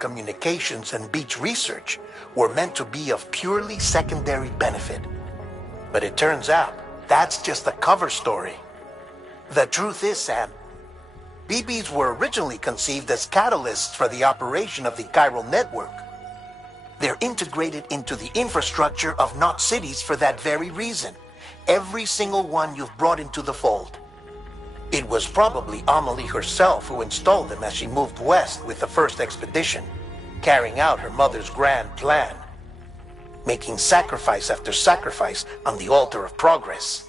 telecommunications and beach research were meant to be of purely secondary benefit. But it turns out, that's just a cover story. The truth is, Sam, BBs were originally conceived as catalysts for the operation of the chiral network. They're integrated into the infrastructure of Knot cities for that very reason. Every single one you've brought into the fold. It was probably Amelie herself who installed them as she moved west with the first expedition, carrying out her mother's grand plan, making sacrifice after sacrifice on the altar of progress.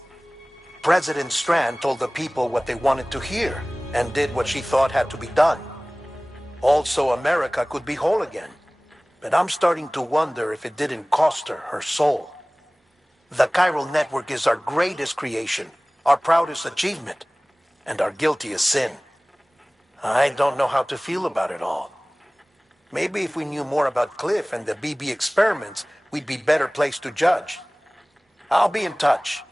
President Strand told the people what they wanted to hear, and did what she thought had to be done. Also, America could be whole again. But I'm starting to wonder if it didn't cost her her soul. The chiral network is our greatest creation, our proudest achievement, and our guiltiest sin. I don't know how to feel about it all. Maybe if we knew more about Cliff and the BB experiments, we'd be better placed to judge. I'll be in touch.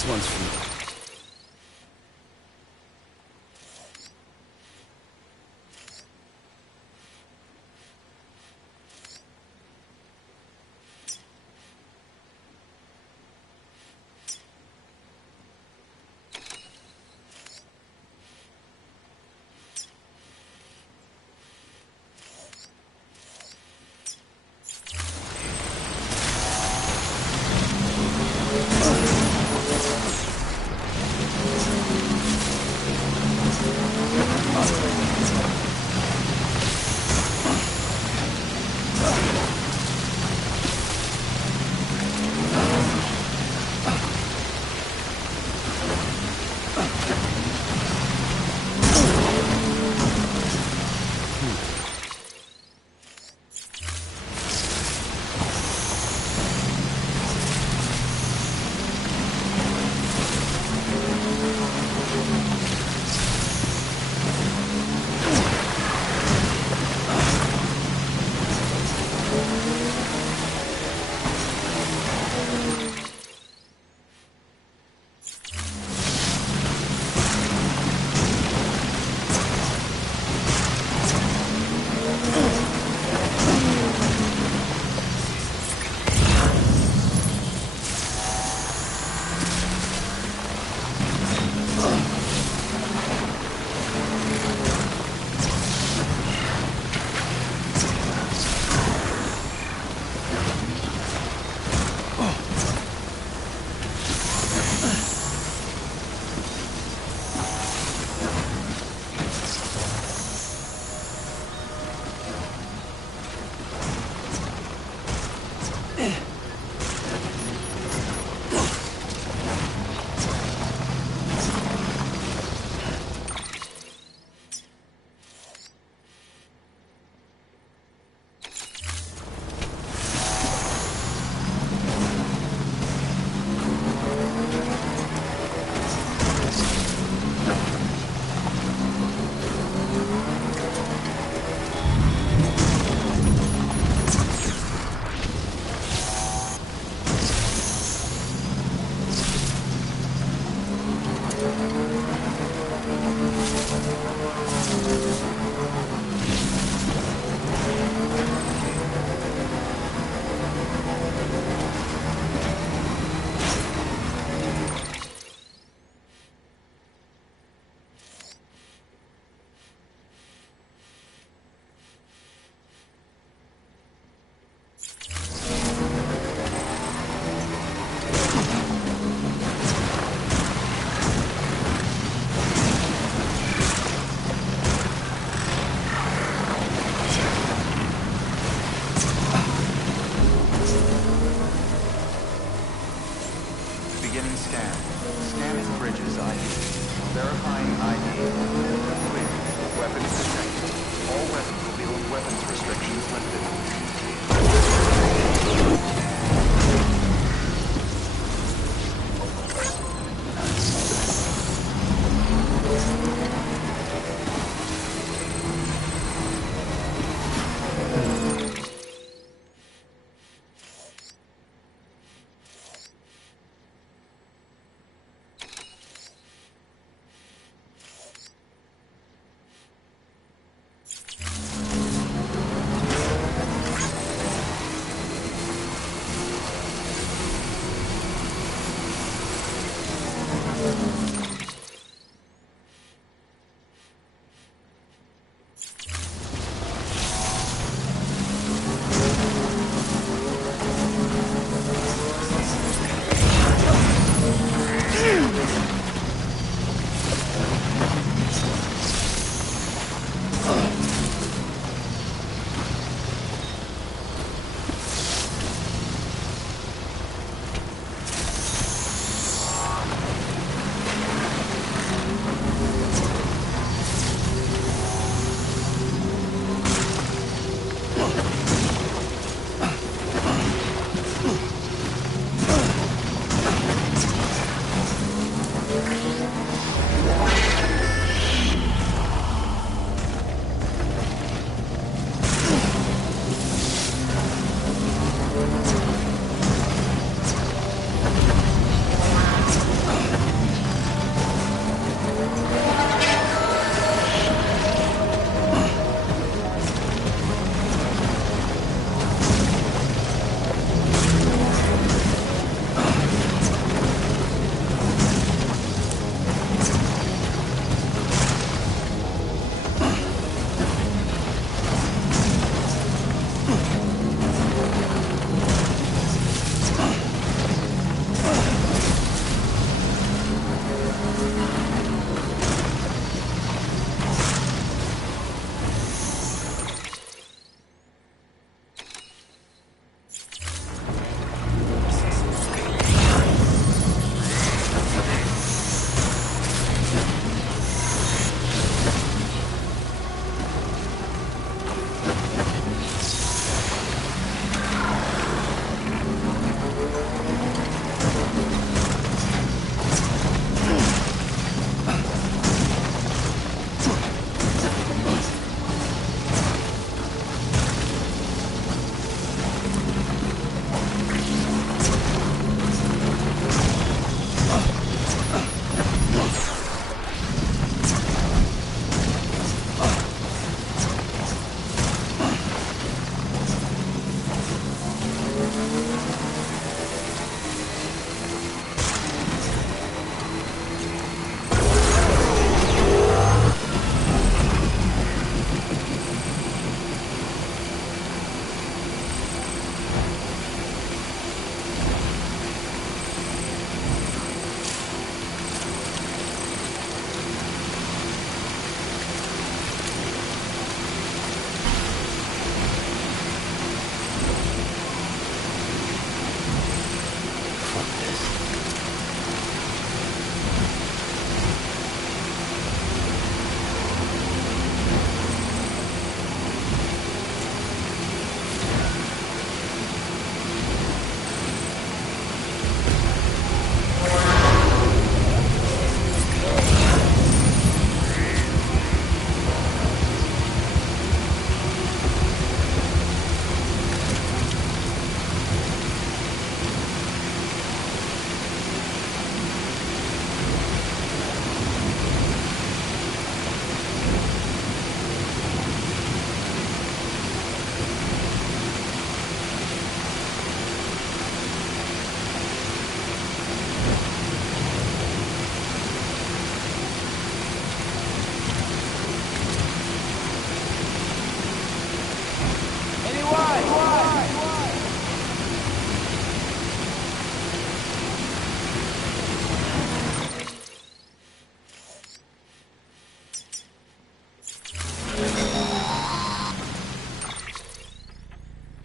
This one's for you.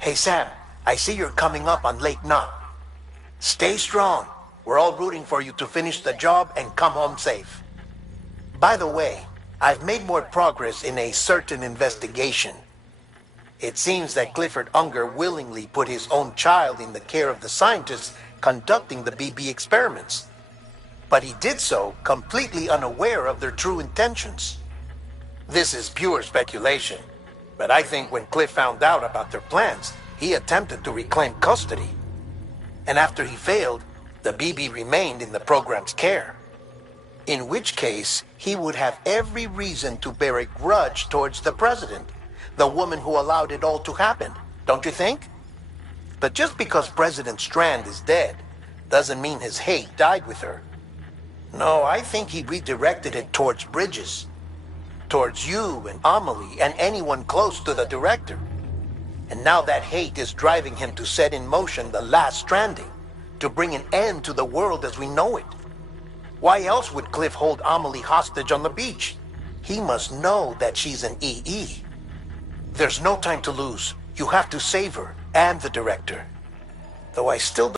Hey Sam, I see you're coming up on Lake Knot. Stay strong. We're all rooting for you to finish the job and come home safe. By the way, I've made more progress in a certain investigation. It seems that Clifford Unger willingly put his own child in the care of the scientists conducting the BB experiments. But he did so completely unaware of their true intentions. This is pure speculation, but I think when Cliff found out about their plans, he attempted to reclaim custody. And after he failed, the BB remained in the program's care. In which case, he would have every reason to bear a grudge towards the president, the woman who allowed it all to happen, don't you think? But just because President Strand is dead, doesn't mean his hate died with her. No, I think he redirected it towards Bridges. Towards you and Amelie and anyone close to the director. And now that hate is driving him to set in motion the last Stranding, to bring an end to the world as we know it. Why else would Cliff hold Amelie hostage on the beach? He must know that she's an EE. There's no time to lose. You have to save her and the director. Though I still don't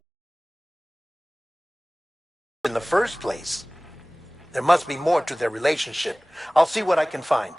in the first place. There must be more to their relationship. I'll see what I can find.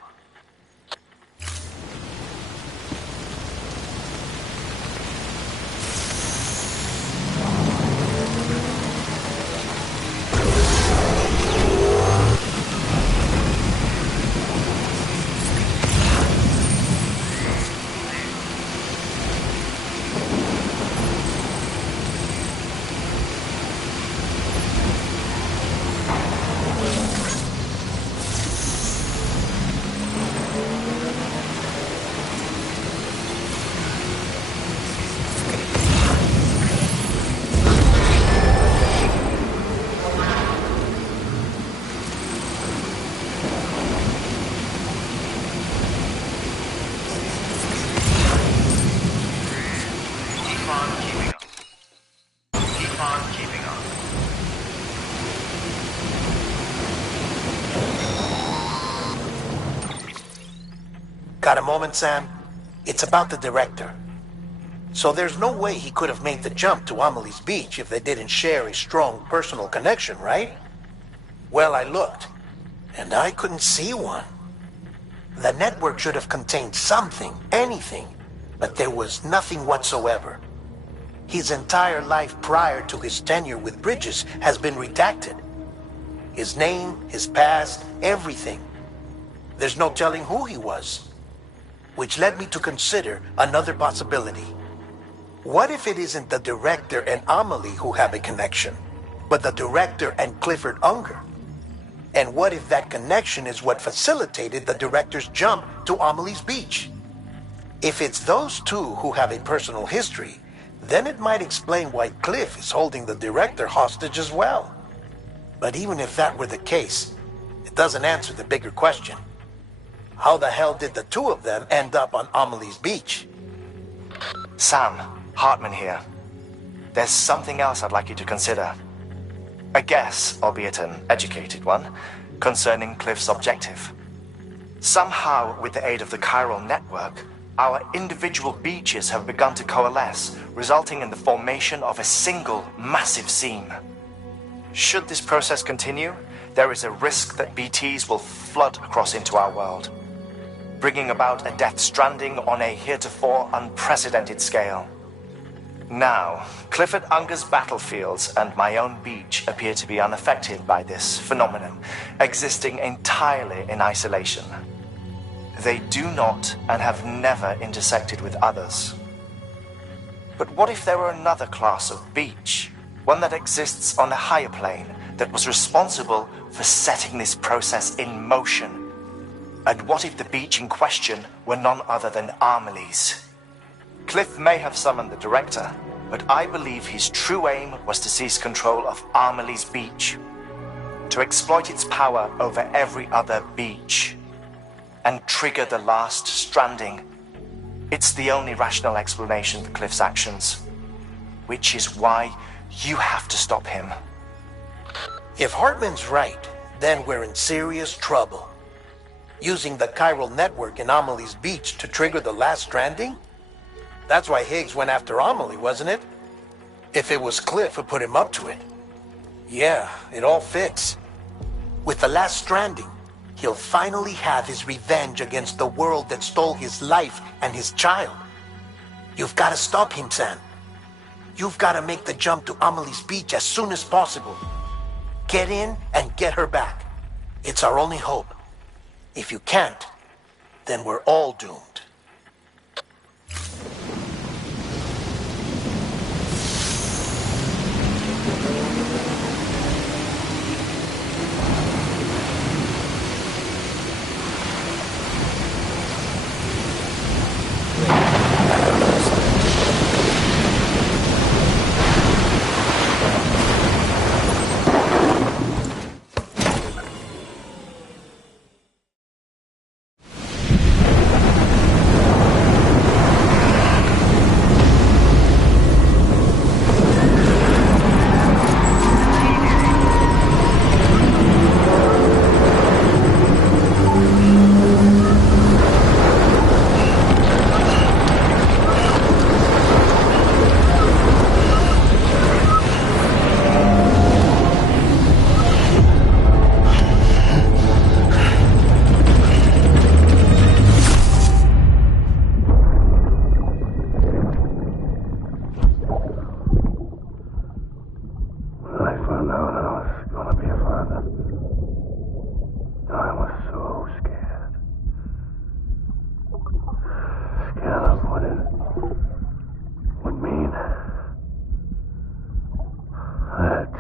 Got a moment, Sam? It's about the director. So there's no way he could have made the jump to Amelie's beach if they didn't share a strong personal connection, right? Well, I looked, and I couldn't see one. The network should have contained something, anything, but there was nothing whatsoever. His entire life prior to his tenure with Bridges has been redacted. His name, his past, everything. There's no telling who he was. Which led me to consider another possibility. What if it isn't the director and Amelie who have a connection, but the director and Clifford Unger? And what if that connection is what facilitated the director's jump to Amelie's beach? If it's those two who have a personal history, then it might explain why Cliff is holding the director hostage as well. But even if that were the case, it doesn't answer the bigger question. How the hell did the two of them end up on Amelie's beach? Sam, Hartman here. There's something else I'd like you to consider. A guess, albeit an educated one, concerning Cliff's objective. Somehow, with the aid of the chiral network, our individual beaches have begun to coalesce, resulting in the formation of a single massive seam. Should this process continue, there is a risk that BTs will flood across into our world, bringing about a death stranding on a heretofore unprecedented scale. Now, Clifford Unger's battlefields and my own beach appear to be unaffected by this phenomenon, existing entirely in isolation. They do not and have never intersected with others. But what if there were another class of beach, one that exists on a higher plane, that was responsible for setting this process in motion? And what if the beach in question were none other than Amelie's? Cliff may have summoned the director, but I believe his true aim was to seize control of Amelie's beach, to exploit its power over every other beach, and trigger the last Stranding. It's the only rational explanation for Cliff's actions, which is why you have to stop him. If Hartman's right, then we're in serious trouble. Using the chiral network in Amelie's beach to trigger the last Stranding? That's why Higgs went after Amelie, wasn't it? If it was Cliff who put him up to it. Yeah, it all fits. With the last Stranding, he'll finally have his revenge against the world that stole his life and his child. You've got to stop him, Sam. You've got to make the jump to Amelie's beach as soon as possible. Get in and get her back. It's our only hope. If you can't, then we're all doomed.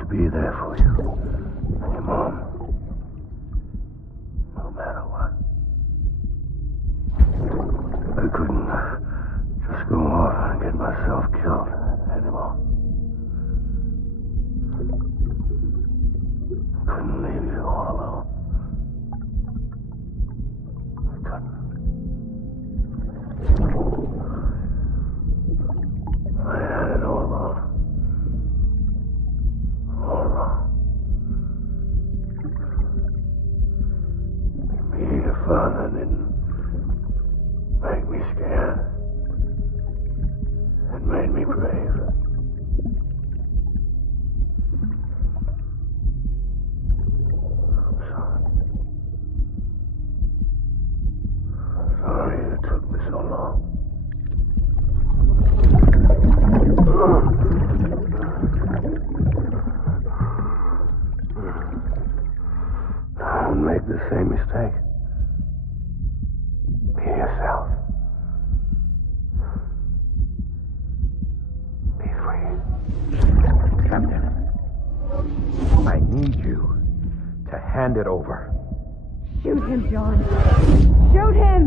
Be there for you and your mom, no matter what. I couldn't just go off and get myself killed anymore. I couldn't leave you all alone. I couldn't. I had it all wrong. Being a father didn't make me scared. It made me brave. I'm sorry. I'm sorry it took me so long. Don't make the same mistake. Be yourself. Be free. Captain, I need you to hand it over. Shoot him, John. Shoot him!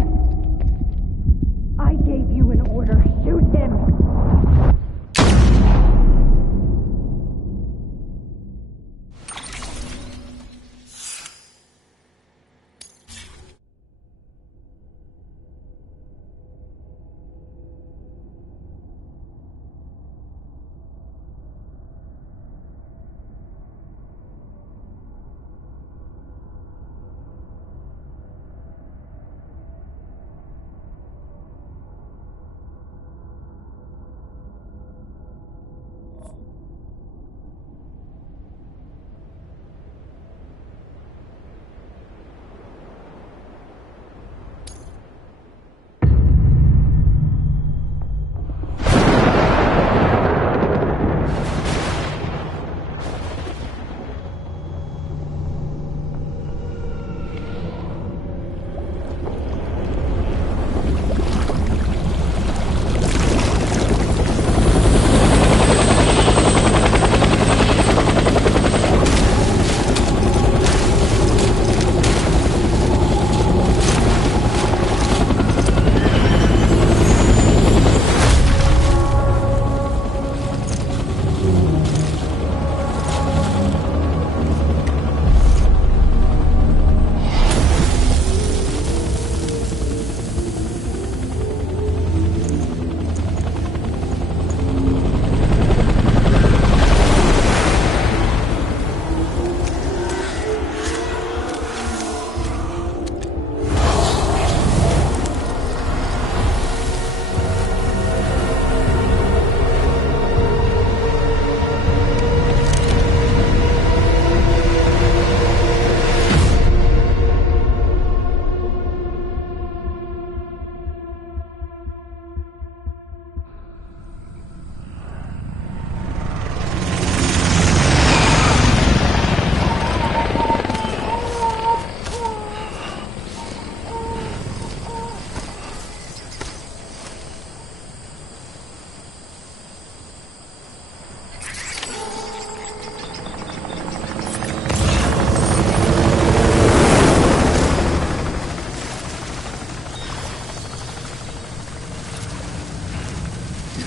I gave you an order. Shoot him!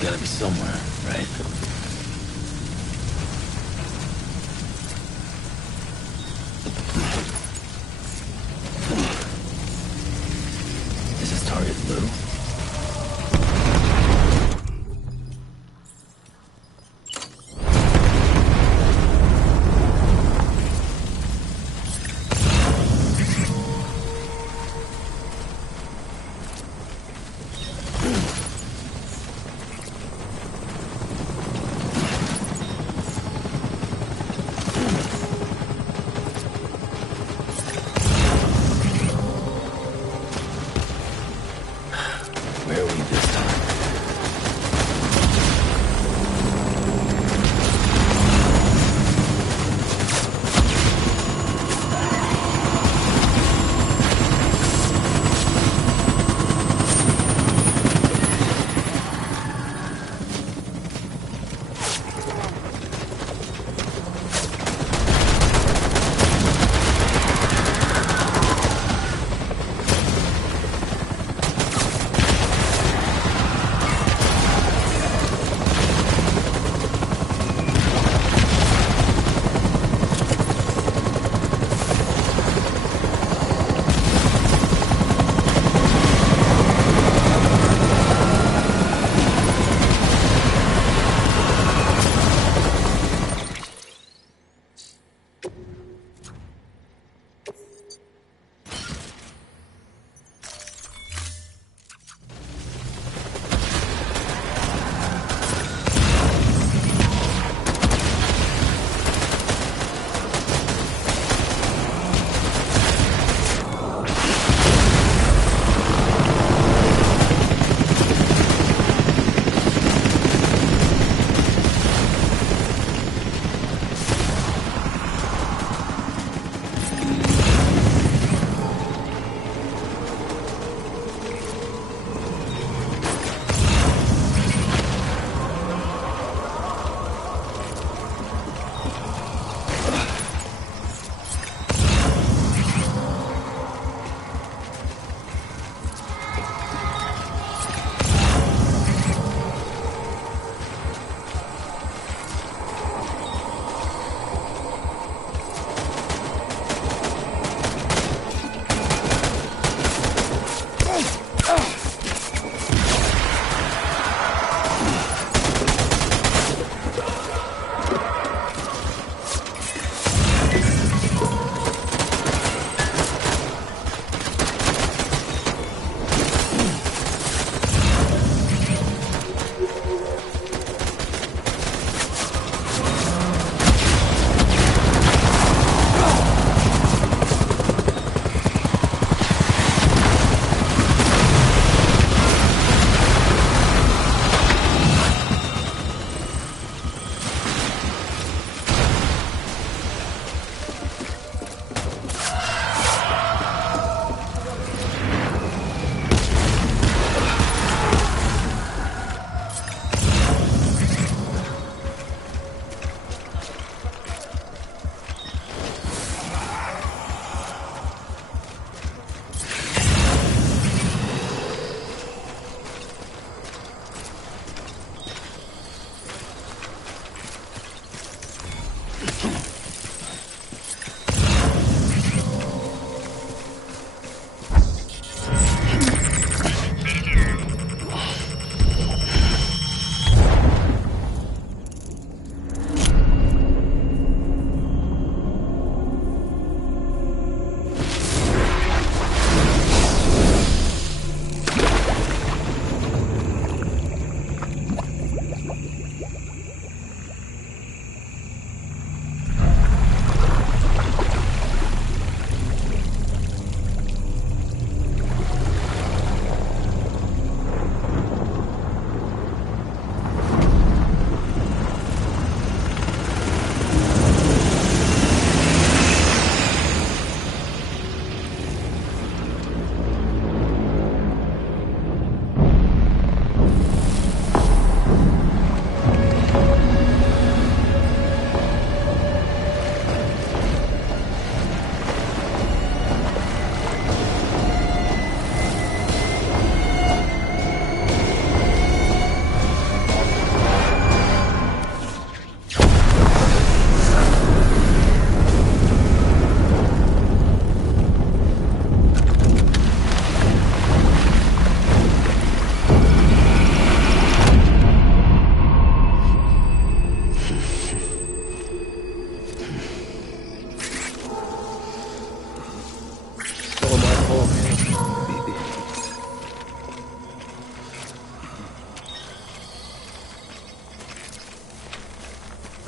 gotta be somewhere, right? Is this target blue?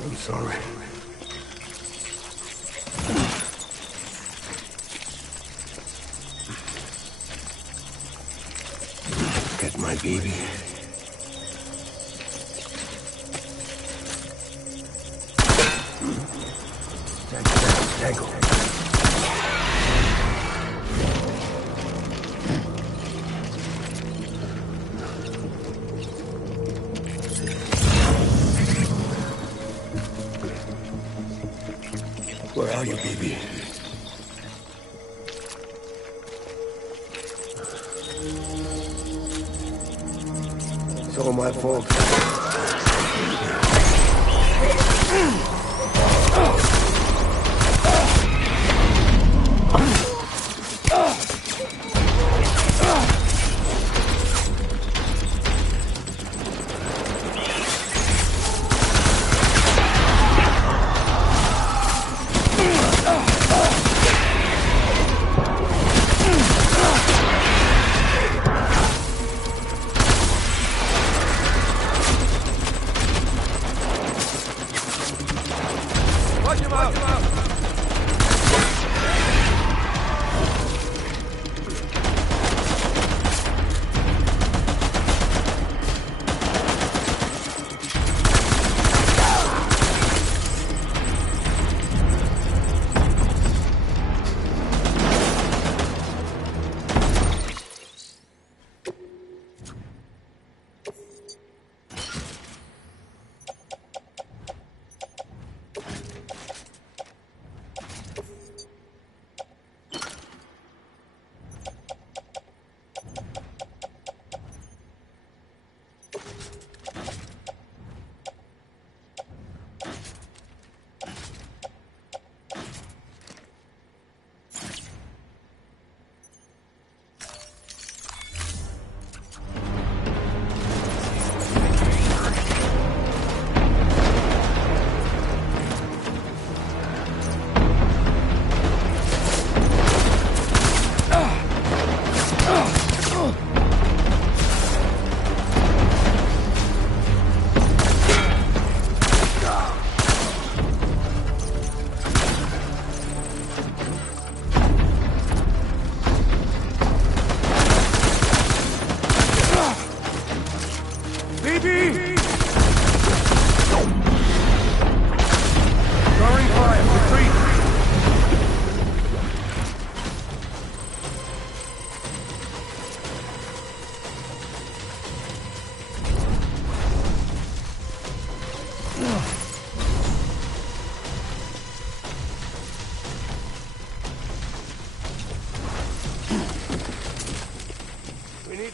I'm sorry. Get my baby. Tango. Where are you, baby? It's all my fault.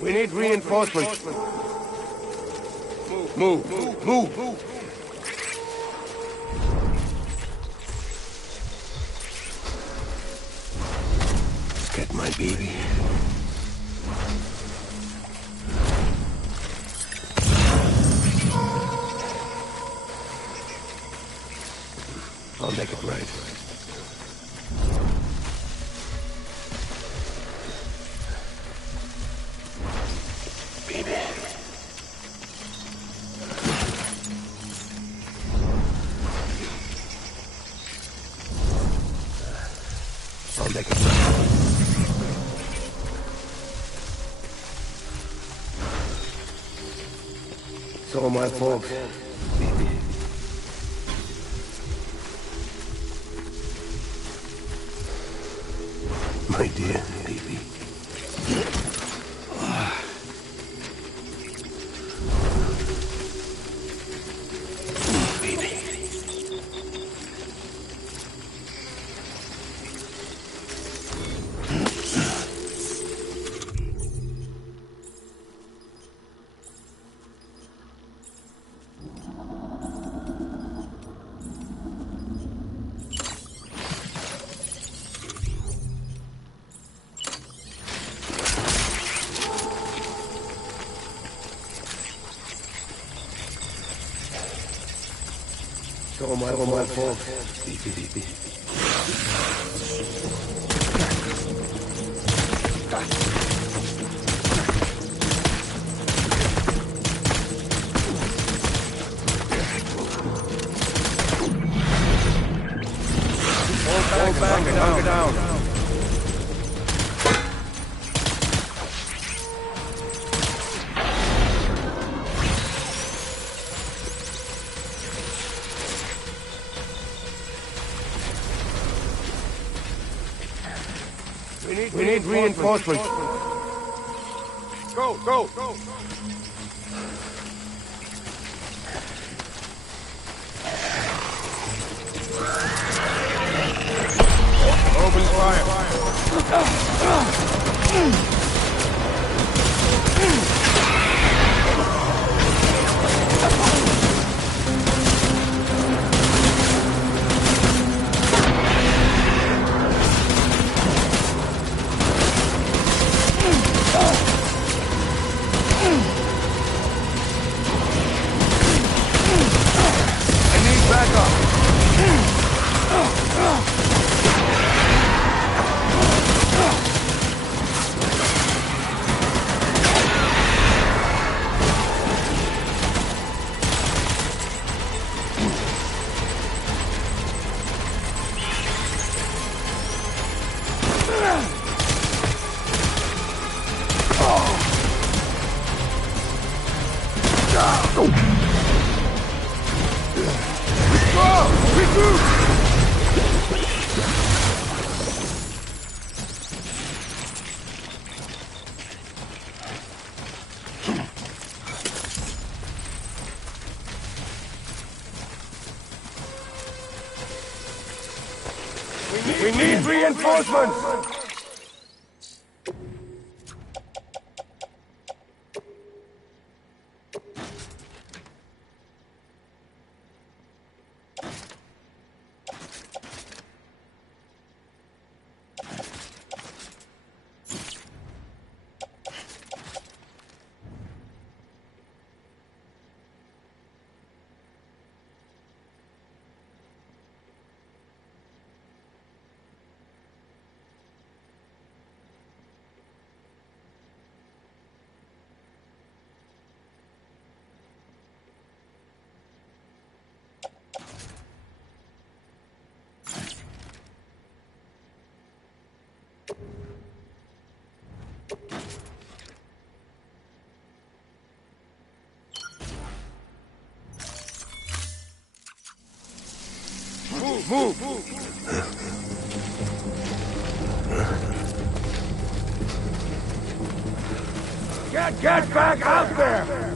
We need reinforcements. Move. Get my baby. I'll make it right. I'll make it right. It's all my fault, baby. My dear baby. It's all my fault. Baby. We need reinforcements. Go! Open fire. We need reinforcements! Move! Get back out there!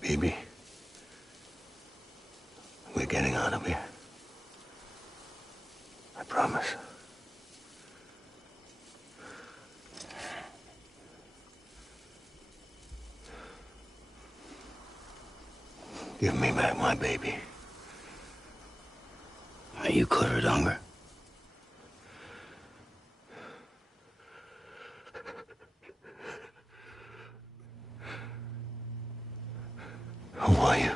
Baby, we're getting out of here. I promise. Give me back my baby. Are you clear of hunger? Who are you?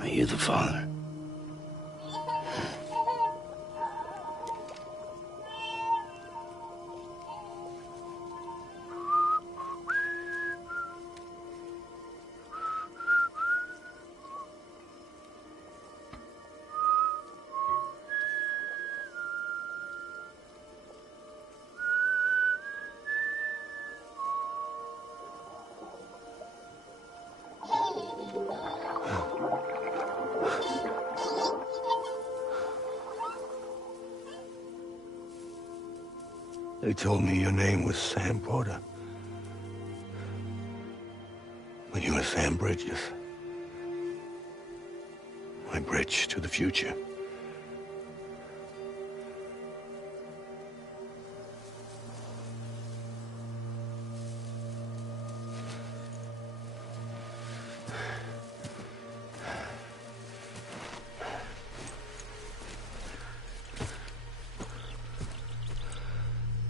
Are you the father? told me your name was Sam Porter. But you were Sam Bridges. My bridge to the future.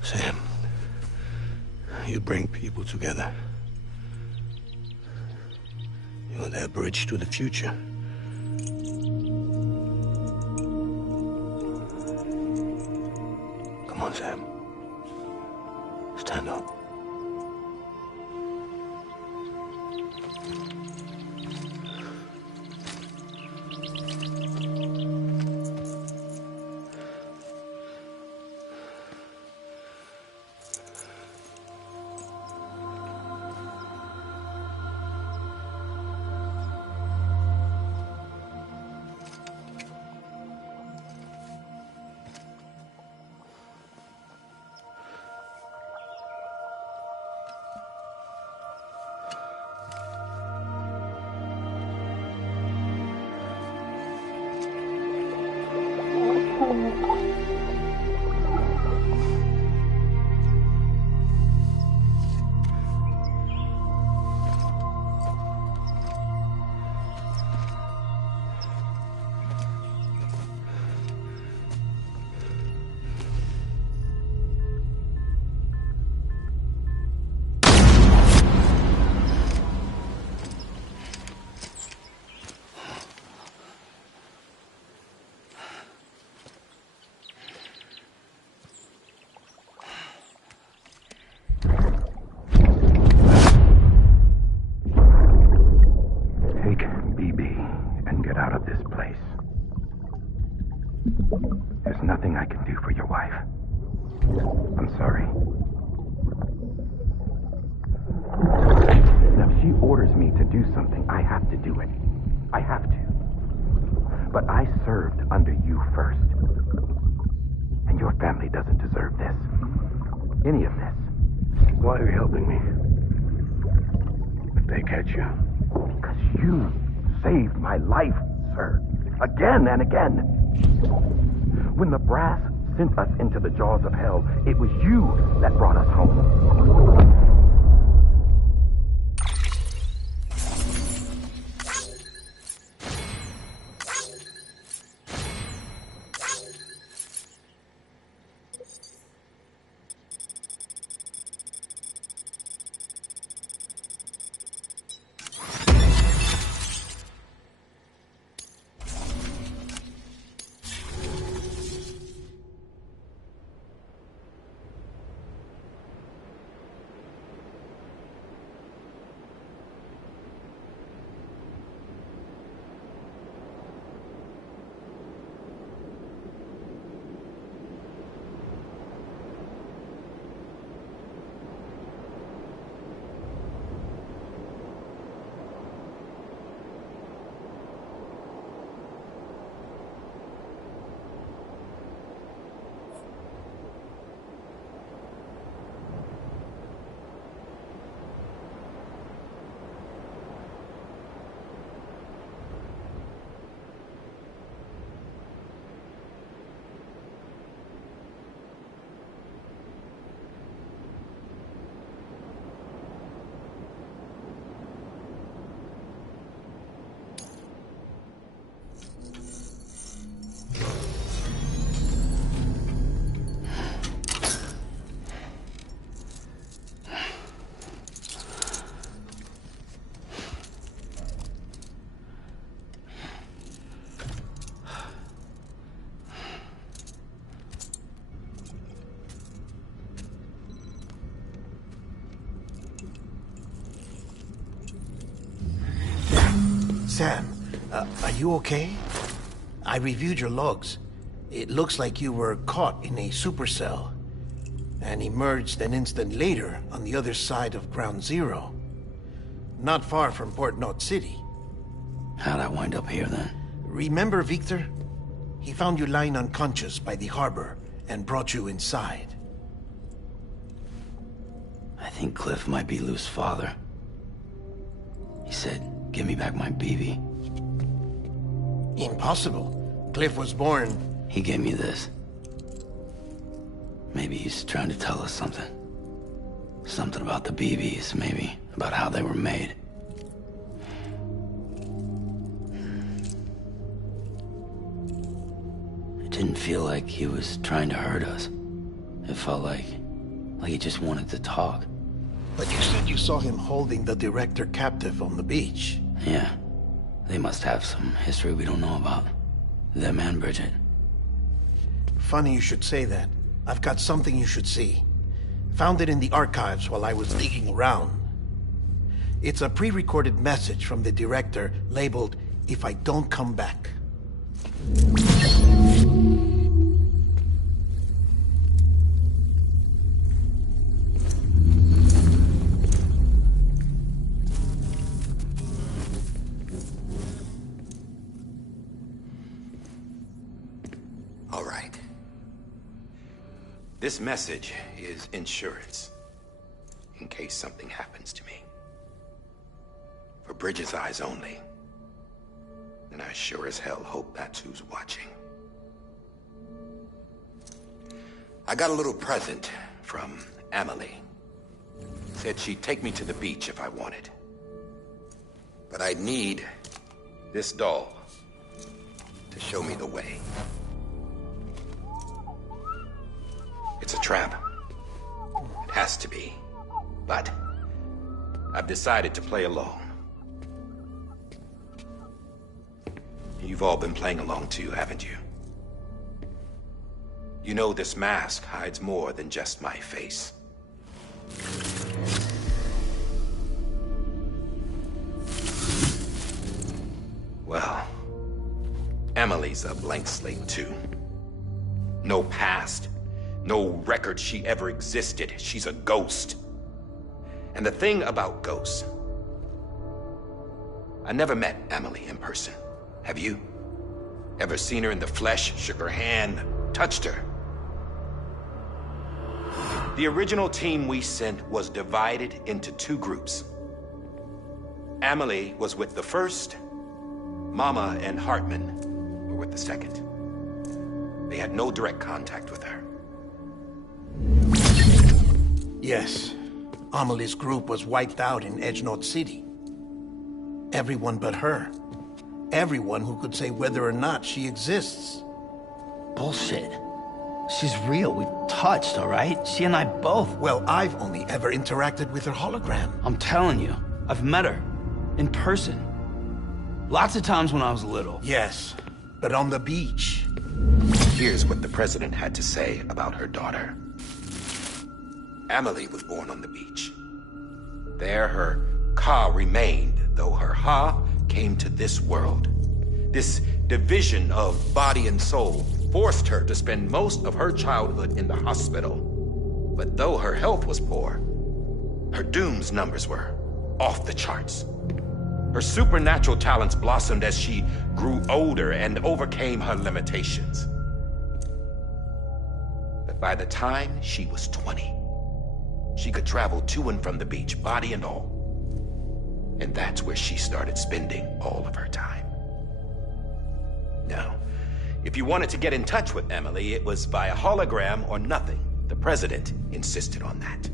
Sam, you bring people together. You're their bridge to the future. Come on, Sam. Stand up. There's nothing I can do for your wife. I'm sorry. Now, if she orders me to do something, I have to do it. I have to. But I served under you first. And your family doesn't deserve this. Any of this. Why are you helping me? If they catch you. Because you saved my life, sir. Again and again. When the brass sent us into the jaws of hell, it was you that brought us home. Sam, are you okay? I reviewed your logs. It looks like you were caught in a supercell and emerged an instant later on the other side of Ground Zero. Not far from Port Knot City. How'd I wind up here then? Remember Victor? He found you lying unconscious by the harbor and brought you inside. think Cliff might be Lou's father. He said, give me back my BB. Impossible. Cliff was born... He gave me this. Maybe he's trying to tell us something. Something about the BBs, maybe. About how they were made. It didn't feel like he was trying to hurt us. It felt like he just wanted to talk. But you said you saw him holding the director captive on the beach. Yeah. They must have some history we don't know about. Them and Bridget. Funny you should say that. I've got something you should see. Found it in the archives while I was digging around. It's a pre-recorded message from the director labeled, "If I don't come back." All right. This message is insurance, in case something happens to me. For Bridget's eyes only. And I sure as hell hope that's who's watching. I got a little present from Emily. Said she'd take me to the beach if I wanted. But I'd need this doll to show me the way. It's a trap. It has to be. But I've decided to play along. You've all been playing along too, haven't you? You know this mask hides more than just my face. Well, Emily's a blank slate too. No past. No record she ever existed. She's a ghost. And the thing about ghosts... I never met Emily in person. Have you? Ever seen her in the flesh, shook her hand, touched her? The original team we sent was divided into two groups. Emily was with the first. Mama and Hartman were with the second. They had no direct contact with her. Yes. Amelie's group was wiped out in Edge North City. Everyone but her. Everyone who could say whether or not she exists. Bullshit. She's real. We've touched, all right? She and I both. Well, I've only ever interacted with her hologram. I'm telling you, I've met her. In person. Lots of times when I was little. Yes, but on the beach. Here's what the president had to say about her daughter. Emily was born on the beach. There her Ka remained, though her Ha came to this world. This division of body and soul forced her to spend most of her childhood in the hospital. But though her health was poor, her Doom's numbers were off the charts. Her supernatural talents blossomed as she grew older and overcame her limitations. But by the time she was 20, she could travel to and from the beach, body and all. And that's where she started spending all of her time. Now, if you wanted to get in touch with Emily, it was via hologram or nothing. The president insisted on that.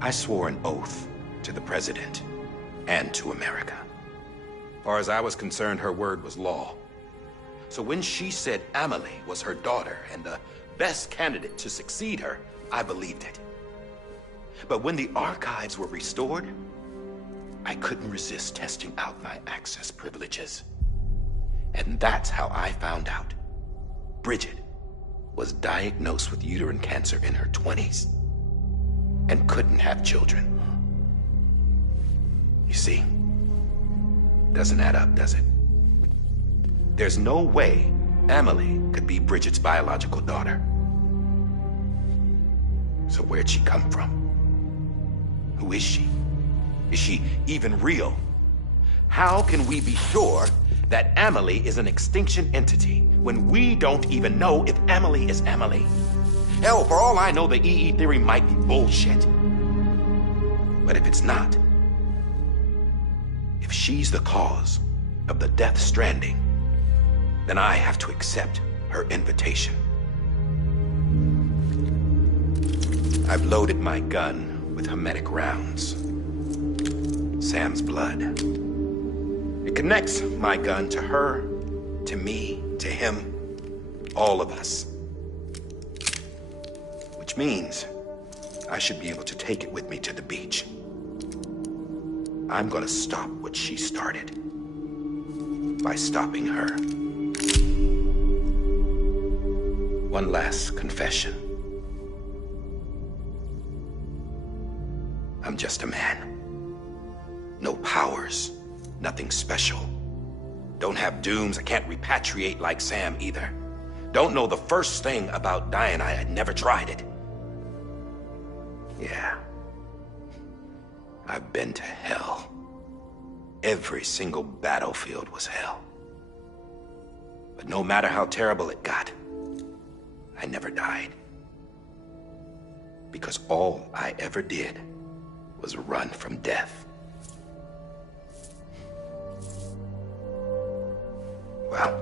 I swore an oath to the president and to America. As far as I was concerned, her word was law. So when she said Emily was her daughter and the best candidate to succeed her, I believed it. But when the archives were restored, I couldn't resist testing out my access privileges. And that's how I found out Bridget was diagnosed with uterine cancer in her 20s and couldn't have children. You see, doesn't add up, does it? There's no way Emily could be Bridget's biological daughter. So where'd she come from? Who is she? Is she even real? How can we be sure that Amelie is an extinction entity when we don't even know if Amelie is Amelie? Hell, for all I know, the EE theory might be bullshit. But if it's not, if she's the cause of the Death Stranding, then I have to accept her invitation. I've loaded my gun with hermetic rounds. Sam's blood. It connects my gun to her, to me, to him, all of us. Which means I should be able to take it with me to the beach. I'm gonna stop what she started by stopping her. One last confession. I'm just a man. No powers, nothing special. Don't have dooms, I can't repatriate like Sam either. Don't know the first thing about dying, I had never tried it. Yeah. I've been to hell. Every single battlefield was hell. But no matter how terrible it got, I never died. Because all I ever did was run from death. Well,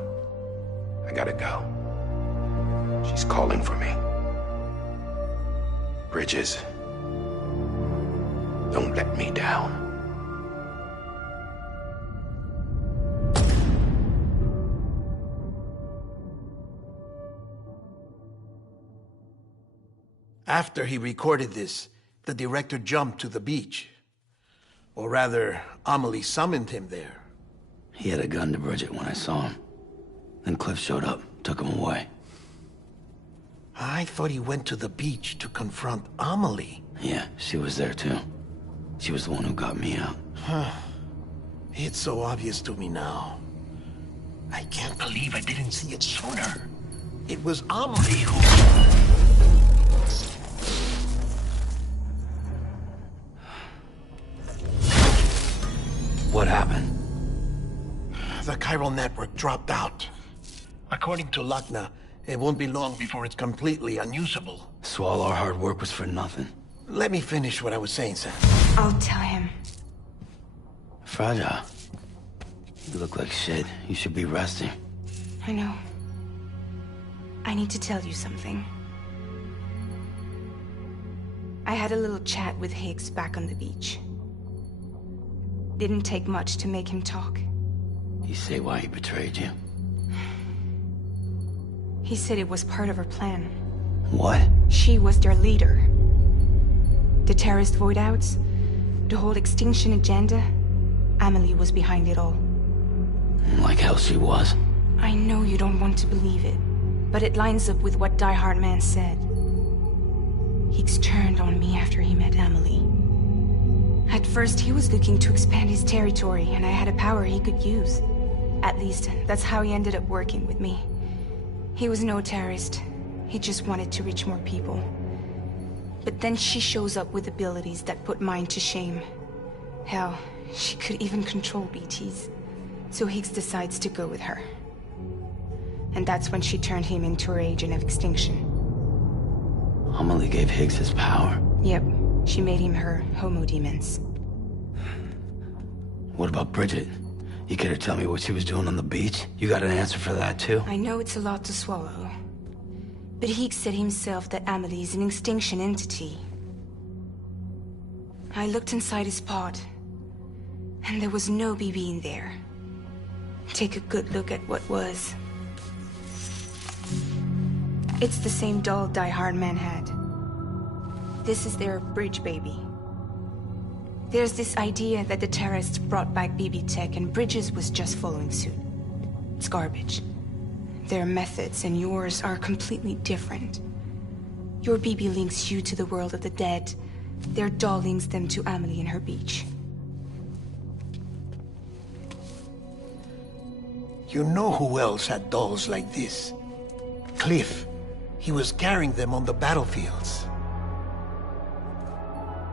I gotta go. She's calling for me. Bridges, don't let me down. After he recorded this, the director jumped to the beach. Or rather, Amelie summoned him there. He had a gun to Bridget when I saw him. Then Cliff showed up, took him away. I thought he went to the beach to confront Amelie. Yeah, she was there too. She was the one who got me out. It's so obvious to me now. I can't believe I didn't see it sooner. It was Amelie who... What happened? The chiral network dropped out. According to Lachna, it won't be long before it's completely unusable. So all our hard work was for nothing. Let me finish what I was saying, Sam. I'll tell him. Fragile. You look like shit. You should be resting. I know. I need to tell you something. I had a little chat with Higgs back on the beach. Didn't take much to make him talk. You say why he betrayed you? He said it was part of her plan. What? She was their leader. The terrorist voidouts, the whole extinction agenda, Amelie was behind it all. Like hell she was. I know you don't want to believe it, but it lines up with what Die Hard Man said. Higgs turned on me after he met Amelie. At first, he was looking to expand his territory, and I had a power he could use. At least, that's how he ended up working with me. He was no terrorist. He just wanted to reach more people. But then she shows up with abilities that put mine to shame. Hell, she could even control BTs. So Higgs decides to go with her. And that's when she turned him into her agent of extinction. Amelie gave Higgs his power. Yep. She made him her homo demons. What about Bridget? You care to tell me what she was doing on the beach? You got an answer for that too? I know it's a lot to swallow. But Higgs said himself that Amelie is an extinction entity. I looked inside his pod, and there was no BB in there. Take a good look at what was. It's the same doll Die Hard Man had. This is their bridge baby. There's this idea that the terrorists brought back BB tech and Bridges was just following suit. It's garbage. Their methods and yours are completely different. Your BB links you to the world of the dead. Their doll links them to Amelie and her beach. You know who else had dolls like this? Cliff. He was carrying them on the battlefields.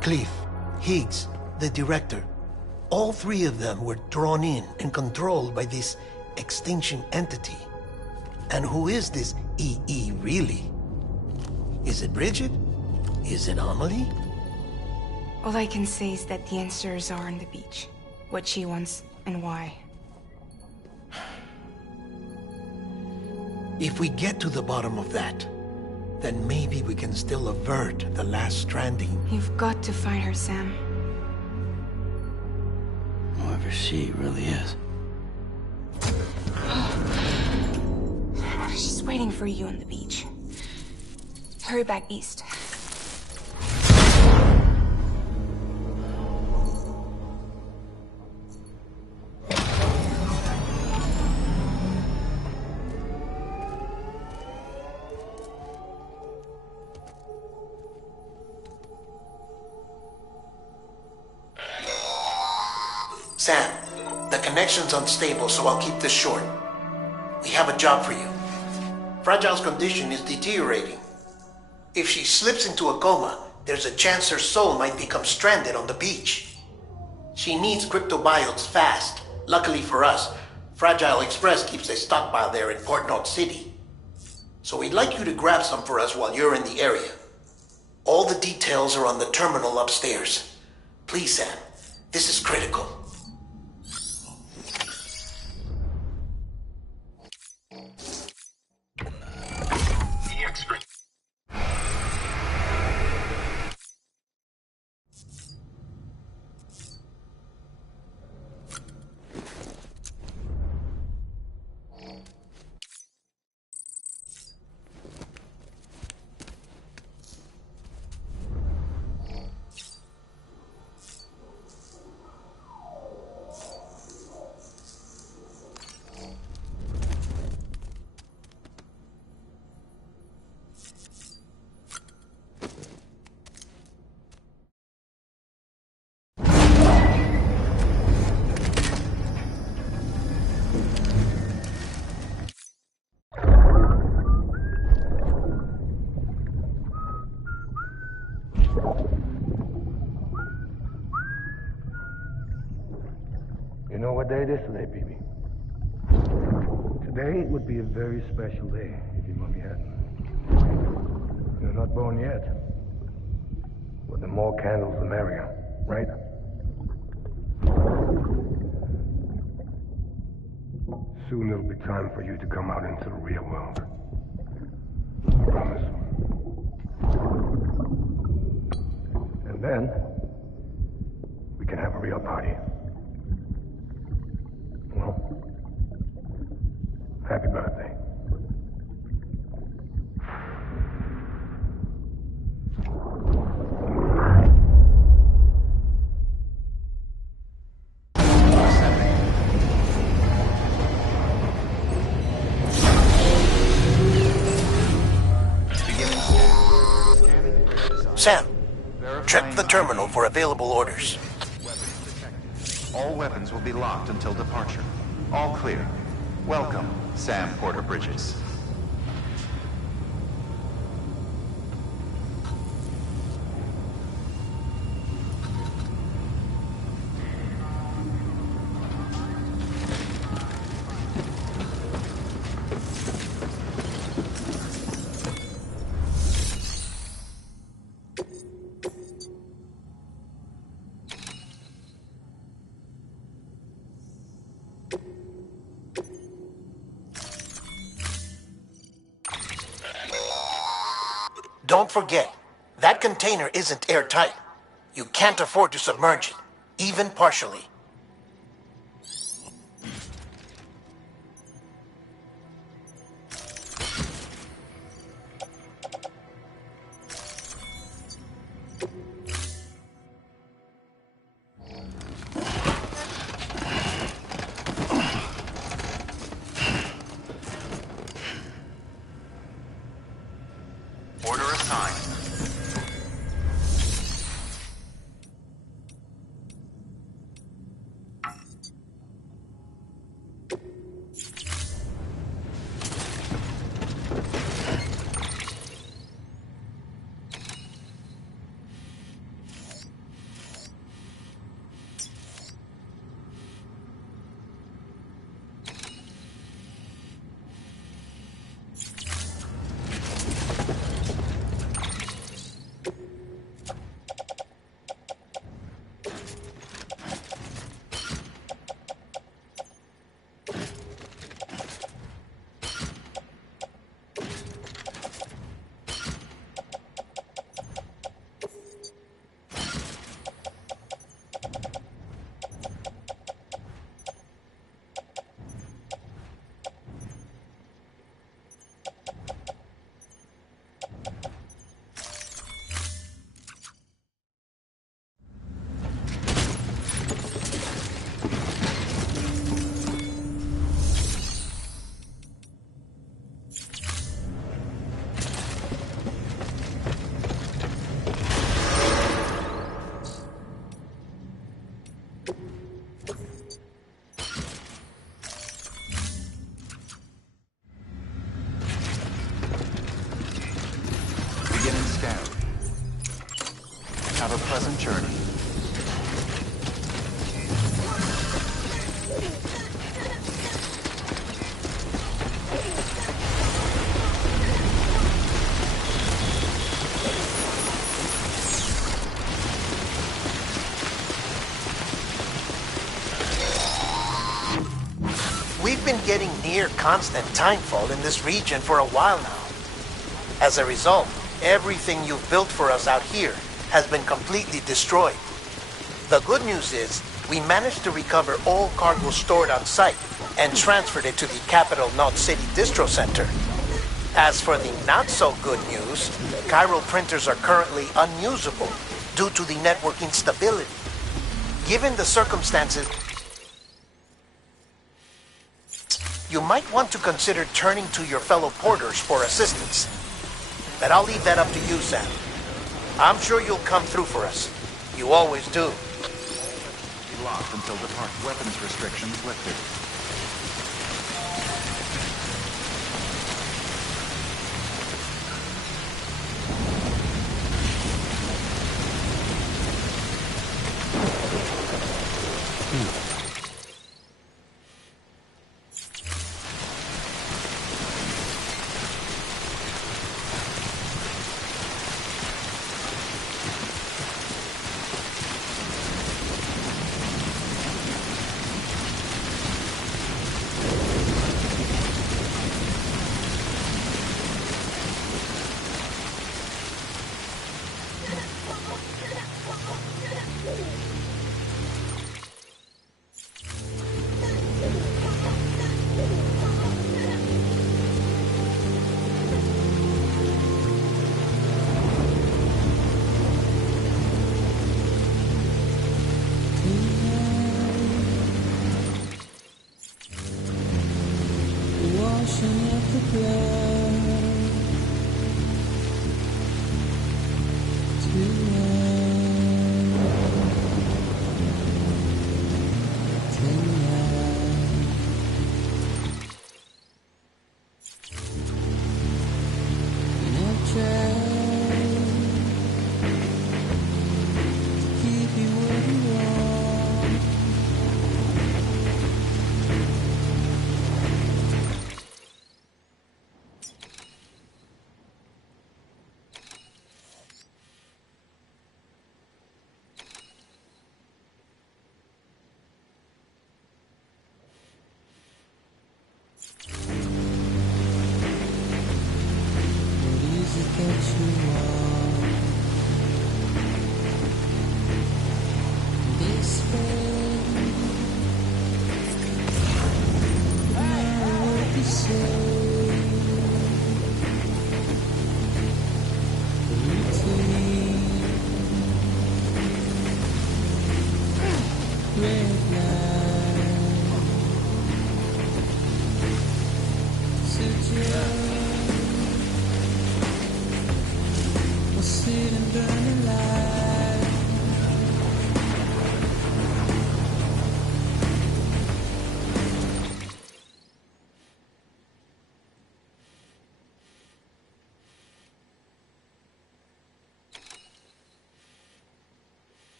Cliff, Higgs, the director. All three of them were drawn in and controlled by this extinction entity. And who is this EE really? Is it Bridget? Is it Amelie? All I can say is that the answers are on the beach. What she wants and why. If we get to the bottom of that, then maybe we can still avert the last stranding. You've got to find her, Sam. Whoever she really is. She's waiting for you on the beach. Hurry back east. Sam, the connection's unstable, so I'll keep this short. We have a job for you. Fragile's condition is deteriorating. If she slips into a coma, there's a chance her soul might become stranded on the beach. She needs cryptobiotes fast. Luckily for us, Fragile Express keeps a stockpile there in Port Knot City. So we'd like you to grab some for us while you're in the area. All the details are on the terminal upstairs. Please, Sam, this is critical. You know what day it is today, BB? Today would be a very special day if your mommy hadn't. You're not born yet. But the more candles, the merrier, right? Soon it'll be time for you to come out into the real world. I promise. And then, we can have a real party. Well, happy birthday. Sam, check the terminal for available orders. All weapons will be locked until departure. All clear. Welcome, Sam Porter Bridges. Don't forget, that container isn't airtight. You can't afford to submerge it, even partially. Order assigned. pleasant journey. We've been getting near constant timefall in this region for a while now. As a result, everything you've built for us out here has been completely destroyed. The good news is, we managed to recover all cargo stored on site and transferred it to the Capital Knot City Distro Center. As for the not-so-good news, chiral printers are currently unusable due to the network instability. Given the circumstances, you might want to consider turning to your fellow porters for assistance. But I'll leave that up to you, Sam. I'm sure you'll come through for us. You always do. Be locked until weapons restrictions lifted.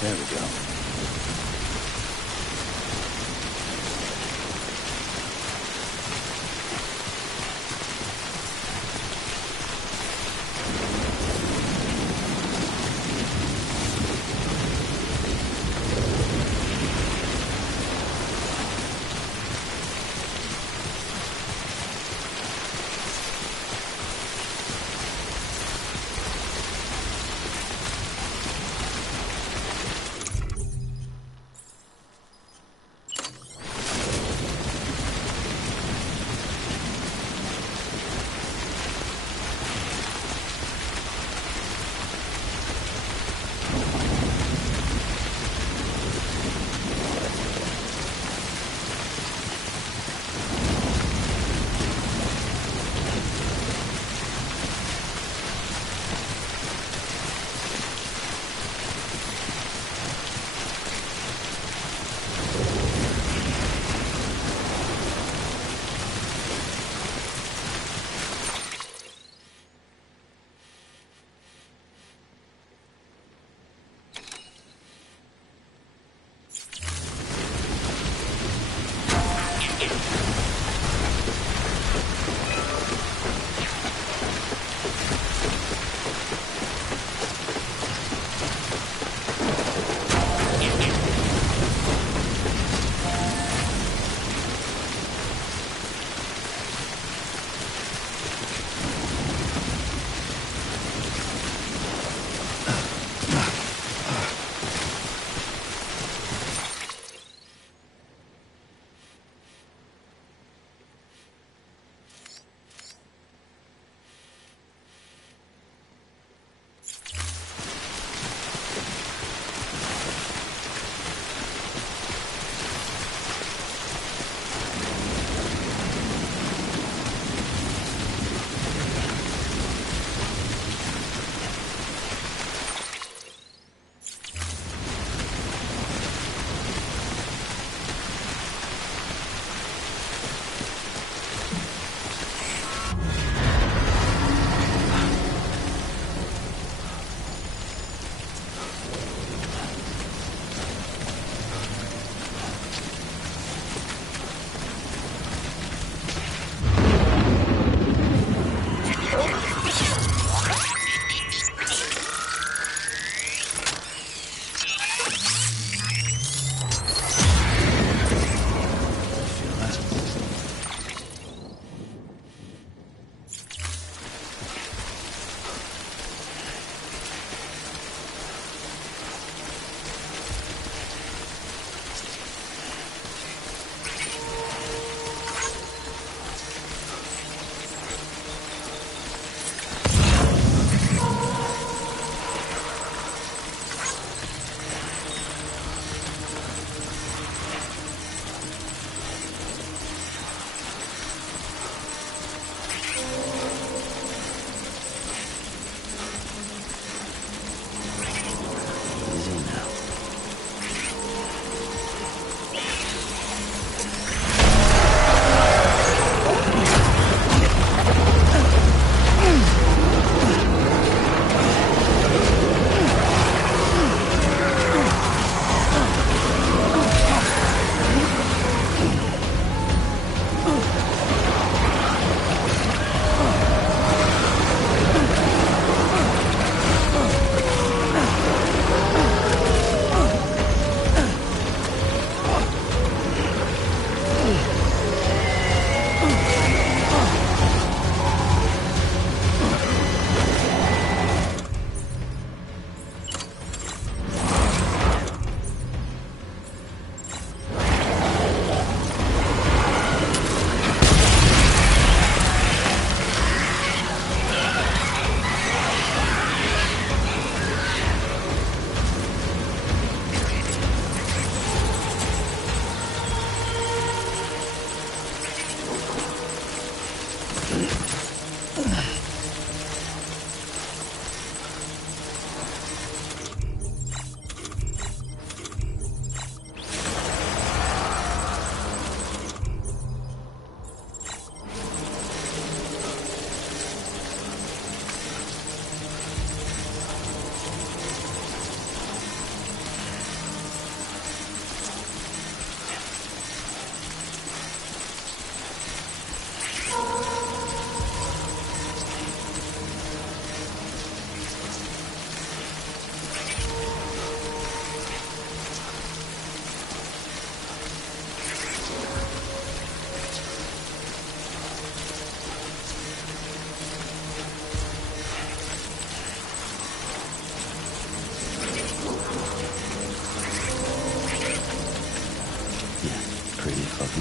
There we go.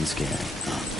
scary, huh?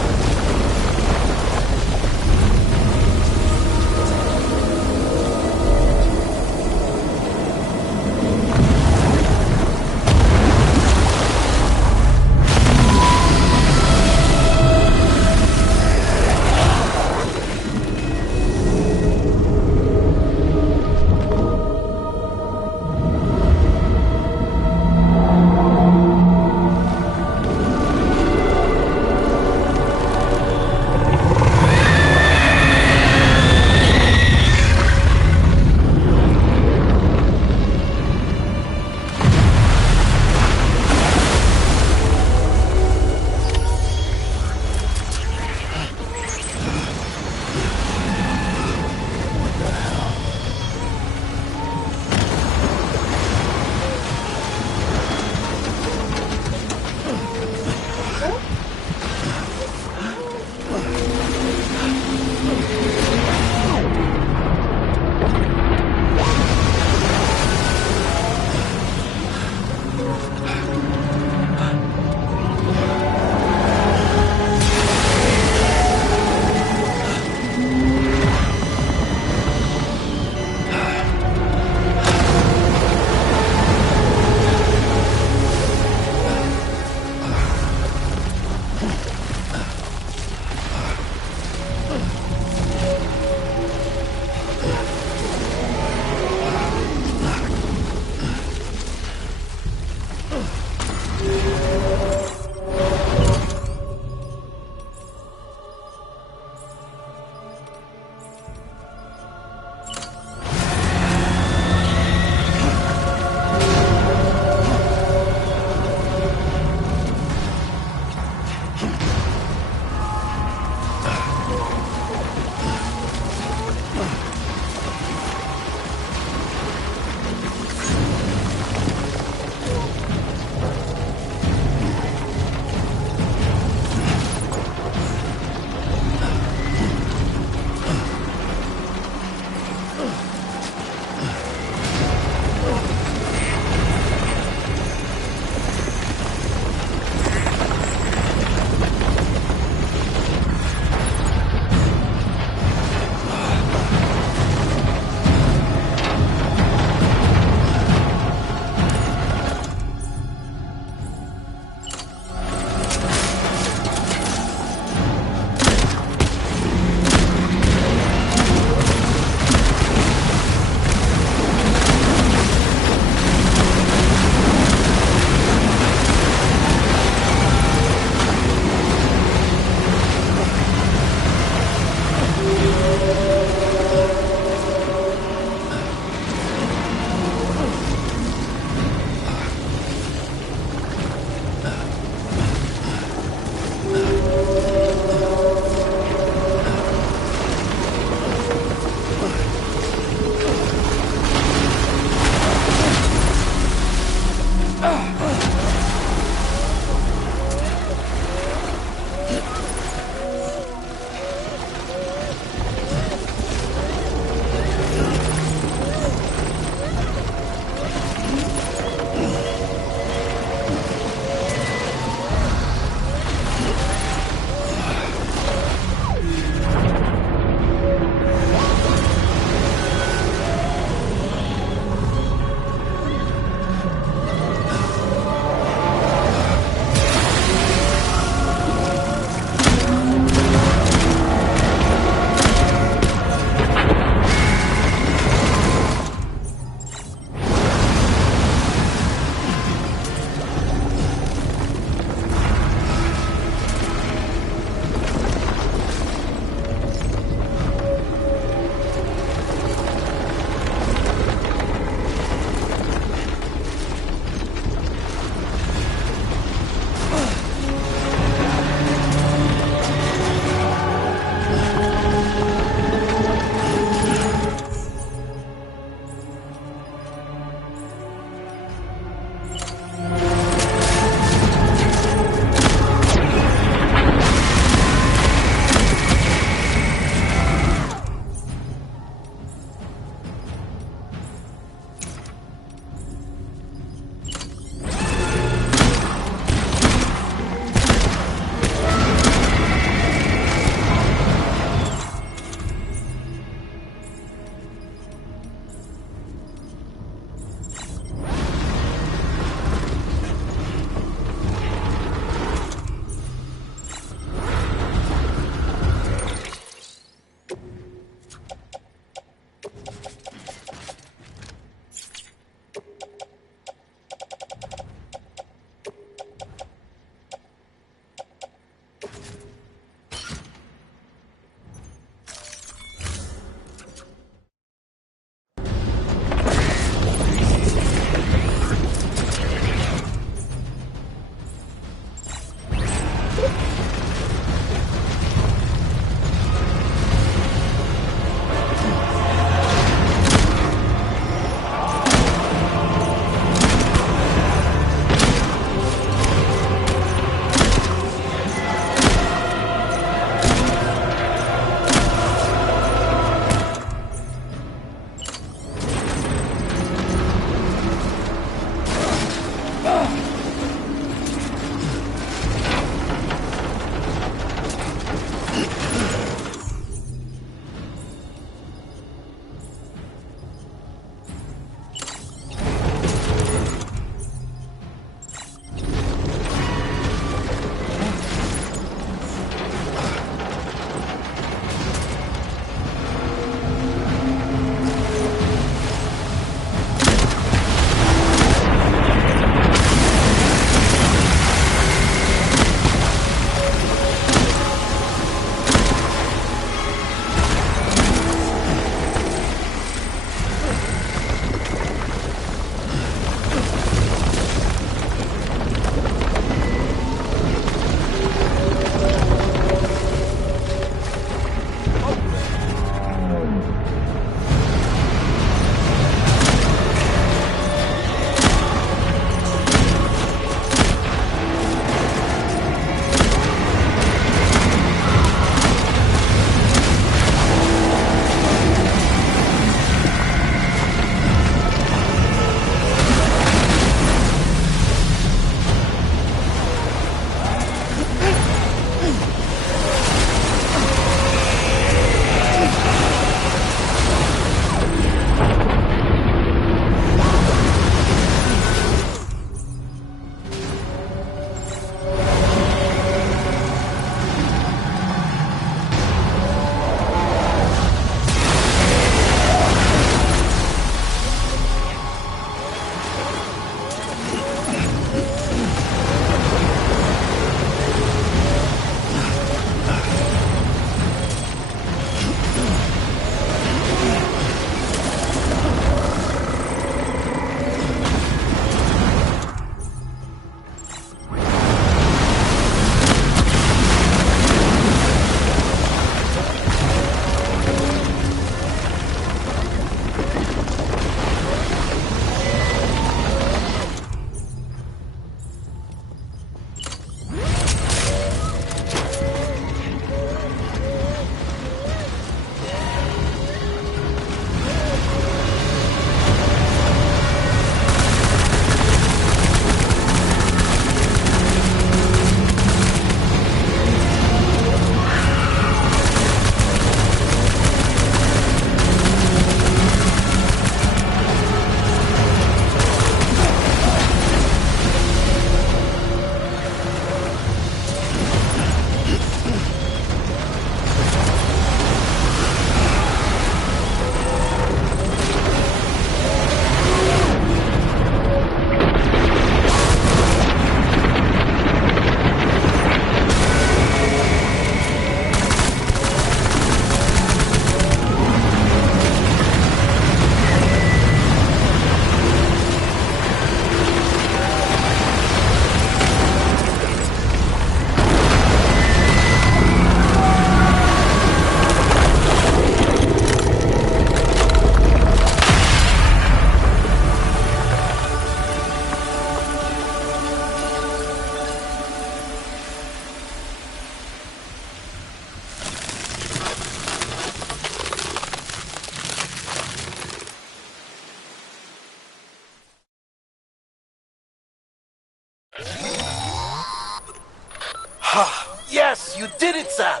Yes, you did it, Sam!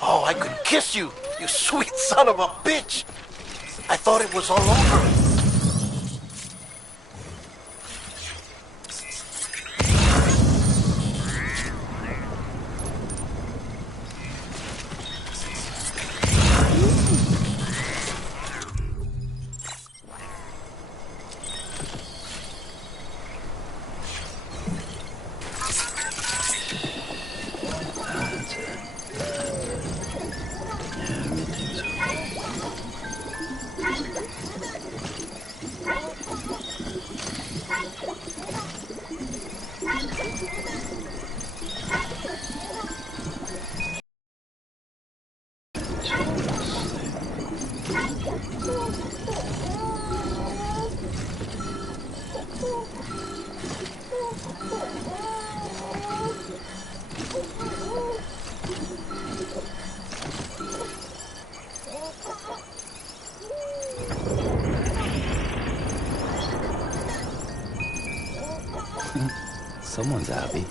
Oh, I could kiss you, you sweet son of a bitch! I thought it was all over. Someone's happy.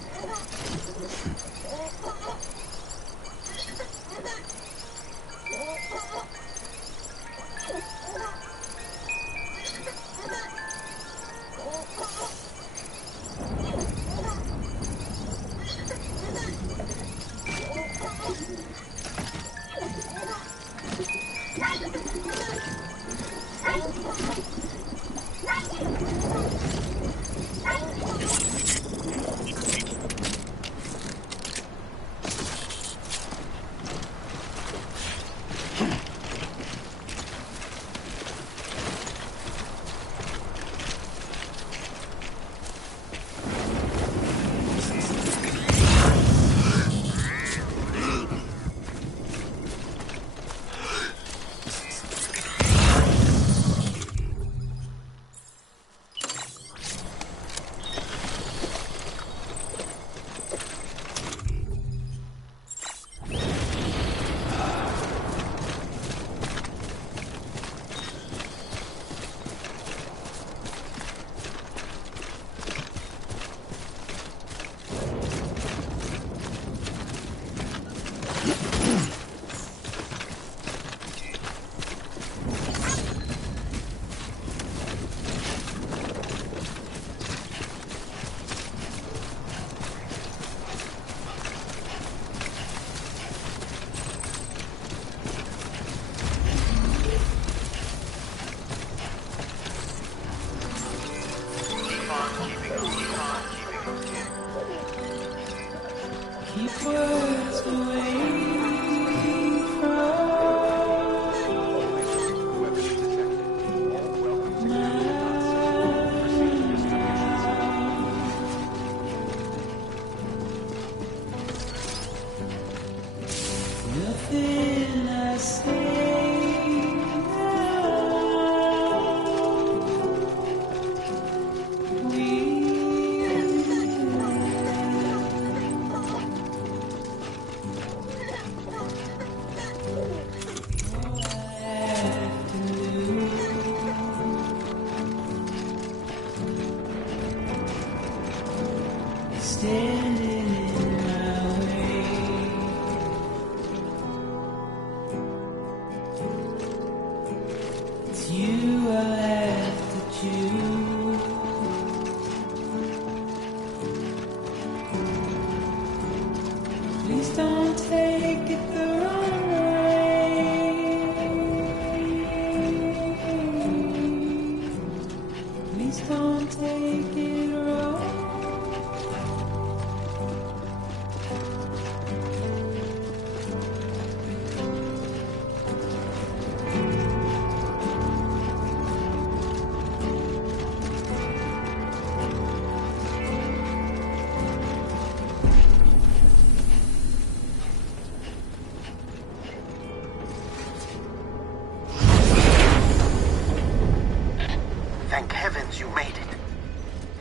Thank heavens you made it.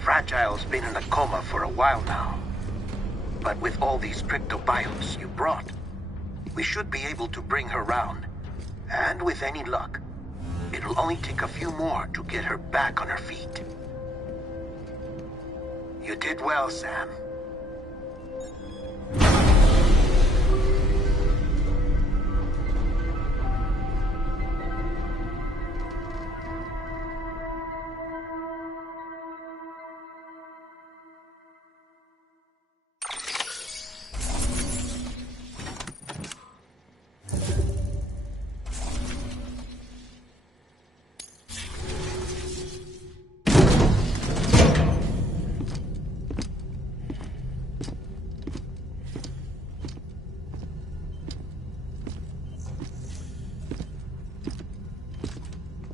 Fragile's been in a coma for a while now. But with all these cryptobiotes you brought, we should be able to bring her round. And with any luck, it'll only take a few more to get her back on her feet. You did well, Sam.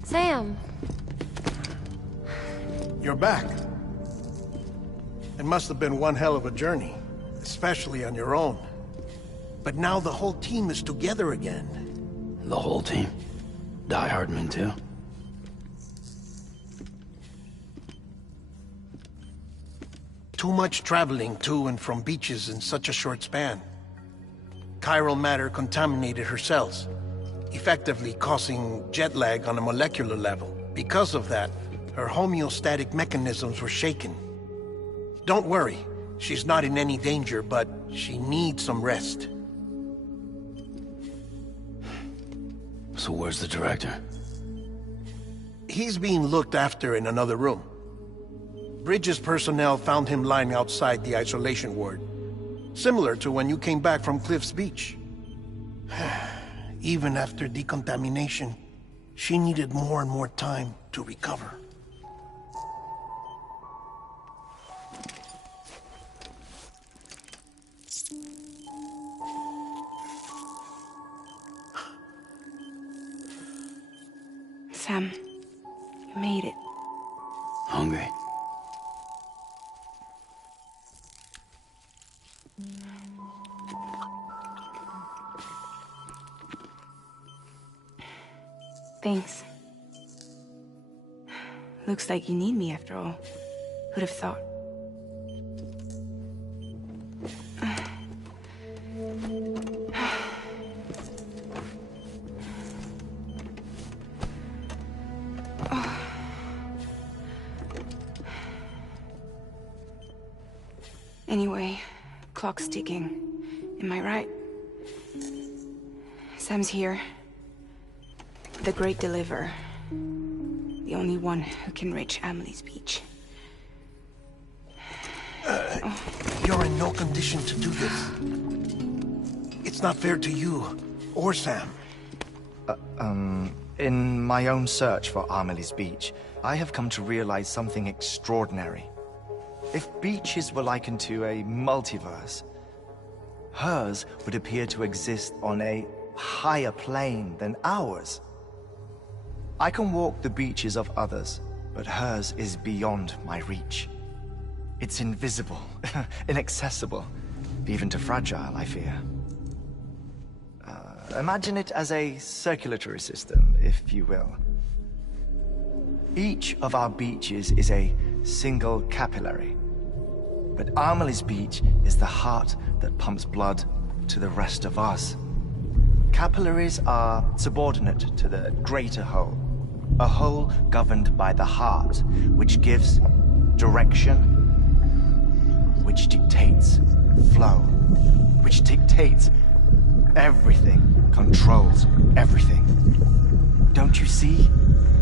Sam. You're back. It must have been one hell of a journey, especially on your own. But now the whole team is together again. The whole team? Die Hardman too? Too much traveling to and from beaches in such a short span. Chiral matter contaminated her cells, effectively causing jet lag on a molecular level. Because of that, her homeostatic mechanisms were shaken. Don't worry, she's not in any danger, but she needs some rest. So where's the director? He's being looked after in another room. Bridges personnel found him lying outside the isolation ward. Similar to when you came back from Cliff's Beach. Even after decontamination, she needed more and more time to recover. Sam, you made it. Hungry? Thanks. Looks like you need me after all. Who'd have thought? Anyway, clock's ticking. Am I right? Sam's here. The Great Deliverer. The only one who can reach Amelie's Beach. You're in no condition to do this. It's not fair to you, or Sam. In my own search for Amelie's Beach, I have come to realize something extraordinary. If beaches were likened to a multiverse, hers would appear to exist on a higher plane than ours. I can walk the beaches of others, but hers is beyond my reach. It's invisible, inaccessible, even to fragile, I fear. Imagine it as a circulatory system, if you will. Each of our beaches is a single capillary, but Amelie's Beach is the heart that pumps blood to the rest of us. Capillaries are subordinate to the greater whole, a whole governed by the heart, which gives direction, which dictates flow, which dictates everything, controls everything. Don't you see?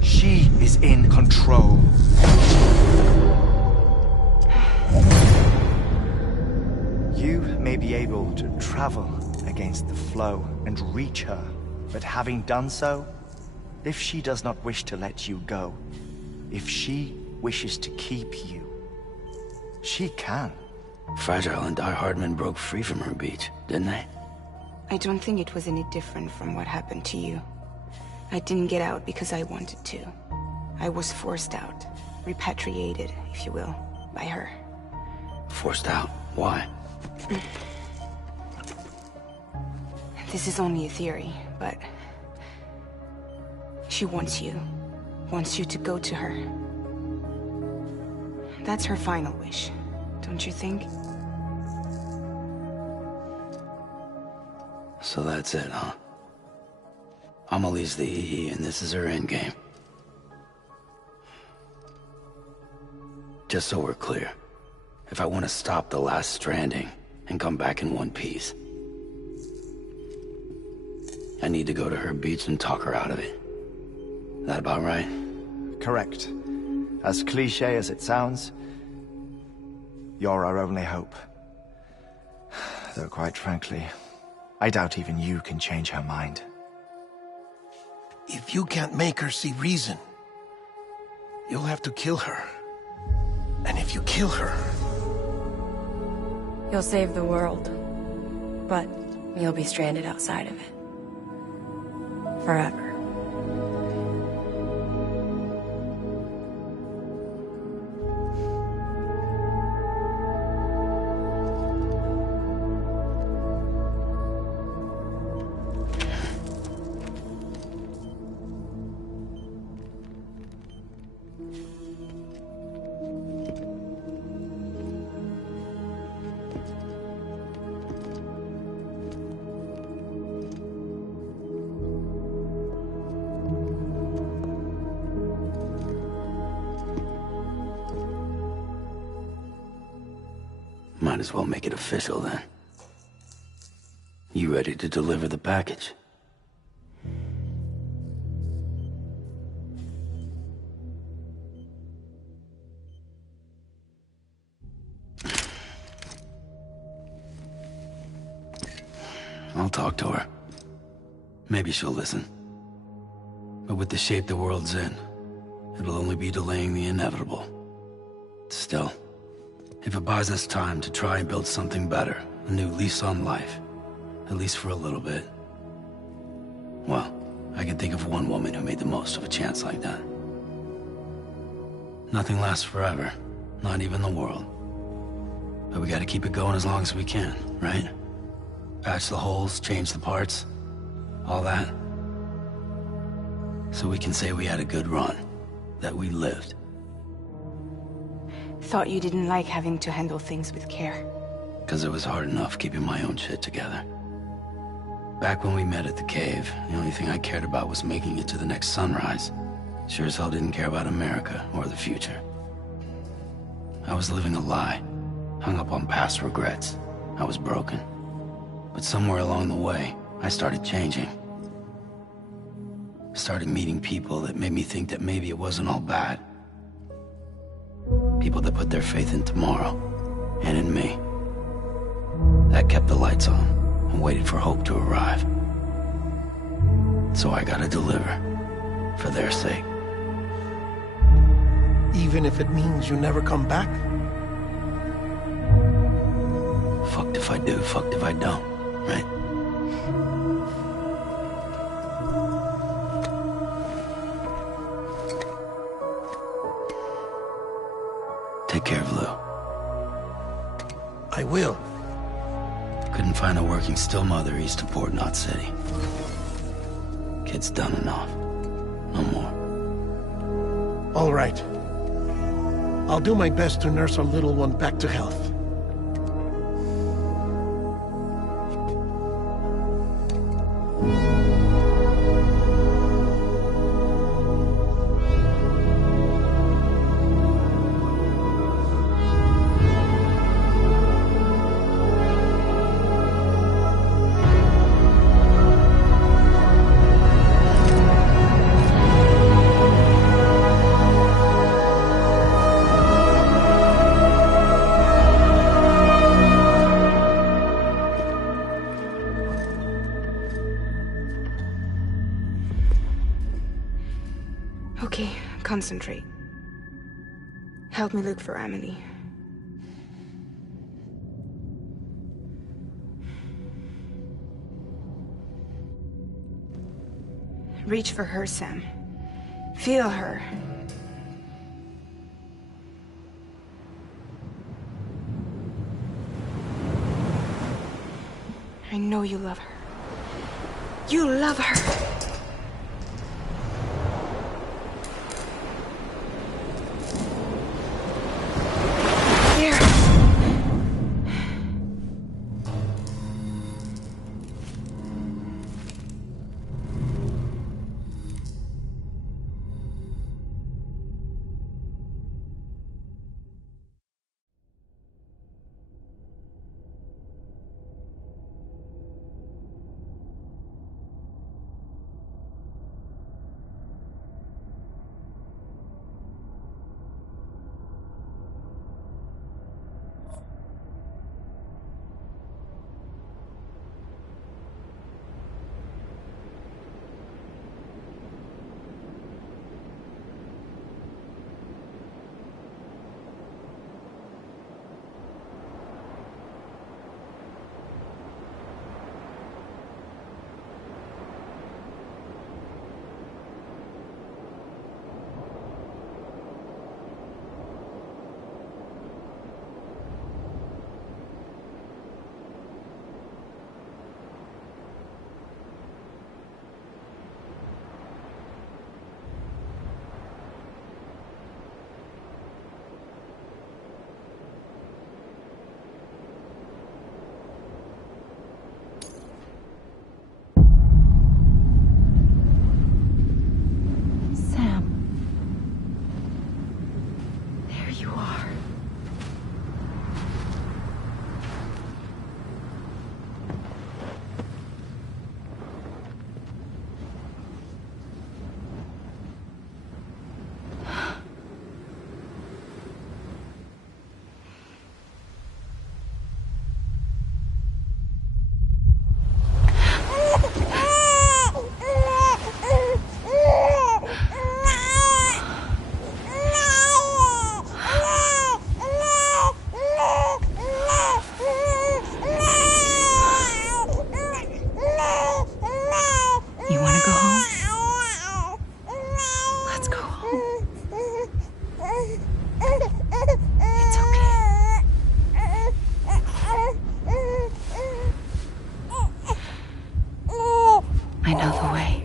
She is in control. You may be able to travel against the flow and reach her, but having done so, if she does not wish to let you go, if she wishes to keep you, she can. Fragile and Die Hardman broke free from her beach, didn't they? I don't think it was any different from what happened to you. I didn't get out because I wanted to. I was forced out. Repatriated, if you will, by her. Forced out? Why? This is only a theory, but... she wants you. Wants you to go to her. That's her final wish, don't you think? So that's it, huh? Amelie's the EE, and this is her endgame. Just so we're clear, if I want to stop the last Stranding and come back in one piece, I need to go to her beach and talk her out of it. That about right? Correct. As cliché as it sounds, you're our only hope. Though quite frankly, I doubt even you can change her mind. If you can't make her see reason, you'll have to kill her. And if you kill her... You'll save the world, but you'll be stranded outside of it. Forever. might as well make it official then. You ready to deliver the package? I'll talk to her. Maybe she'll listen. But with the shape the world's in, it'll only be delaying the inevitable. Still, if it buys us time to try and build something better, a new lease on life, at least for a little bit, well, I can think of one woman who made the most of a chance like that. Nothing lasts forever, not even the world. But we gotta keep it going as long as we can, right? Patch the holes, change the parts, all that. So we can say we had a good run, that we lived. Thought you didn't like having to handle things with care. Because it was hard enough keeping my own shit together. Back when we met at the cave, the only thing I cared about was making it to the next sunrise. Sure as hell didn't care about America or the future. I was living a lie, hung up on past regrets. I was broken. But somewhere along the way, I started changing. Started meeting people that made me think that maybe it wasn't all bad. People that put their faith in tomorrow, and in me. That kept the lights on, and waited for hope to arrive. So I gotta deliver, for their sake. Even if it means you never come back? Fucked if I do, fucked if I don't, right? Take care of Lou. I will. Couldn't find a working still mother east of Port Knot City. Kid's done enough. No more. All right. I'll do my best to nurse our little one back to health. Okay, concentrate. Help me look for Emily. Reach for her, Sam. Feel her. I know you love her. You love her! I know the way.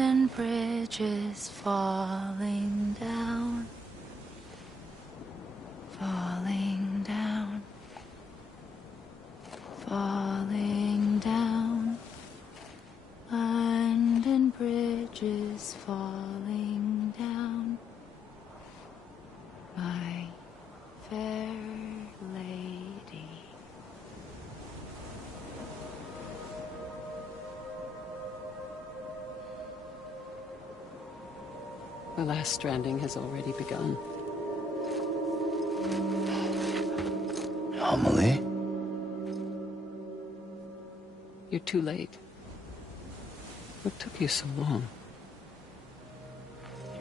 And bridges falling down, falling down, falling down. London bridges falling down, my fair lady. The last stranding has already begun. Amelie? You're too late. What took you so long?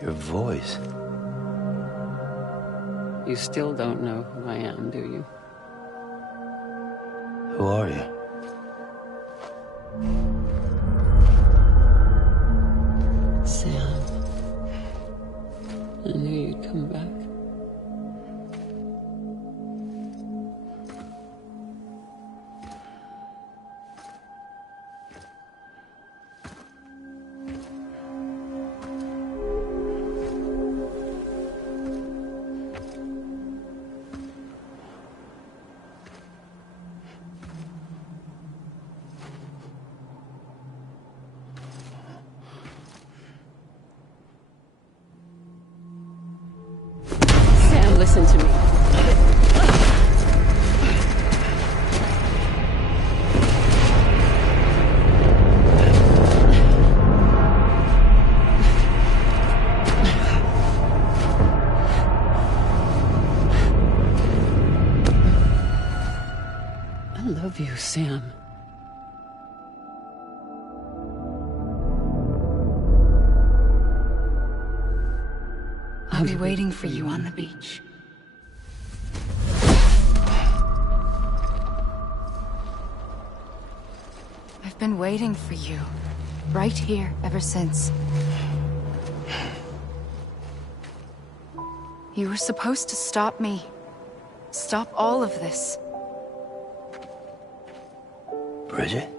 Your voice. You still don't know who I am, do you? Who are you? Sam. I knew you'd come back. Listen to me. I love you, Sam. I'll be waiting for you on the beach. I've been waiting for you, right here, ever since. You were supposed to stop me. Stop all of this. Bridget?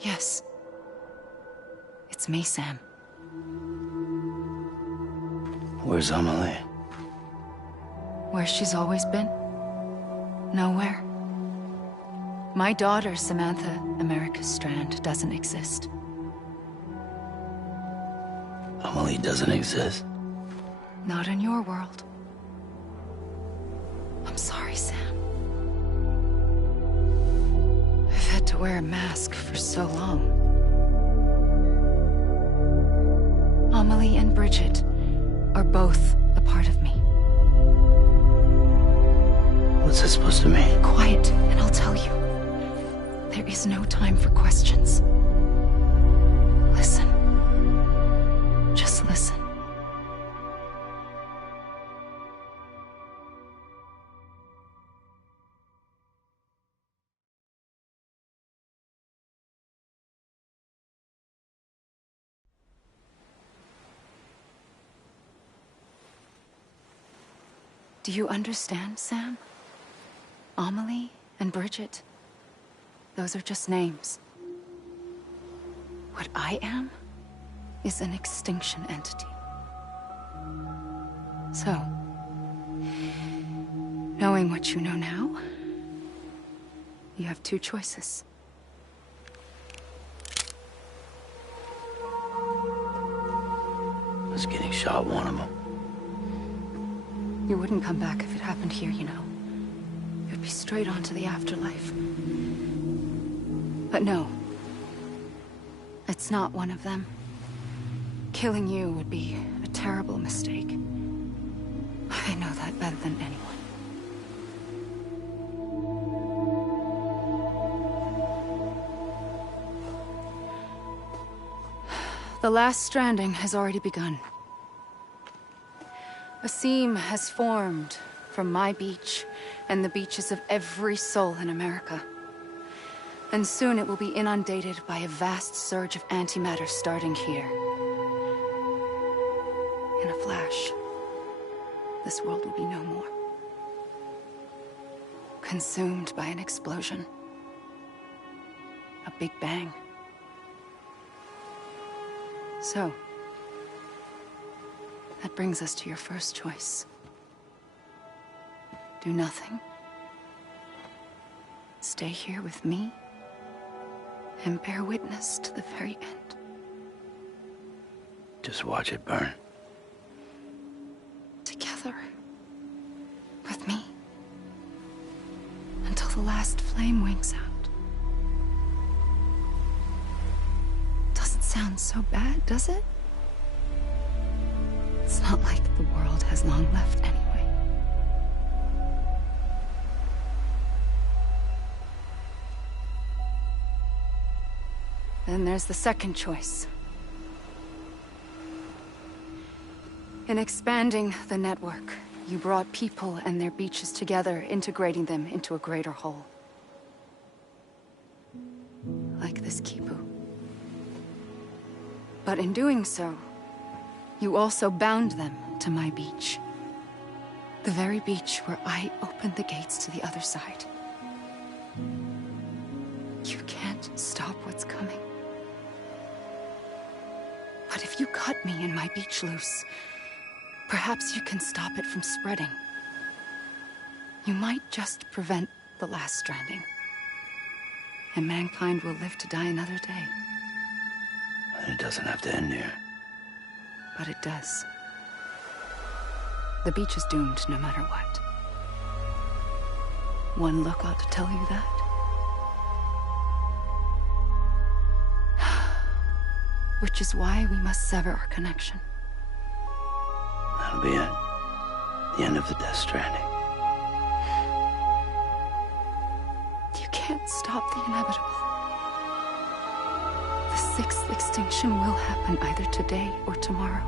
Yes. It's me, Sam. Where's Amelie? Where she's always been. Nowhere. My daughter, Samantha America Strand, doesn't exist. Amelie doesn't exist? Not in your world. I'm sorry, Sam. I've had to wear a mask for so long. Amelie and Bridget are both a part of me. What's that supposed to mean? Quiet, and I'll tell you. There is no time for questions. Listen. Just listen. Do you understand, Sam? Amelie and Bridget, those are just names. What I am is an extinction entity. So, knowing what you know now, you have two choices. Was getting shot one of them. You wouldn't come back if it happened here, you know. You'd be straight on to the afterlife. But no. It's not one of them. Killing you would be a terrible mistake. I know that better than anyone. The last stranding has already begun. A seam has formed from my beach and the beaches of every soul in America. And soon it will be inundated by a vast surge of antimatter starting here. In a flash, this world will be no more. Consumed by an explosion. A big bang. So, that brings us to your first choice. Do nothing. Stay here with me and bear witness to the very end. Just watch it burn. Together. With me. Until the last flame winks out. Doesn't sound so bad, does it? It's not like the world has long left anyway. Then there's the second choice. In expanding the network, you brought people and their beaches together, integrating them into a greater whole. Like this Kipu. But in doing so, you also bound them to my beach. The very beach where I opened the gates to the other side. You can't stop what's coming. But if you cut me and my beach loose, perhaps you can stop it from spreading. You might just prevent the last stranding. And mankind will live to die another day. And it doesn't have to end here. But it does. The beach is doomed no matter what. One look ought to tell you that. Which is why we must sever our connection. That'll be it. The end of the Death Stranding. You can't stop the inevitable. The sixth extinction will happen either today or tomorrow.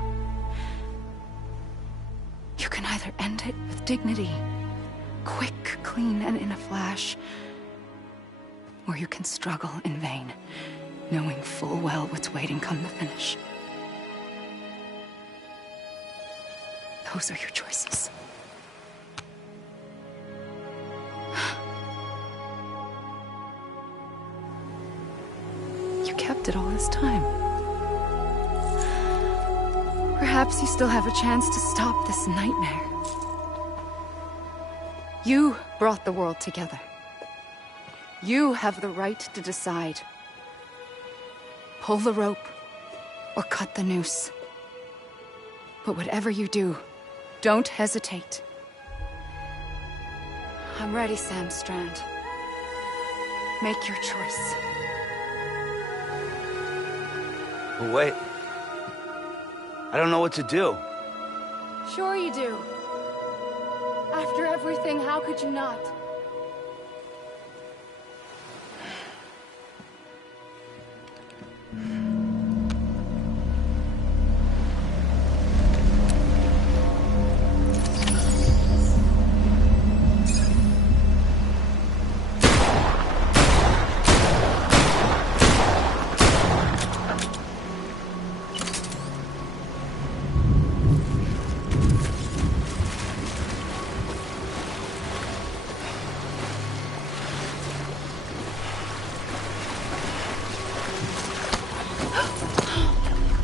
You can either end it with dignity, quick, clean, and in a flash, or you can struggle in vain, knowing full well what's waiting come the finish. Those are your choices. wasted all this time. Perhaps you still have a chance to stop this nightmare. You brought the world together. You have the right to decide. Pull the rope, or cut the noose. But whatever you do, don't hesitate. I'm ready, Sam Strand. Make your choice. Wait. I don't know what to do. Sure you do. After everything, how could you not?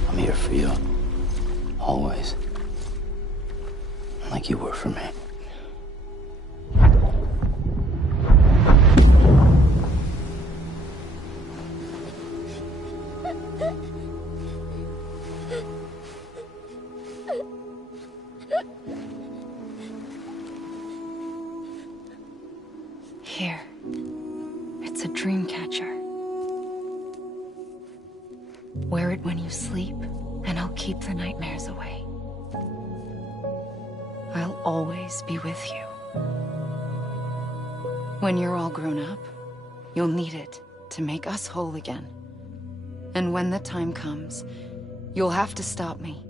I'm here for you. Always. Like you were for me. Here. It's a dream catcher. Wear it when you sleep, and I'll keep the nightmares away. I'll always be with you. When you're all grown up, you'll need it to make us whole again. And when the time comes, you'll have to stop me.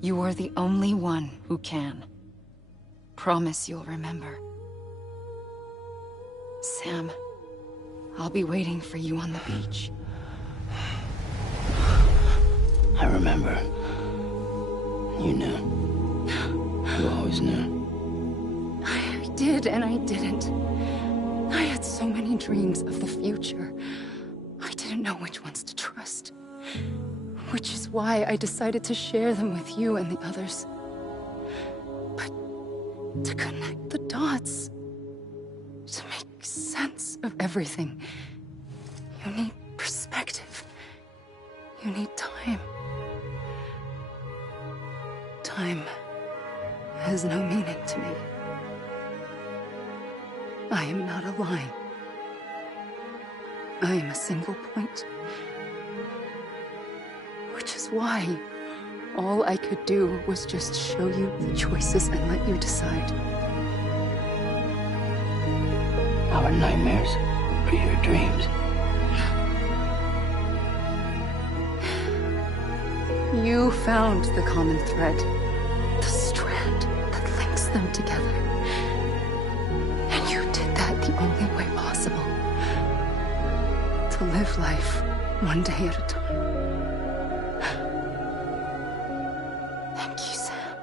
You are the only one who can. Promise you'll remember. Sam, I'll be waiting for you on the beach. I remember. You knew. You always knew. I did and I didn't. I had so many dreams of the future. I didn't know which ones to trust. Which is why I decided to share them with you and the others. But to connect the dots, to make sense of everything, you need perspective. You need time. Time has no meaning to me. I am not a line. I am a single point. Which is why all I could do was just show you the choices and let you decide. Our nightmares are your dreams. You found the common thread, the strand that links them together. And you did that the only way possible. To live life one day at a time. Thank you, Sam.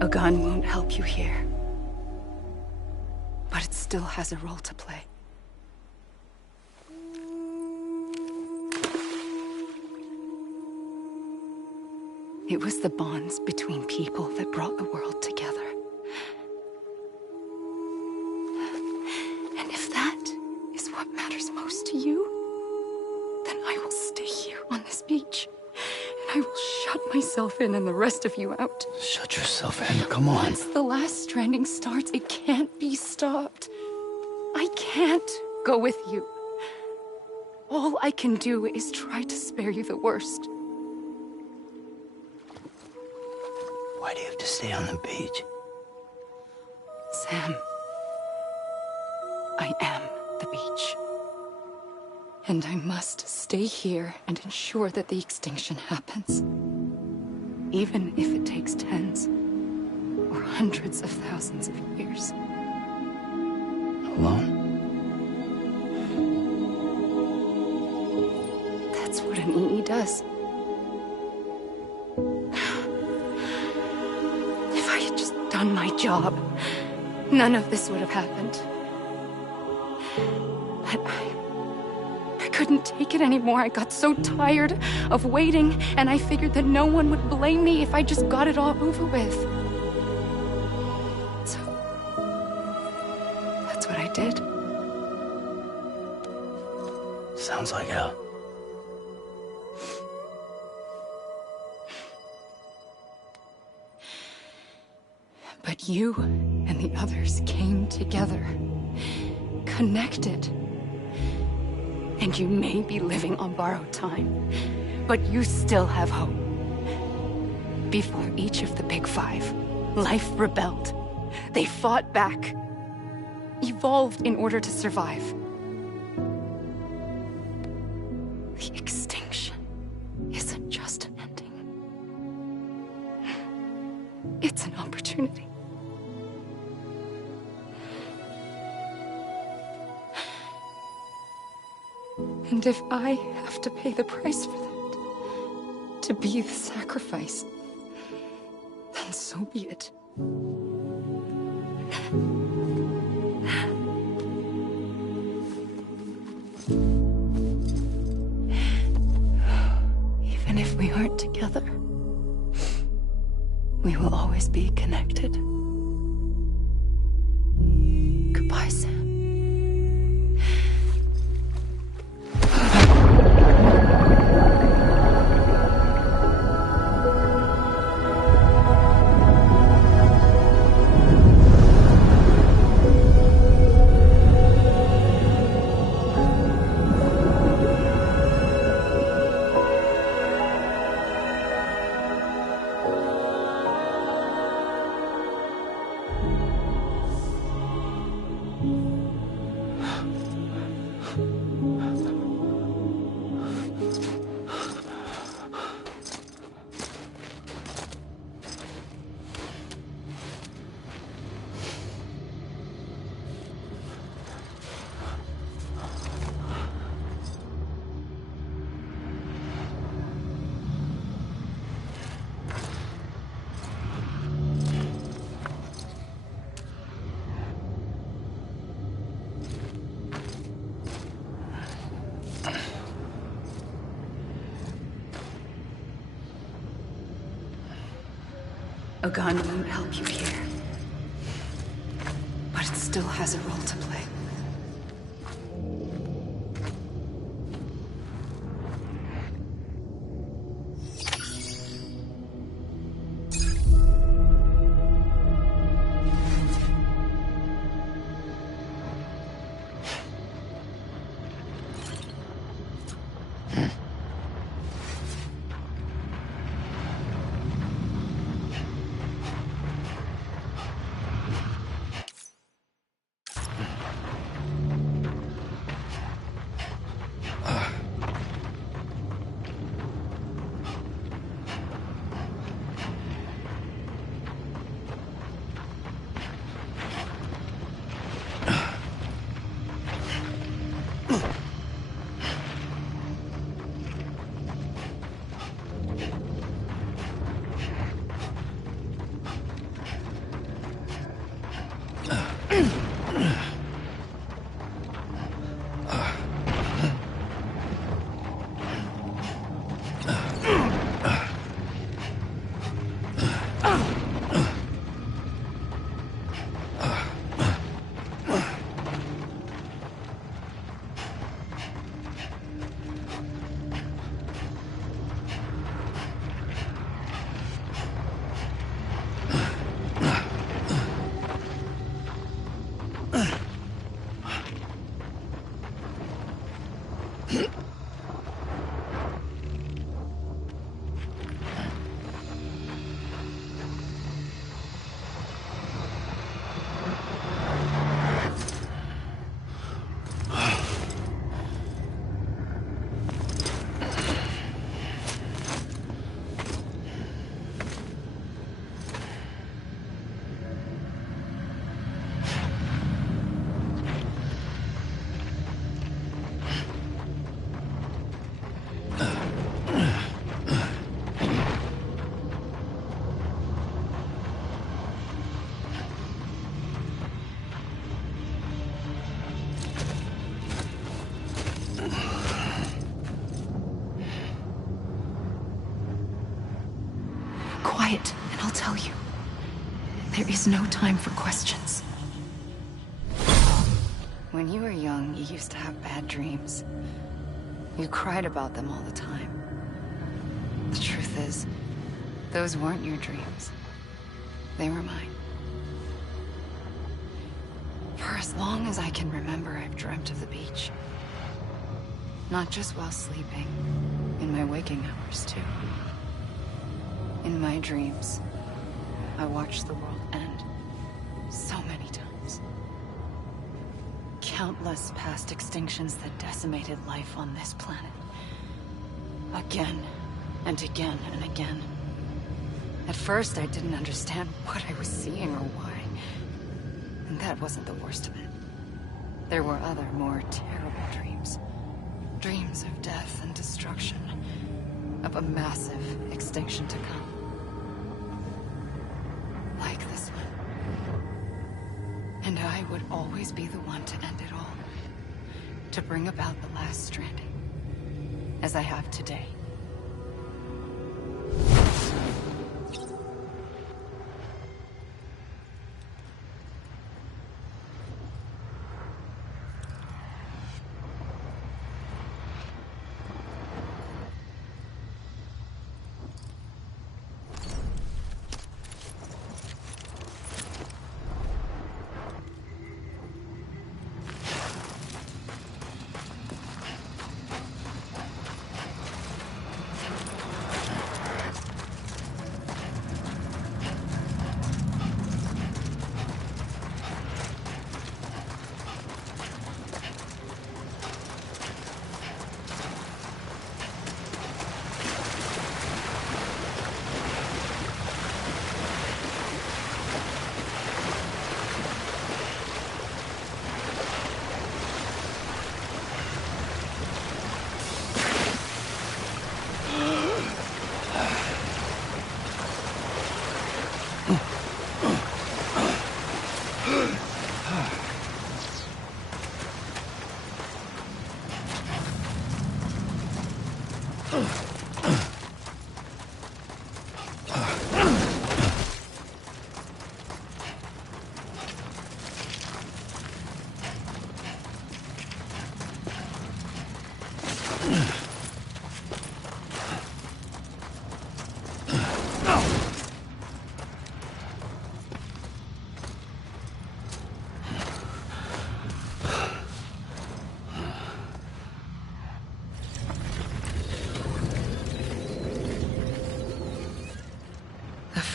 A gun won't help you here. But it still has a role to play. It was the bonds between people that brought the world together. And if that is what matters most to you, then I will stay here on this beach. And I will shut myself in and the rest of you out. Shut yourself in, come on. Once the last stranding starts, it can't be stopped. I can't go with you. All I can do is try to spare you the worst. Why do you have to stay on the beach? Sam, I am the beach. And I must stay here and ensure that the extinction happens. Even if it takes tens or hundreds of thousands of years. Alone? That's what an EE does. done my job, none of this would have happened. But I couldn't take it anymore. I got so tired of waiting, and I figured that no one would blame me if I just got it all over with. So, that's what I did. Sounds like hell. But you and the others came together, connected. And you may be living on borrowed time, but you still have hope. Before each of the Big Five, life rebelled. They fought back, evolved in order to survive. The extinction isn't just an ending. It's an opportunity. And if I have to pay the price for that, to be the sacrifice, then so be it. Even if we aren't together, we will always be connected. Goodbye, Sam. A gun won't help you here, but it still has a role to play. quiet, and I'll tell you. There is no time for questions. When you were young, you used to have bad dreams. You cried about them all the time. The truth is, those weren't your dreams. They were mine. For as long as I can remember, I've dreamt of the beach. Not just while sleeping, in my waking hours, too. In my dreams, I watched the world end so many times. Countless past extinctions that decimated life on this planet. Again, and again, and again. At first, I didn't understand what I was seeing or why. And that wasn't the worst of it. There were other, more terrible dreams. Dreams of death and destruction. Of a massive extinction to come. Like this one. And I would always be the one to end it all. To bring about the last stranding. As I have today.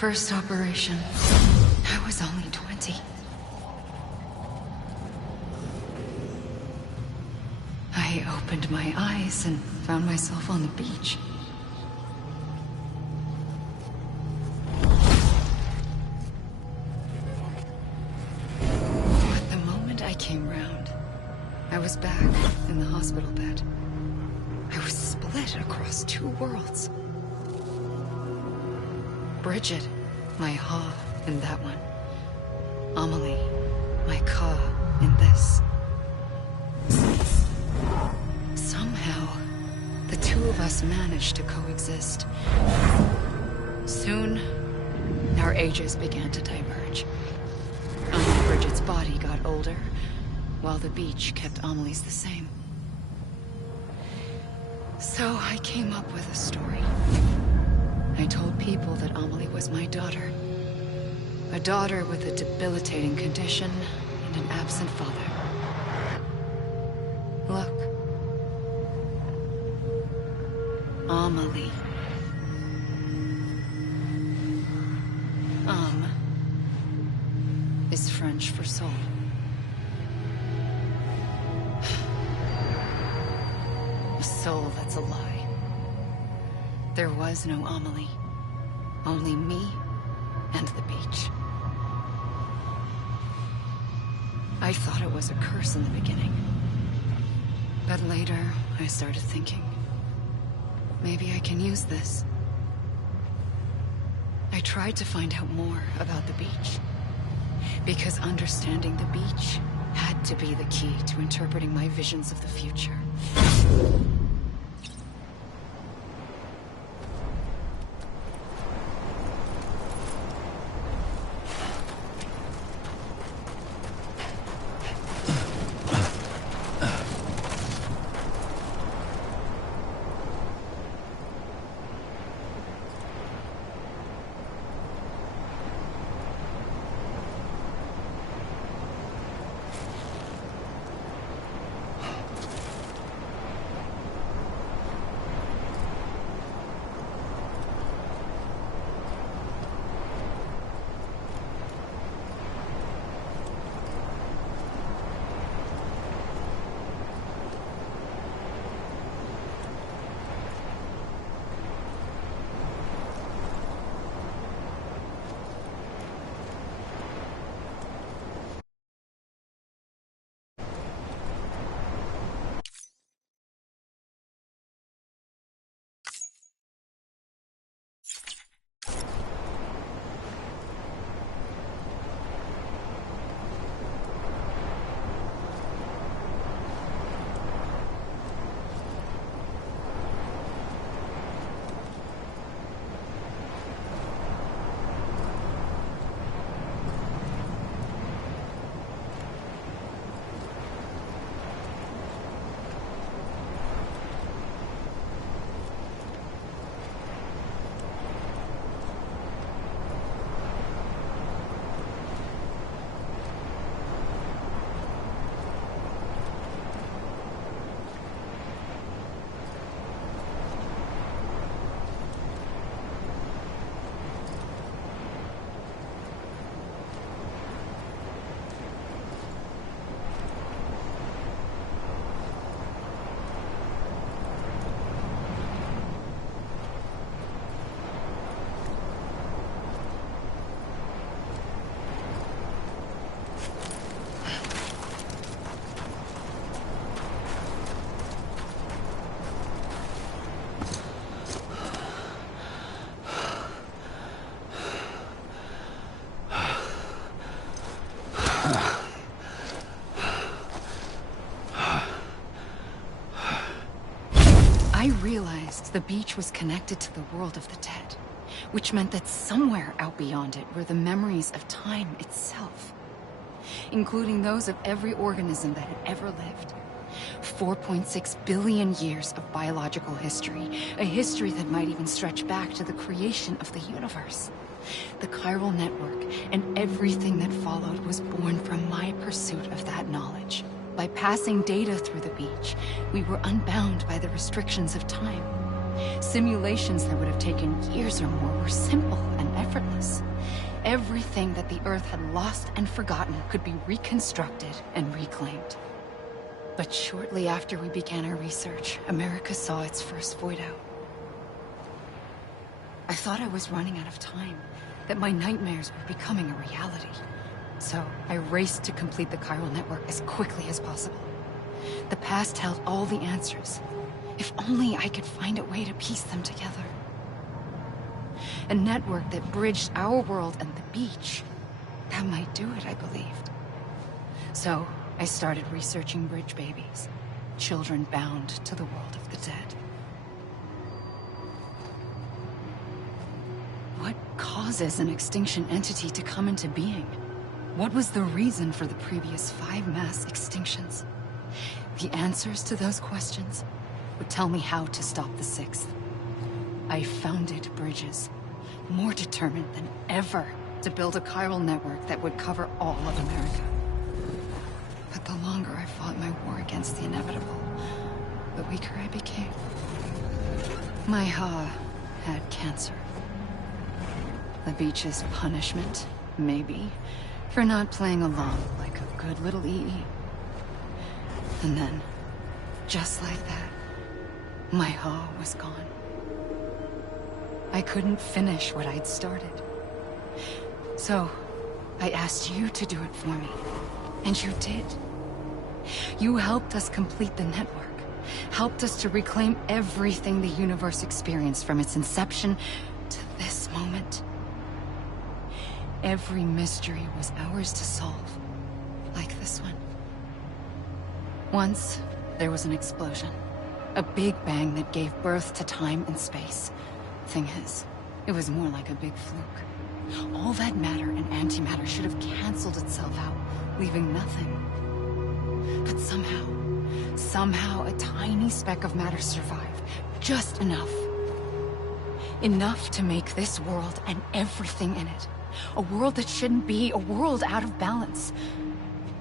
First operation, I was only 20. I opened my eyes and found myself on the beach. But the moment I came round, I was back in the hospital bed. I was split across two worlds. Bridget, my Ha in that one. Amelie, my Ka in this. Somehow, the two of us managed to coexist. Soon, our ages began to diverge. Bridget's body got older, while the beach kept Amelie's the same. So I came up with a story. I told people that Amelie was my daughter. A daughter with a debilitating condition and an absent father. Look. Amelie. Is French for soul. A soul that's a lie. There was no Amelie. Only me and the beach. I thought it was a curse in the beginning. But later, I started thinking, maybe I can use this. I tried to find out more about the beach. Because understanding the beach had to be the key to interpreting my visions of the future. I realized the beach was connected to the world of the dead, which meant that somewhere out beyond it were the memories of time itself, including those of every organism that had ever lived. 4.6 billion years of biological history, a history that might even stretch back to the creation of the universe. The chiral network and everything that followed was born from my pursuit of that knowledge. By passing data through the beach, we were unbound by the restrictions of time. Simulations that would have taken years or more were simple and effortless. Everything that the Earth had lost and forgotten could be reconstructed and reclaimed. But shortly after we began our research, America saw its first void out. I thought I was running out of time, that my nightmares were becoming a reality. So I raced to complete the chiral network as quickly as possible. The past held all the answers. If only I could find a way to piece them together. A network that bridged our world and the beach. That might do it, I believed. So I started researching bridge babies, children bound to the world of the dead. What causes an extinction entity to come into being? What was the reason for the previous 5 mass extinctions? The answers to those questions would tell me how to stop the 6th. I founded bridges, more determined than ever to build a chiral network that would cover all of America. But the longer I fought my war against the inevitable, the weaker I became. My Ha had cancer. The beach's punishment, maybe, for not playing along like a good little EE. And then, just like that, my Ha was gone. I couldn't finish what I'd started. So, I asked you to do it for me. And you did. You helped us complete the network. Helped us to reclaim everything the universe experienced from its inception to this moment. Every mystery was ours to solve. Like this one. Once, there was an explosion. A big bang that gave birth to time and space. Thing is, it was more like a big fluke. All that matter and antimatter should have canceled itself out, leaving nothing. But somehow a tiny speck of matter survived. Just enough. Enough to make this world and everything in it. A world that shouldn't be, a world out of balance.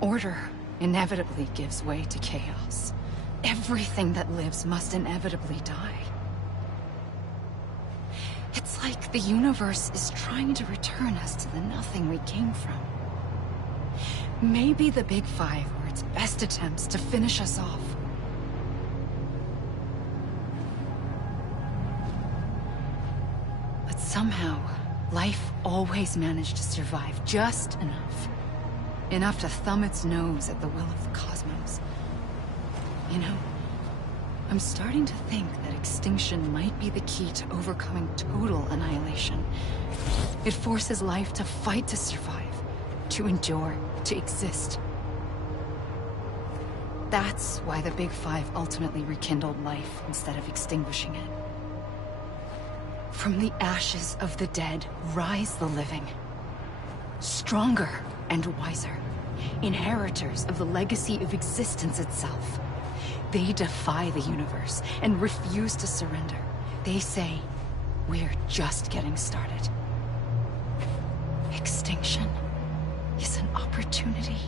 Order inevitably gives way to chaos. Everything that lives must inevitably die. It's like the universe is trying to return us to the nothing we came from. Maybe the Big Five were its best attempts to finish us off. But somehow, life always managed to survive just enough. Enough to thumb its nose at the will of the cosmos. You know, I'm starting to think that extinction might be the key to overcoming total annihilation. It forces life to fight to survive, to endure, to exist. That's why the Big Five ultimately rekindled life instead of extinguishing it. From the ashes of the dead rise the living. Stronger and wiser. Inheritors of the legacy of existence itself. They defy the universe and refuse to surrender. They say, we're just getting started. Extinction is an opportunity.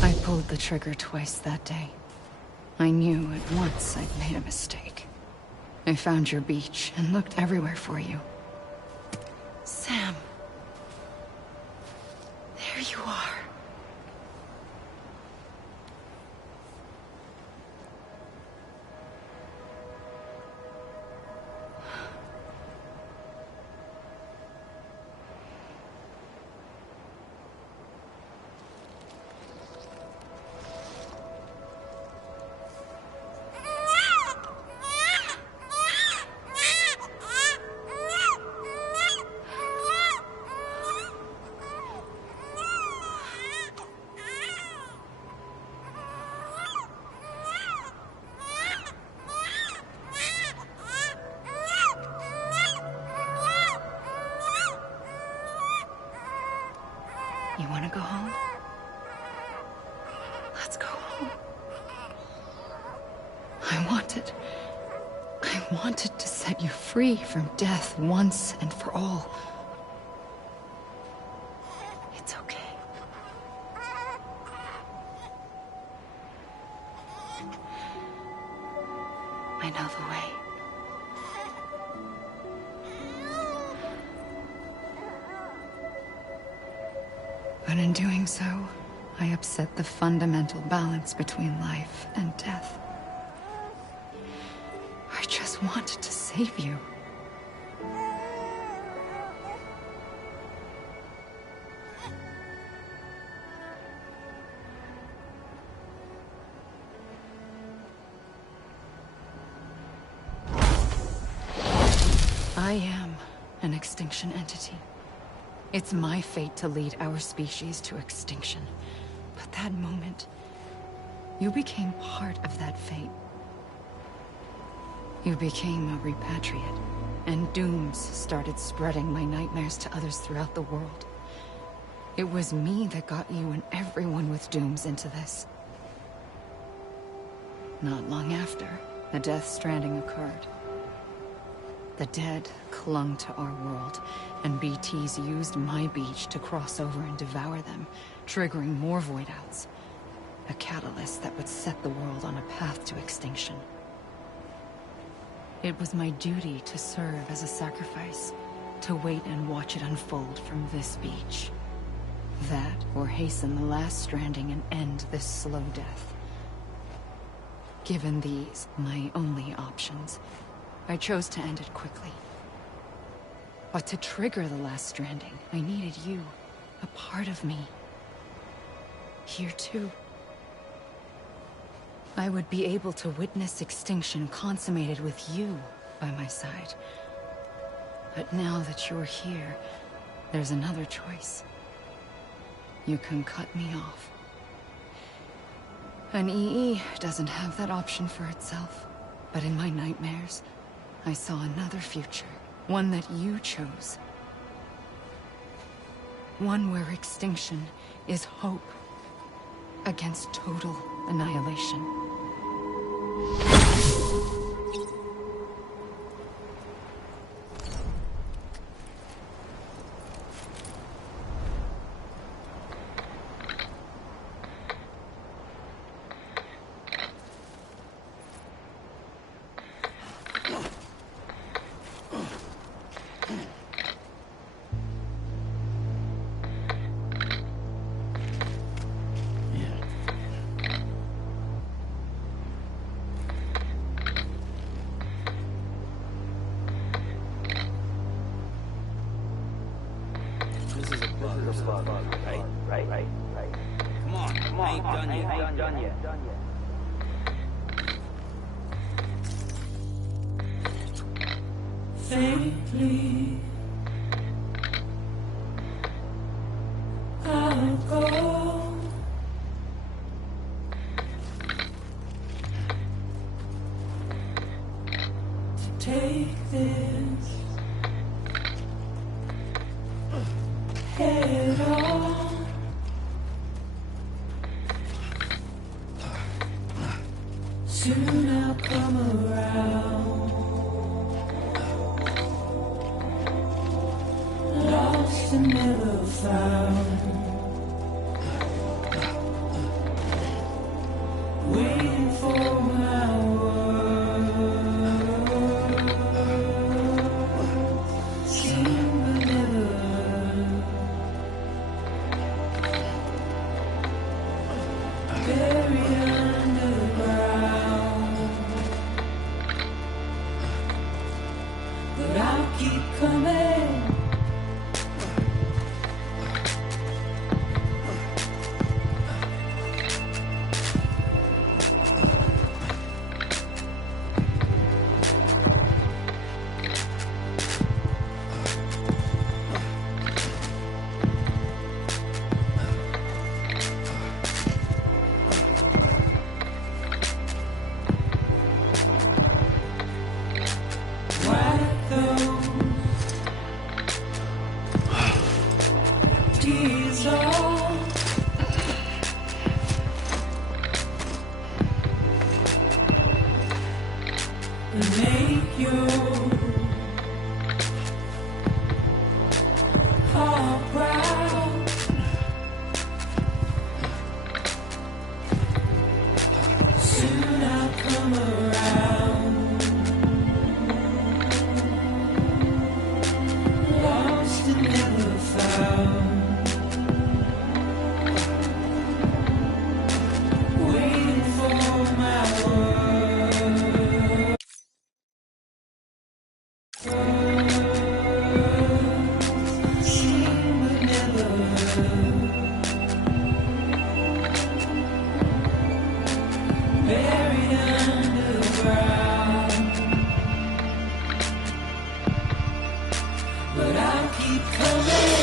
I pulled the trigger twice that day. I knew at once I'd made a mistake. I found your beach and looked everywhere for you. Sam. There you are. You want to go home? Let's go home. I wanted to set you free from death once and for all. It's okay. I know the way. But in doing so, I upset the fundamental balance between life and death. I just wanted to save you. I am an extinction entity. It's my fate to lead our species to extinction. But that moment, you became part of that fate. You became a repatriate, and dooms started spreading my nightmares to others throughout the world. It was me that got you and everyone with dooms into this. Not long after, the Death Stranding occurred. The dead clung to our world, and BTs used my beach to cross over and devour them, triggering more void-outs. A catalyst that would set the world on a path to extinction. It was my duty to serve as a sacrifice, to wait and watch it unfold from this beach. That, or hasten the last stranding and end this slow death. Given these, my only options, I chose to end it quickly. But to trigger the last stranding, I needed you, a part of me. Here too. I would be able to witness extinction consummated with you by my side. But now that you're here, there's another choice. You can cut me off. An EE doesn't have that option for itself. But in my nightmares, I saw another future. One that you chose. One where extinction is hope against total annihilation. Right. Come on, I ain't done yet. Faintly, I'll go to take this head on. Soon I'll come around. Lost and never found. Waiting for my words. Seen but never heard. Buried underground. But I'll keep coming. Make your heart proud. Soon I'll come around. Lost and never found. Waiting for my word. But I'll keep coming.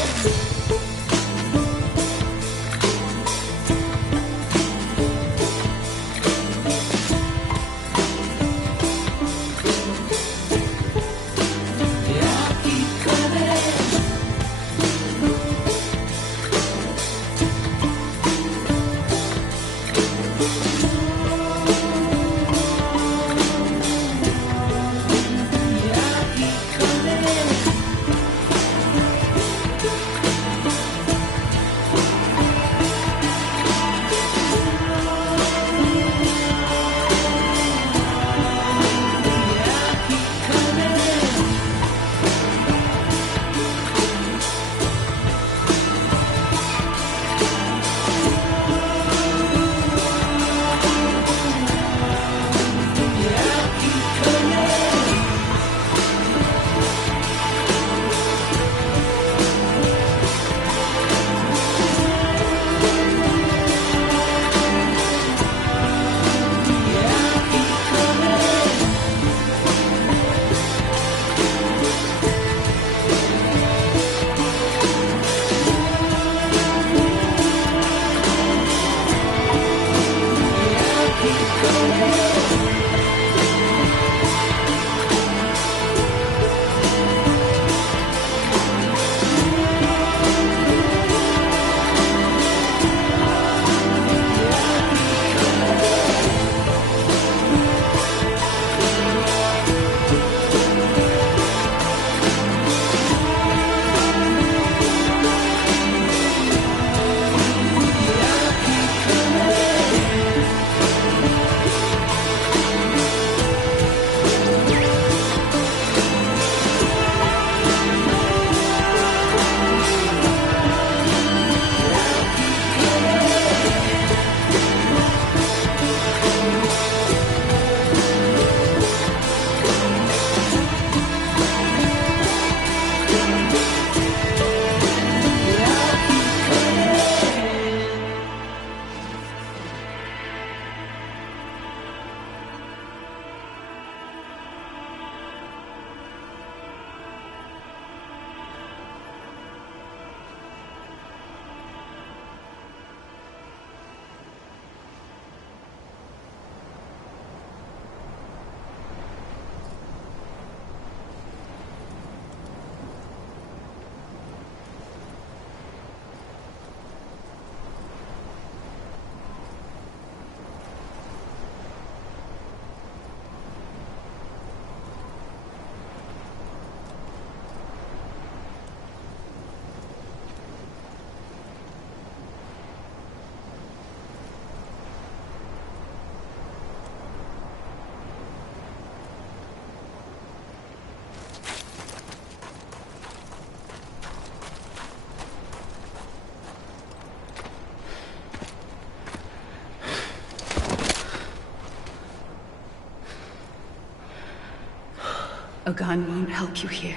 gun won't help you here.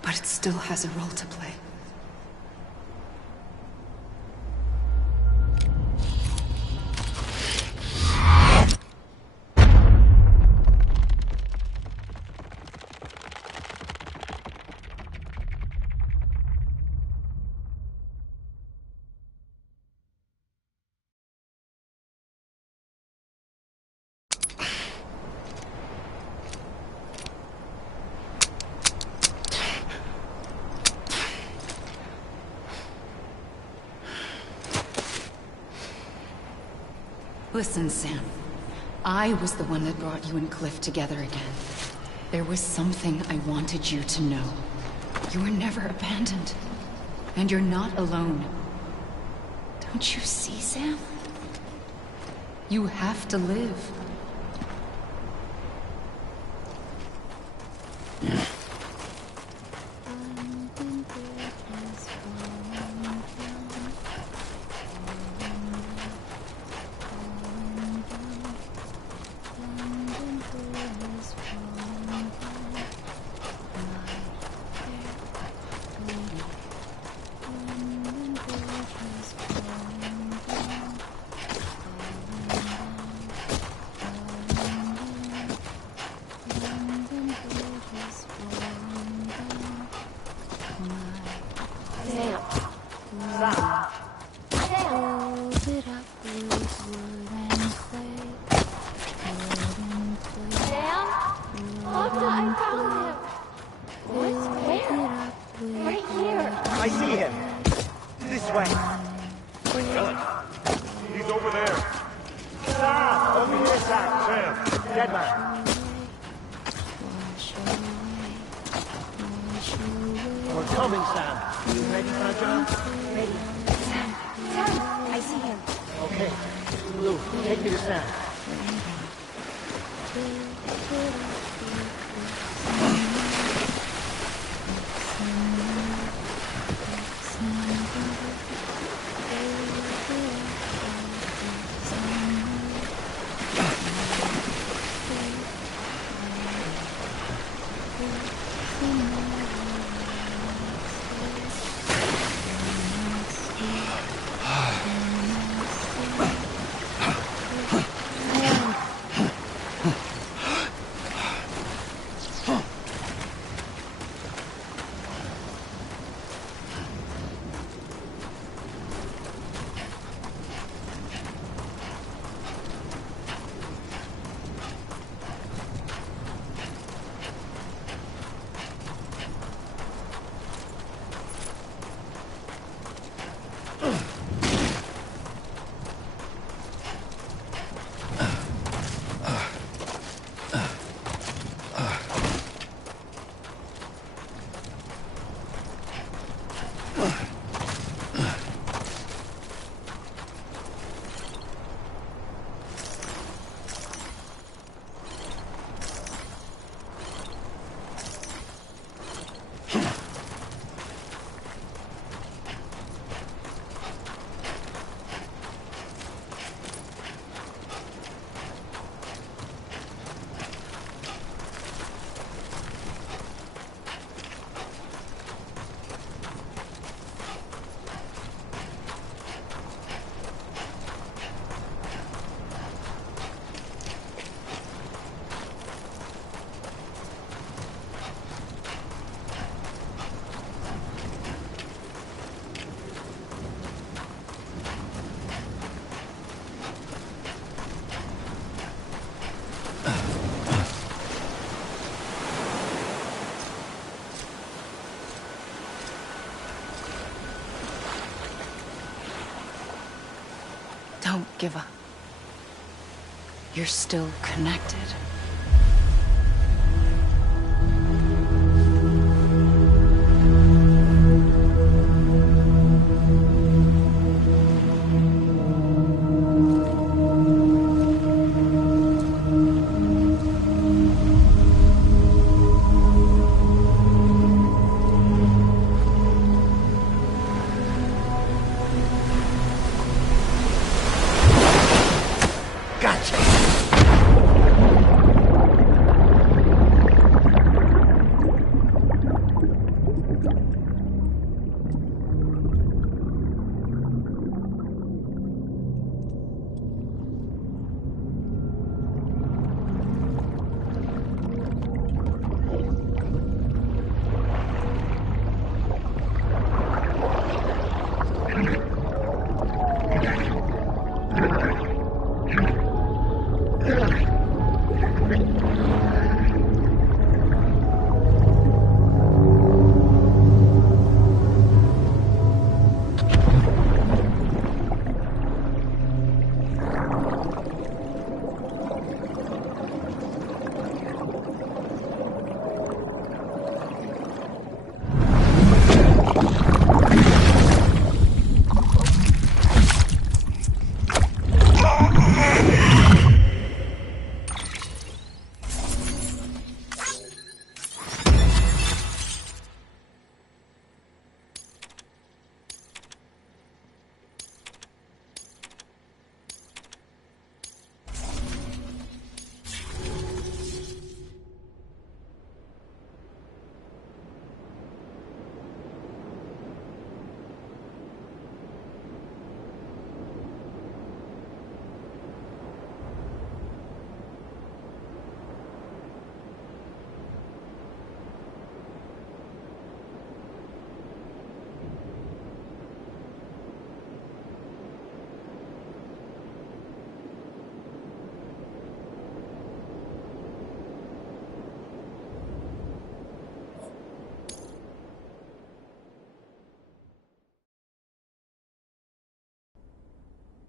But it still has a role to play. Listen, Sam. I was the one that brought you and Cliff together again. There was something I wanted you to know. You were never abandoned. And you're not alone. Don't you see, Sam? You have to live. Don't give up. You're still connected. Gotcha.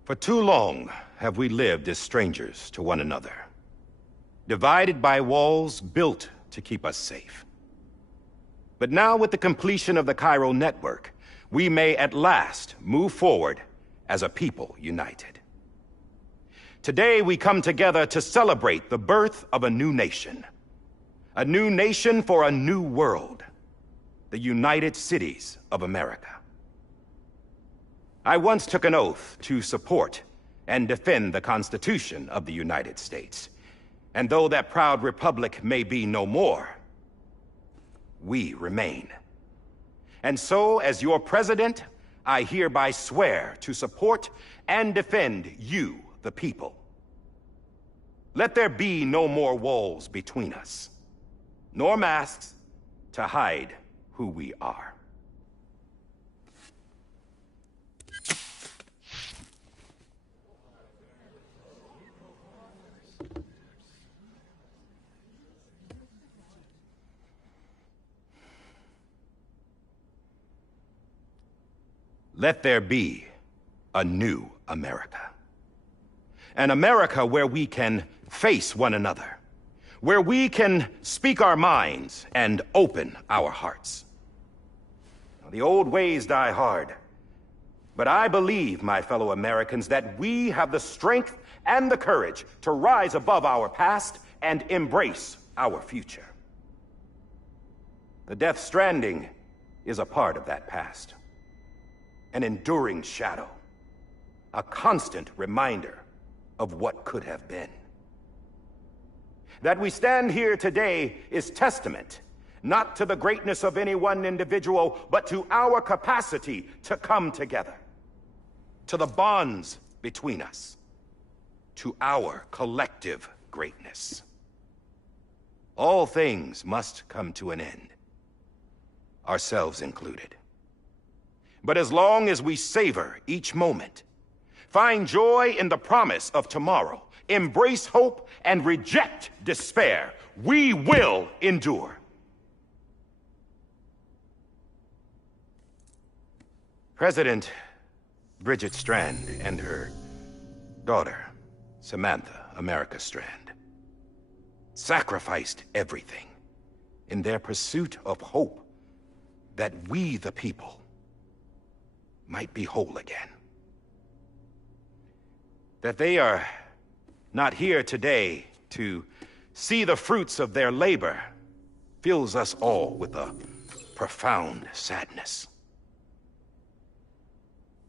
For too long have we lived as strangers to one another, divided by walls built to keep us safe. But now, with the completion of the Cairo network, we may at last move forward as a people united. Today, we come together to celebrate the birth of a new nation. A new nation for a new world. The United Cities of America. I once took an oath to support and defend the Constitution of the United States. And though that proud republic may be no more, we remain. And so, as your president, I hereby swear to support and defend you, the people. Let there be no more walls between us, nor masks to hide who we are. Let there be a new America. An America where we can face one another, where we can speak our minds and open our hearts. The old ways die hard, but I believe, my fellow Americans, that we have the strength and the courage to rise above our past and embrace our future. The Death Stranding is a part of that past. An enduring shadow, a constant reminder of what could have been. That we stand here today is testament, not to the greatness of any one individual, but to our capacity to come together, to the bonds between us, to our collective greatness. All things must come to an end, ourselves included. But as long as we savor each moment, find joy in the promise of tomorrow, embrace hope, and reject despair, we will endure. President Bridget Strand and her daughter, Samantha America Strand, sacrificed everything in their pursuit of hope that we, the people, might be whole again. That they are not here today to see the fruits of their labor fills us all with a profound sadness.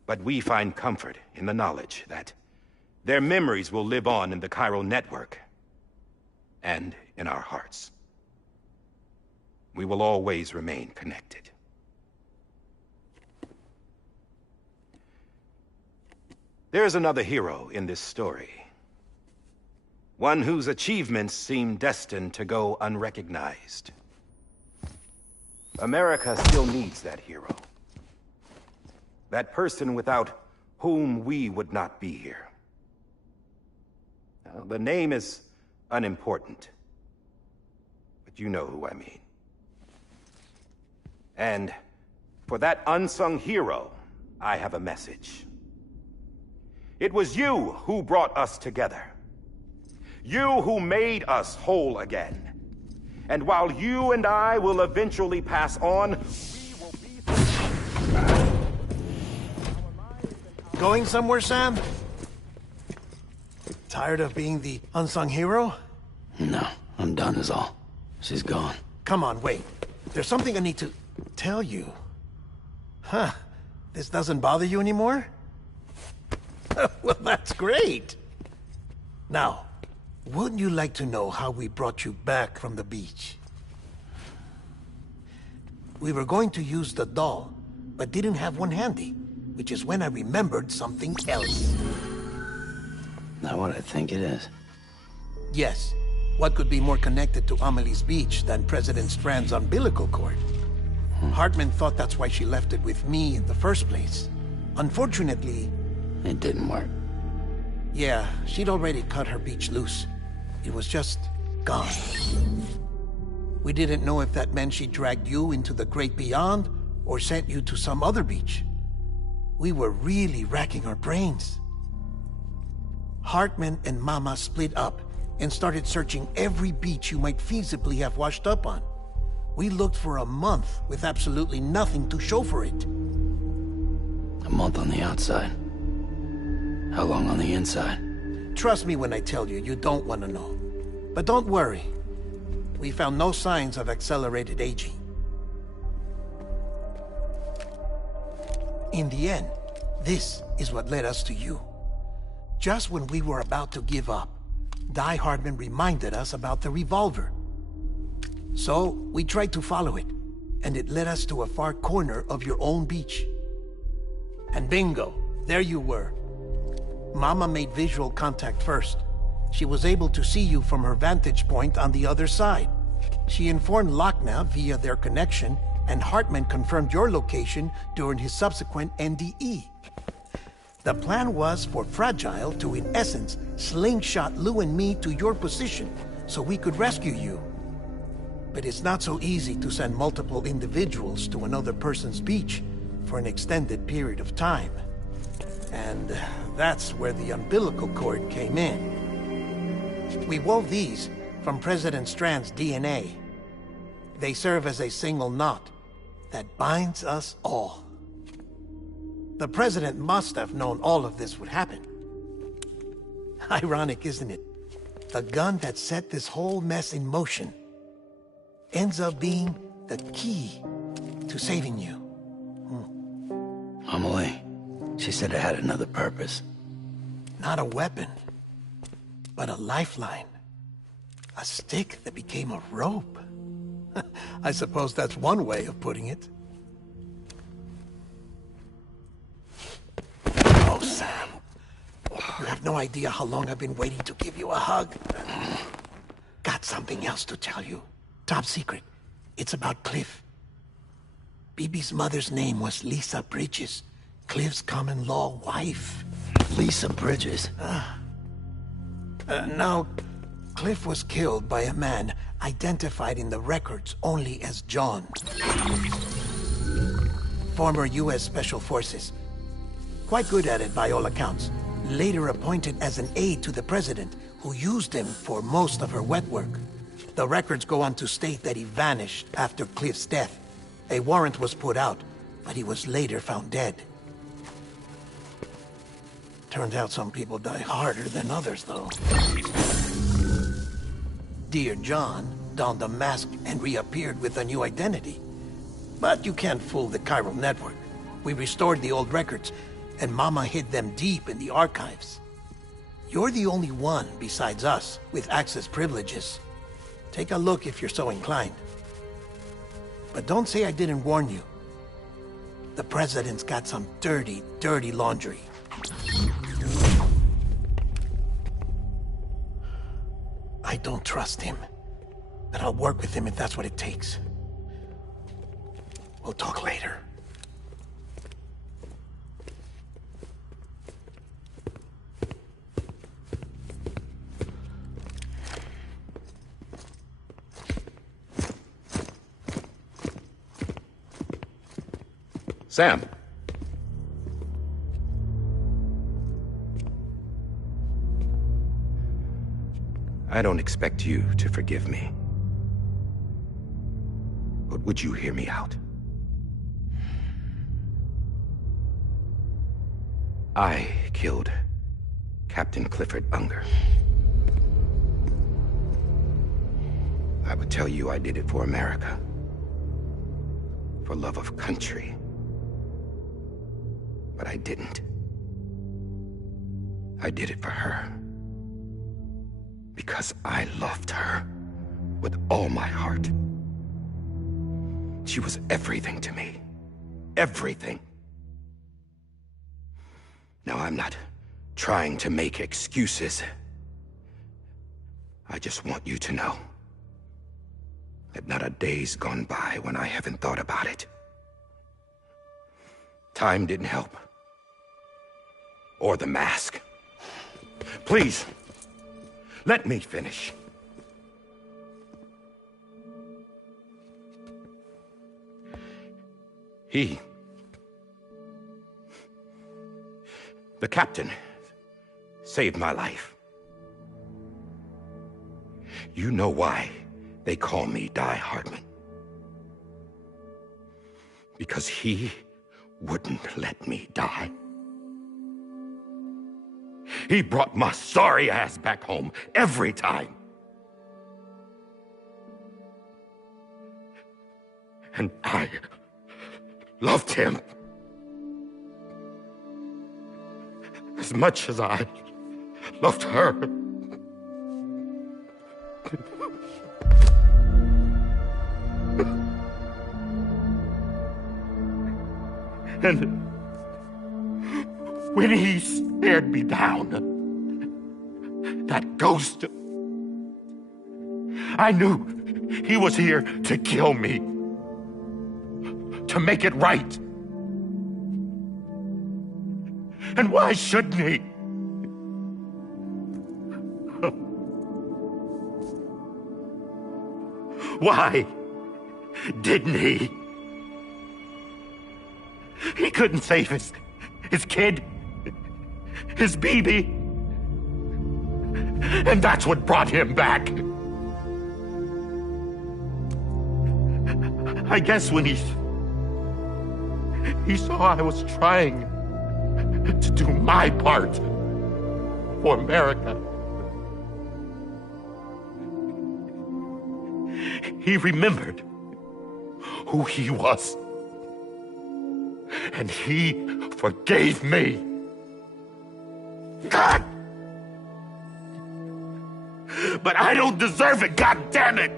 But we find comfort in the knowledge that their memories will live on in the Cairo network and in our hearts. We will always remain connected. There's another hero in this story. One whose achievements seem destined to go unrecognized. America still needs that hero. That person without whom we would not be here. Now, the name is unimportant, but you know who I mean. And for that unsung hero, I have a message. It was you who brought us together. You who made us whole again. And while you and I will eventually pass on, we will be... Going somewhere, Sam? Tired of being the unsung hero? No, I'm done is all. She's gone. Come on, wait. There's something I need to tell you. Huh. This doesn't bother you anymore? Well, that's great. Now, wouldn't you like to know how we brought you back from the beach? We were going to use the doll, but didn't have one handy, which is when I remembered something else. Not what I think it is. Yes. What could be more connected to Amelie's beach than President Strand's umbilical cord? Hartman thought that's why she left it with me in the first place. Unfortunately... It didn't work. Yeah, she'd already cut her beach loose. It was just gone. We didn't know if that meant she dragged you into the great beyond, or sent you to some other beach. We were really racking our brains. Hartman and Mama split up and started searching every beach you might feasibly have washed up on. We looked for a month with absolutely nothing to show for it. A month on the outside. How long on the inside? Trust me when I tell you, you don't want to know. But don't worry. We found no signs of accelerated aging. In the end, this is what led us to you. Just when we were about to give up, Die Hardman reminded us about the revolver. So, we tried to follow it, and it led us to a far corner of your own beach. And bingo, there you were. Mama made visual contact first. She was able to see you from her vantage point on the other side. She informed Lochna via their connection, and Hartman confirmed your location during his subsequent NDE. The plan was for Fragile to, in essence, slingshot Lou and me to your position so we could rescue you. But it's not so easy to send multiple individuals to another person's beach for an extended period of time. And that's where the umbilical cord came in. We wove these from President Strand's DNA. They serve as a single knot that binds us all. The President must have known all of this would happen. Ironic, isn't it? The gun that set this whole mess in motion ends up being the key to saving you. Amelie, she said it had another purpose. Not a weapon, but a lifeline. A stick that became a rope. I suppose that's one way of putting it. Oh, Sam. You have no idea how long I've been waiting to give you a hug. Got something else to tell you. Top secret. It's about Cliff. Bibi's mother's name was Lisa Bridges, Cliff's common-law wife. Lisa Bridges? Now, Cliff was killed by a man identified in the records only as John. Former U.S. Special Forces. Quite good at it by all accounts. Later appointed as an aide to the president, who used him for most of her wet work. The records go on to state that he vanished after Cliff's death. A warrant was put out, but he was later found dead. Turned out some people die harder than others, though. Dear John donned a mask and reappeared with a new identity. But you can't fool the chiral network. We restored the old records, and Mama hid them deep in the archives. You're the only one, besides us, with access privileges. Take a look if you're so inclined. But don't say I didn't warn you. The President's got some dirty, dirty laundry. I don't trust him, but I'll work with him if that's what it takes. We'll talk later. Sam. I don't expect you to forgive me. But would you hear me out? I killed Captain Clifford Unger. I would tell you I did it for America. For love of country. But I didn't. I did it for her. Because I loved her with all my heart. She was everything to me. Everything. Now, I'm not trying to make excuses. I just want you to know that not a day's gone by when I haven't thought about it. Time didn't help. Or the mask. Please, let me finish. The captain saved my life. You know why they call me Die Hardman. Because he wouldn't let me die. He brought my sorry ass back home every time. And I loved him as much as I loved her. And when he stared me down, that ghost, I knew he was here to kill me, to make it right. And why shouldn't he? Why didn't he? He couldn't save his kid, his baby. And that's what brought him back. I guess when he saw I was trying to do my part for America, he remembered who he was. And he forgave me. God! But I don't deserve it, God damn it!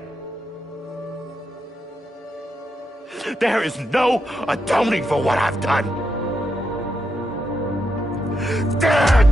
There is no atoning for what I've done. God!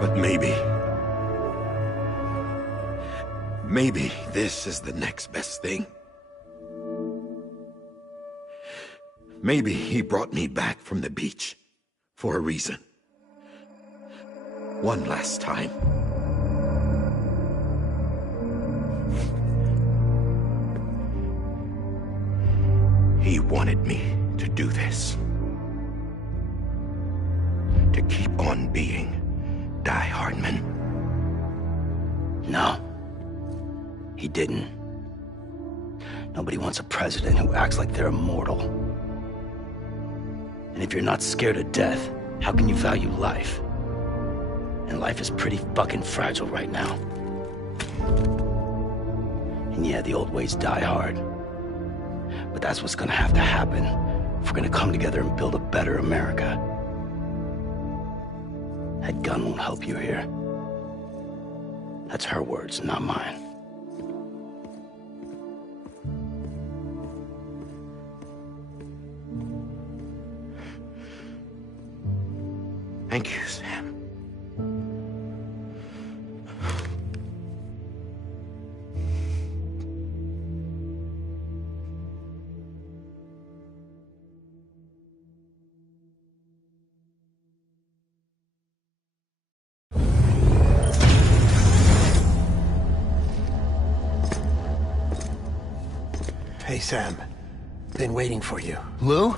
But maybe this is the next best thing. Maybe he brought me back from the beach for a reason. One last time. He wanted me to do this. To keep on being Die Hardman. No. He didn't. Nobody wants a president who acts like they're immortal. And if you're not scared of death, how can you value life? And life is pretty fucking fragile right now. And yeah, the old ways die hard. But that's what's gonna have to happen if we're gonna come together and build a better America. That gun won't help you here. That's her words, not mine. Thank you, Sam. Hey, Sam. Been waiting for you. Lou?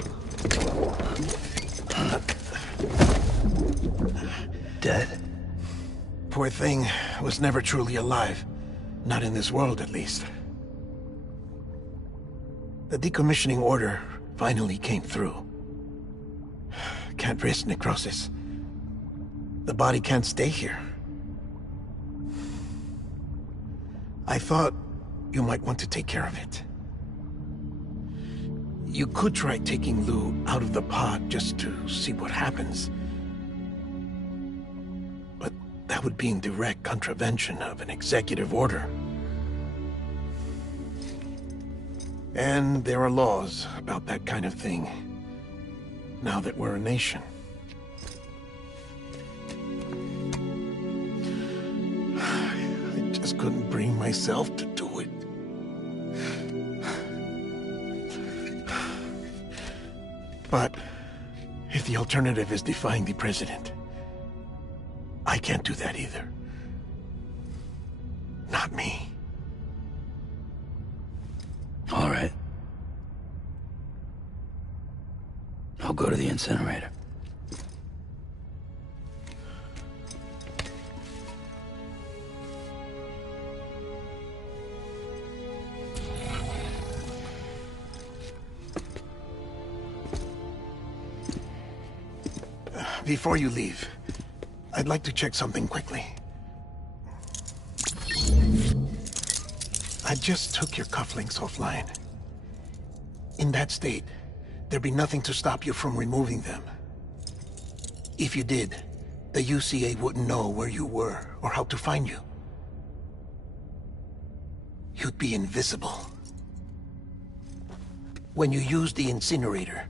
Dead? Poor thing was never truly alive. Not in this world, at least. The decommissioning order finally came through. Can't risk necrosis. The body can't stay here. I thought you might want to take care of it. You could try taking Lou out of the pod just to see what happens. But that would be in direct contravention of an executive order. And there are laws about that kind of thing, now that we're a nation. just couldn't bring myself to do it. But if the alternative is defying the president, I can't do that either. Not me. All right. I'll go to the incinerator. Before you leave, I'd like to check something quickly. I just took your cufflinks offline. In that state, there'd be nothing to stop you from removing them. If you did, the UCA wouldn't know where you were or how to find you. You'd be invisible. When you use the incinerator,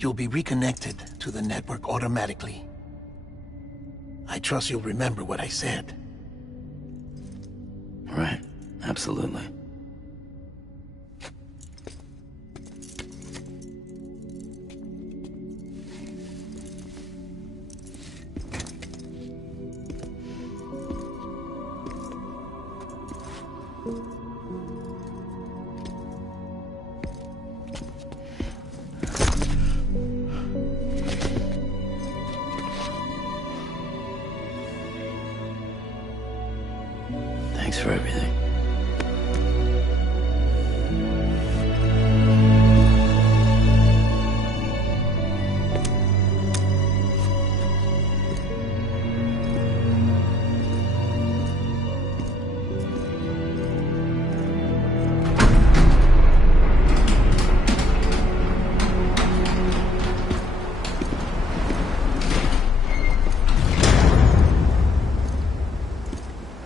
you'll be reconnected to the network automatically. I trust you'll remember what I said. Right. Absolutely. Thanks for everything.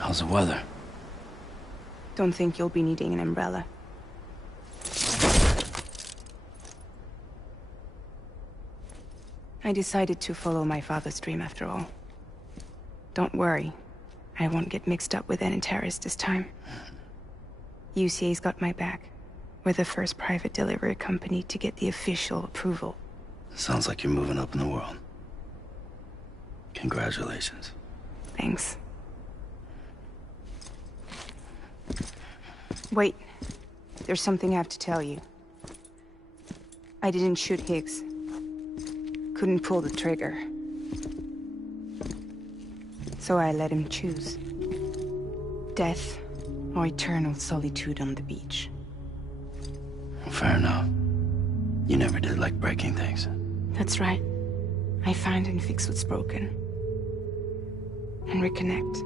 How's the weather? Don't think you'll be needing an umbrella. I decided to follow my father's dream after all. Don't worry. I won't get mixed up with any terrorists this time. UCA's got my back. We're the first private delivery company to get the official approval. Sounds like you're moving up in the world. Congratulations. Thanks. Wait. There's something I have to tell you. I didn't shoot Higgs. Couldn't pull the trigger. So I let him choose. Death or eternal solitude on the beach. Fair enough. You never did like breaking things. That's right. I find and fix what's broken. And reconnect.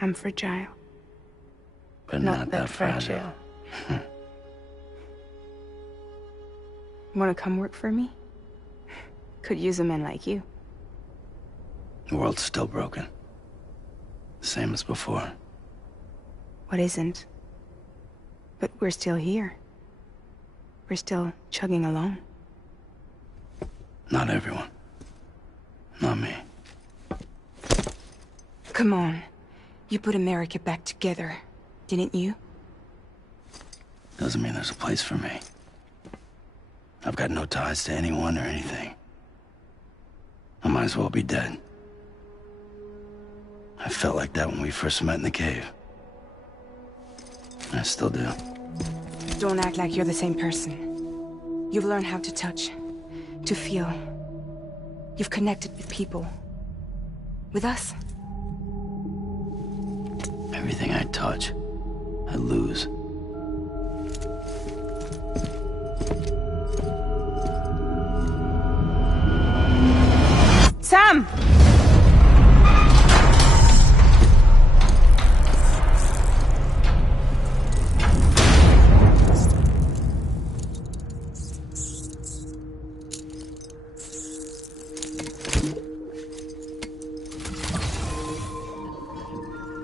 I'm fragile. But not that fragile. Wanna come work for me? Could use a man like you. The world's still broken. Same as before. What isn't? But we're still here. We're still chugging along. Not everyone. Not me. Come on. You put America back together, didn't you? Doesn't mean there's a place for me. I've got no ties to anyone or anything. I might as well be dead. I felt like that when we first met in the cave. I still do. Don't act like you're the same person. You've learned how to touch, to feel. You've connected with people. With us. Everything I touch, I lose. Sam!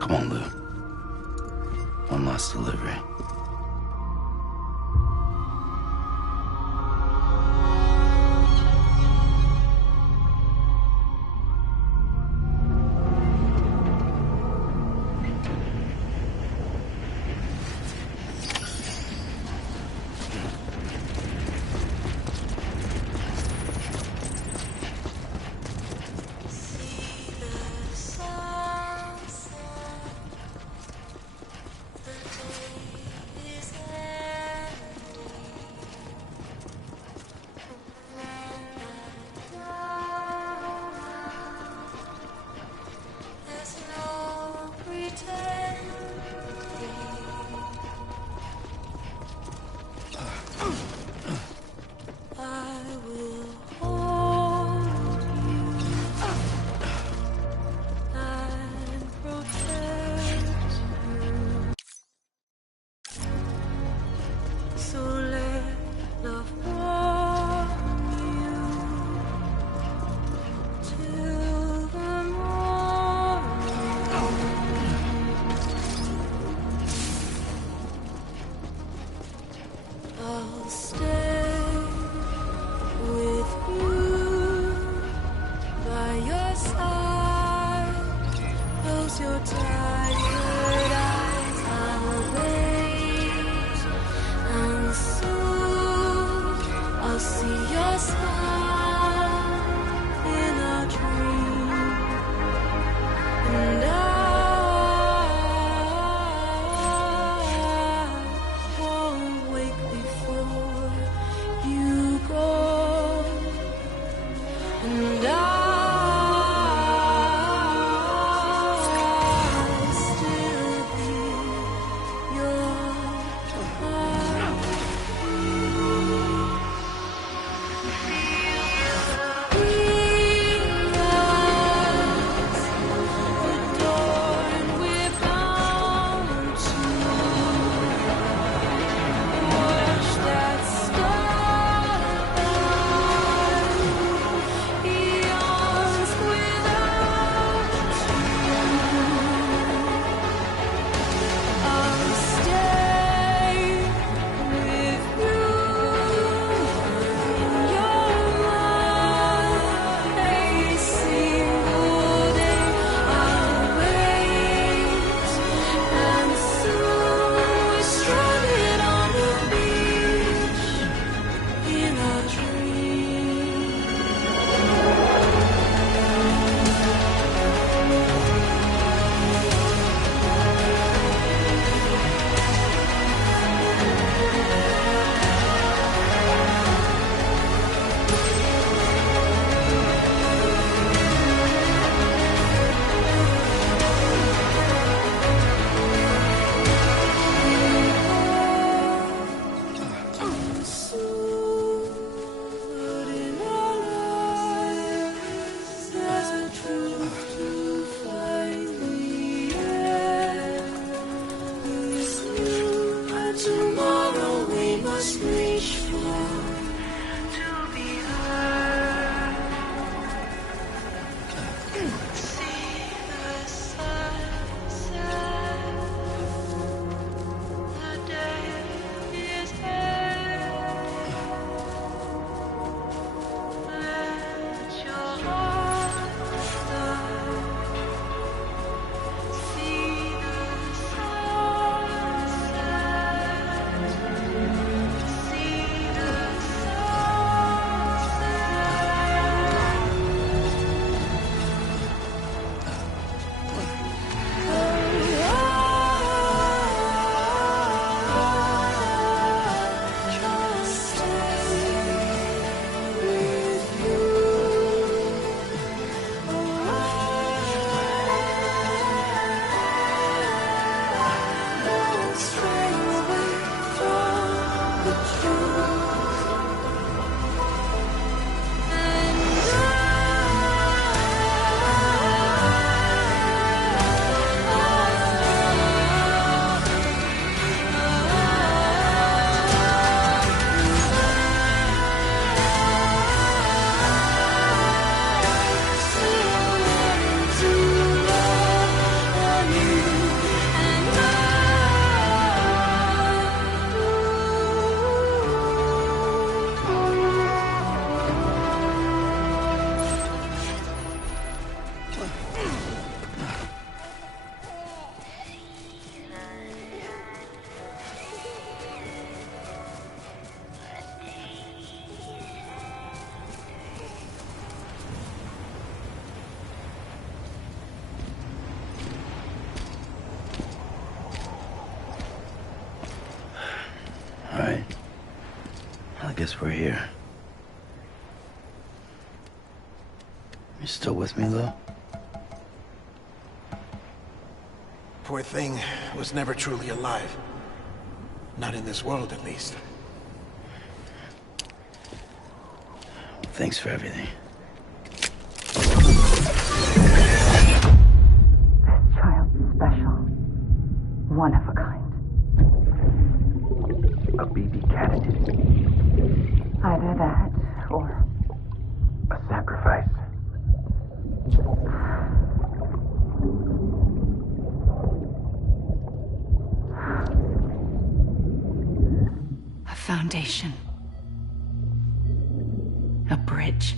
Come on, Lou. One last delivery. right. I guess we're here. You still with me, though? Poor thing was never truly alive. Not in this world, at least. Thanks for everything. This child's special. One of a kind. A BB candidate. Either that, or... a sacrifice. A foundation. A bridge.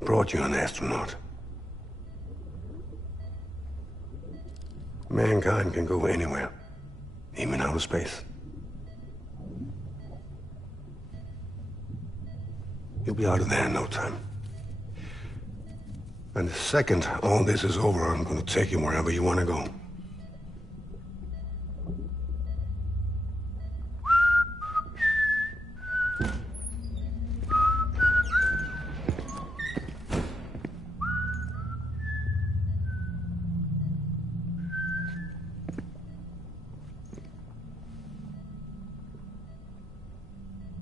Brought you an astronaut. Mankind can go anywhere, even outer space. You'll be out of there in no time. And the second all this is over, I'm gonna take you wherever you want to go.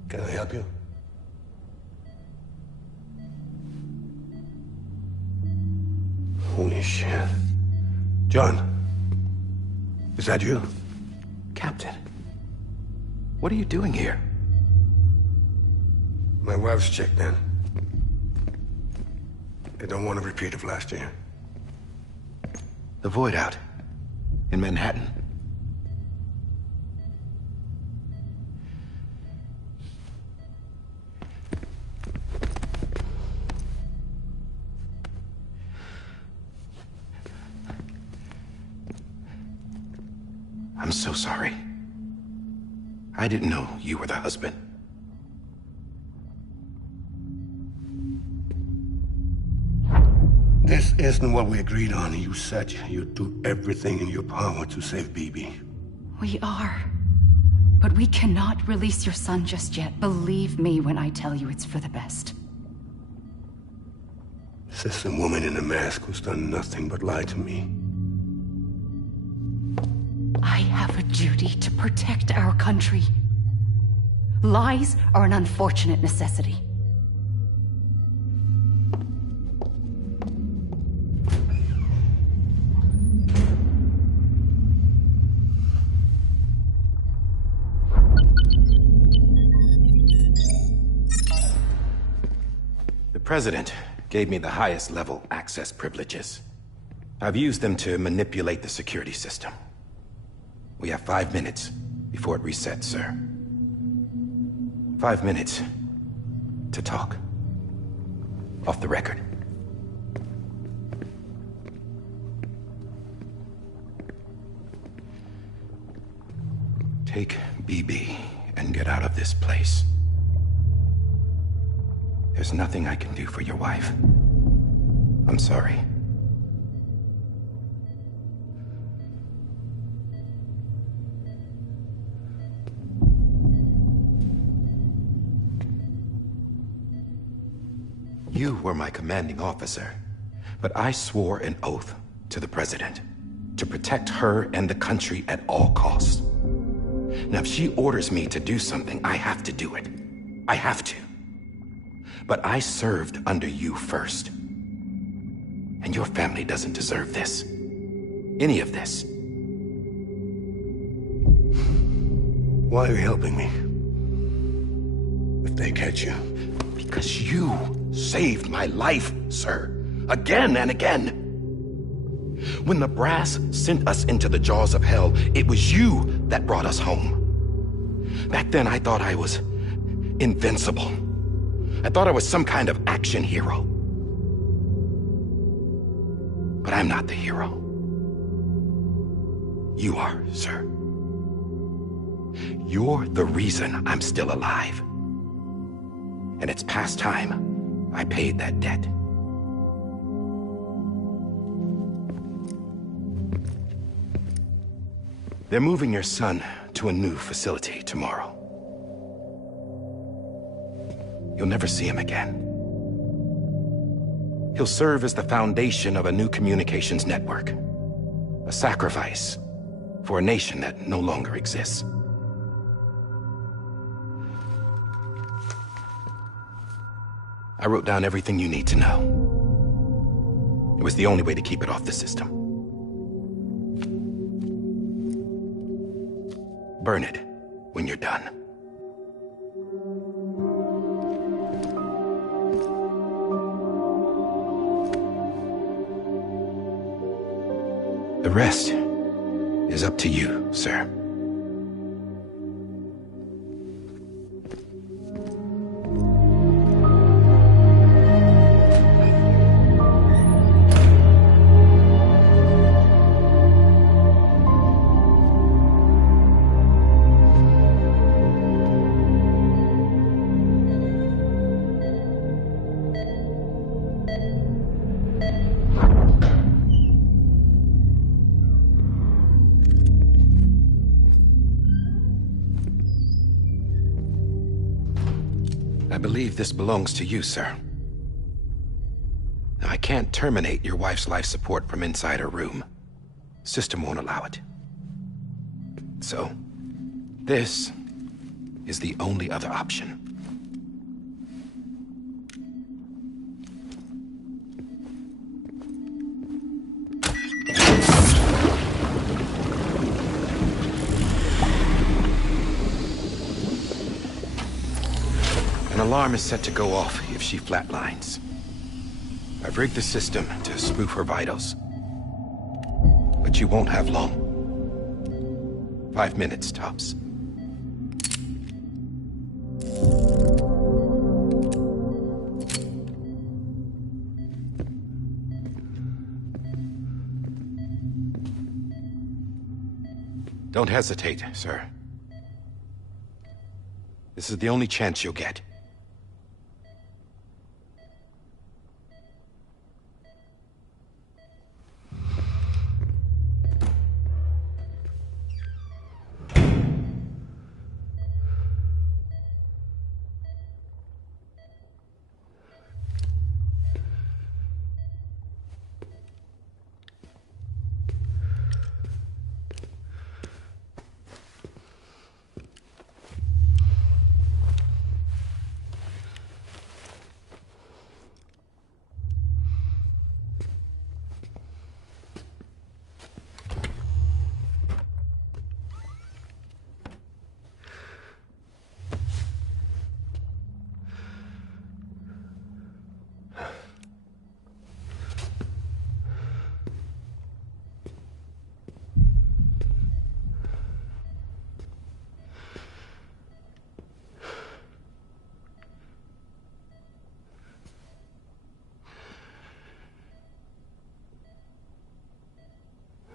Can I help you? Holy shit. John, is that you? Captain, what are you doing here? My wife's checked in. They don't want a repeat of last year. The Void Out in Manhattan. I'm so sorry. I didn't know you were the husband. This isn't what we agreed on. You said you'd do everything in your power to save BB. We are. But we cannot release your son just yet. Believe me when I tell you it's for the best. This is a woman in a mask who's done nothing but lie to me. I have a duty to protect our country. Lies are an unfortunate necessity. The President gave me the highest level access privileges. I've used them to manipulate the security system. We have 5 minutes before it resets, sir. 5 minutes to talk. Off the record. Take BB and get out of this place. There's nothing I can do for your wife. I'm sorry. You were my commanding officer, but I swore an oath to the President to protect her and the country at all costs. Now, if she orders me to do something, I have to do it. I have to. But I served under you first. And your family doesn't deserve this. Any of this. Why are you helping me? If they catch you. Because you saved my life, sir. Again and again. When the brass sent us into the jaws of hell, it was you that brought us home. Back then, I thought I was invincible. I thought I was some kind of action hero. But I'm not the hero. You are, sir. You're the reason I'm still alive. And it's past time I paid that debt. They're moving your son to a new facility tomorrow. You'll never see him again. He'll serve as the foundation of a new communications network. A sacrifice for a nation that no longer exists. I wrote down everything you need to know. It was the only way to keep it off the system. Burn it when you're done. The rest is up to you, sir. I believe this belongs to you, sir. Now, I can't terminate your wife's life support from inside her room. System won't allow it. So, this is the only other option. An alarm is set to go off if she flatlines. I've rigged the system to spoof her vitals. But you won't have long. 5 minutes, tops. Don't hesitate, sir. This is the only chance you'll get.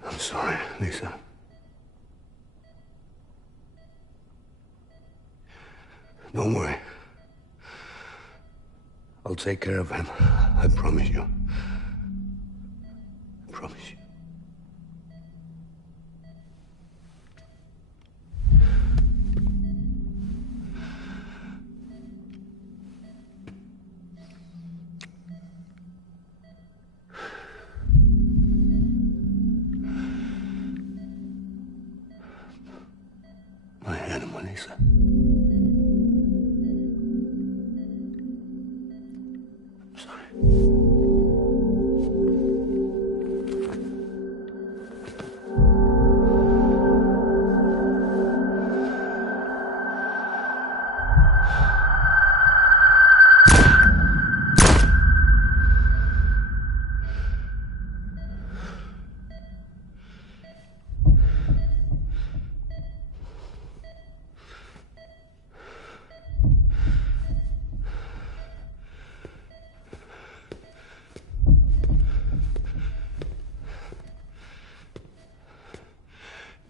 I'm sorry, Lisa. Don't worry. I'll take care of him. I promise you. I promise you. My animal, Lisa.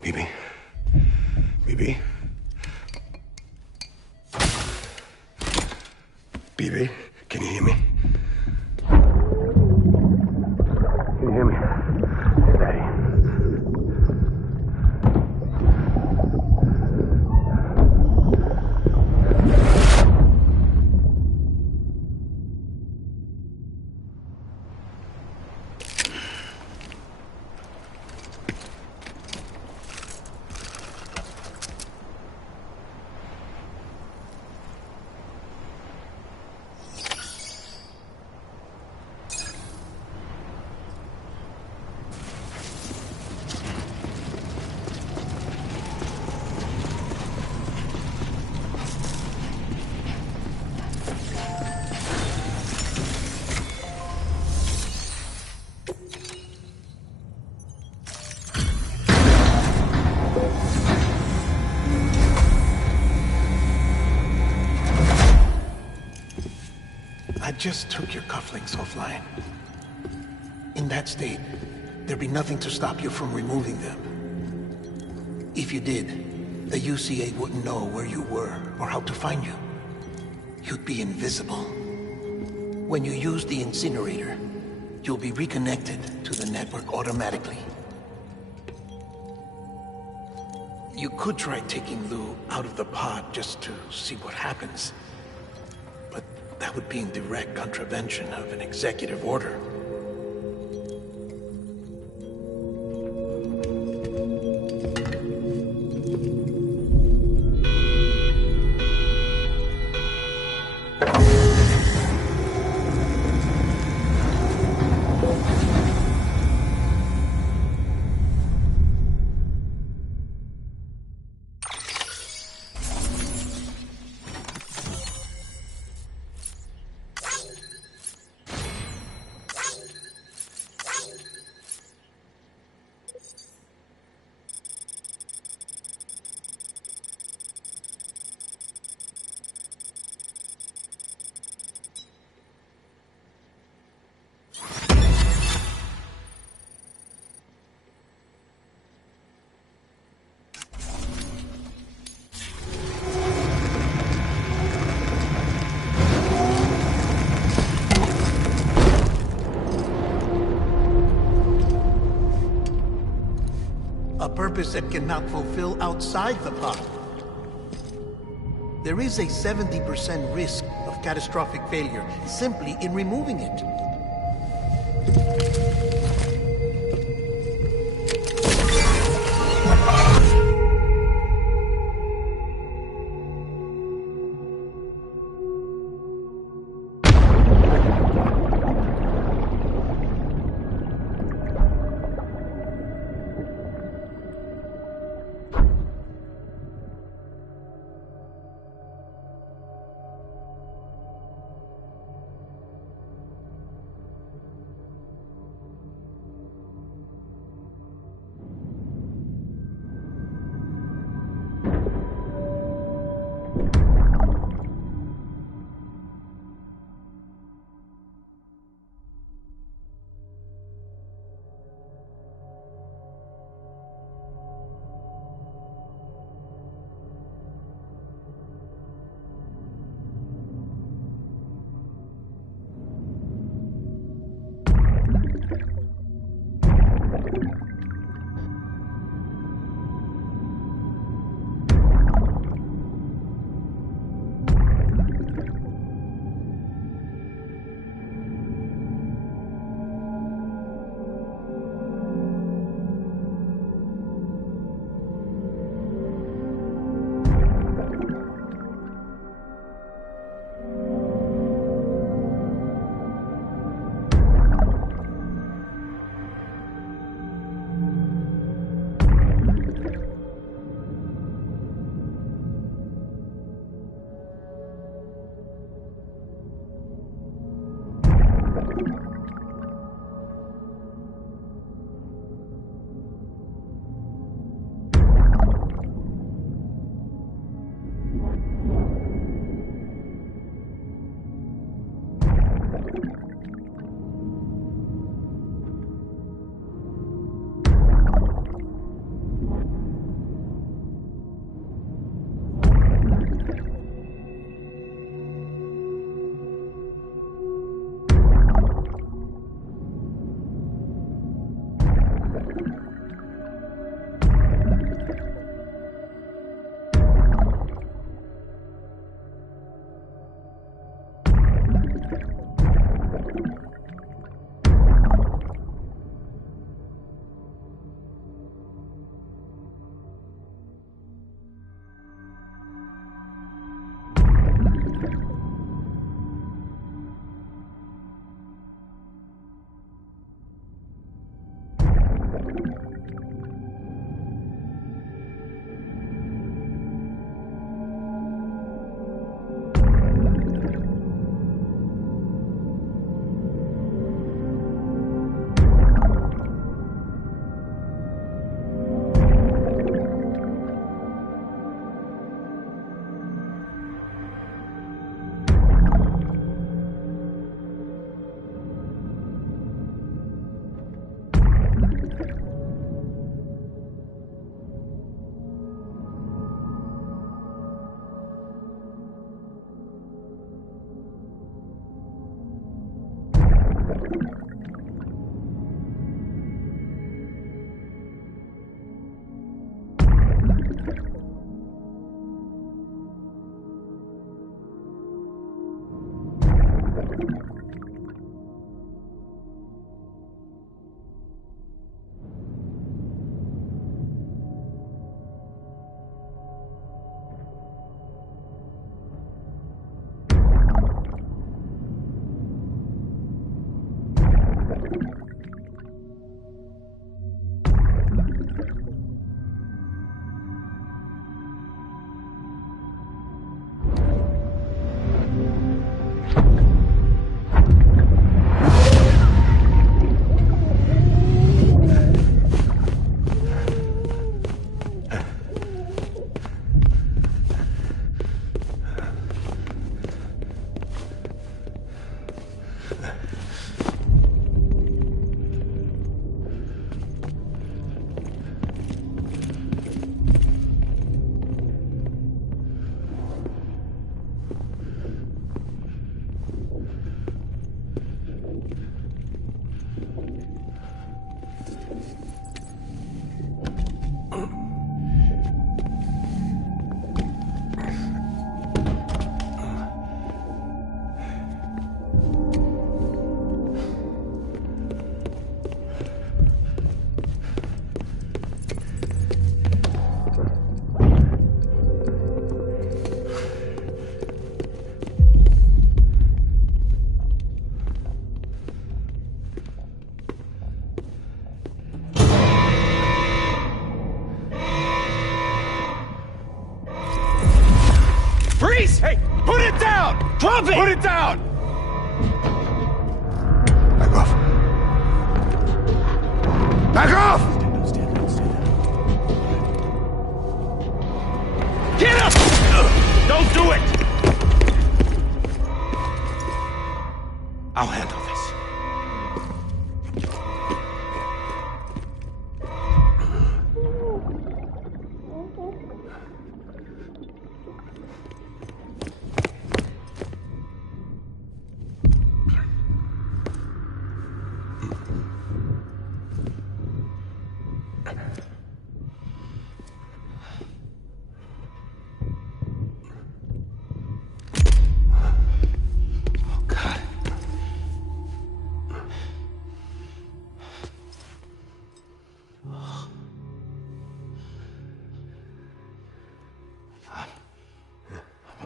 Bibi? Bibi? Bibi, can you hear me? Can you hear me? Daddy. just took your cufflinks offline. In that state, there'd be nothing to stop you from removing them. If you did, the UCA wouldn't know where you were or how to find you. You'd be invisible. When you use the incinerator, you'll be reconnected to the network automatically. You could try taking Lou out of the pod just to see what happens. But that would be in direct contravention of an executive order. A purpose that cannot fulfill outside the pod. There is a 70% risk of catastrophic failure simply in removing it. Freeze! Hey, put it down! Drop it! Put it down! Back off. Back off! Stand down. Get up! Don't do it! I'll handle this.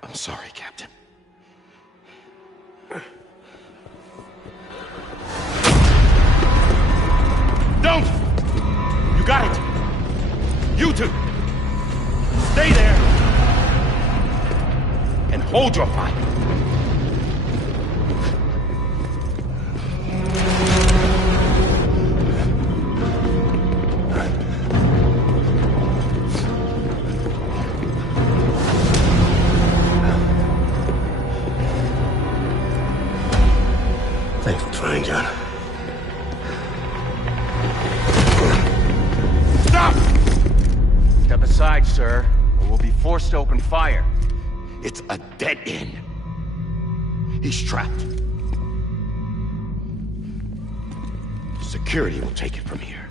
I'm sorry, Captain. Don't! You got it! You two! Stay there! And hold your fire! Thanks for trying, John. Stop! Step aside, sir, or we'll be forced to open fire. It's a dead end. He's trapped. Security will take it from here.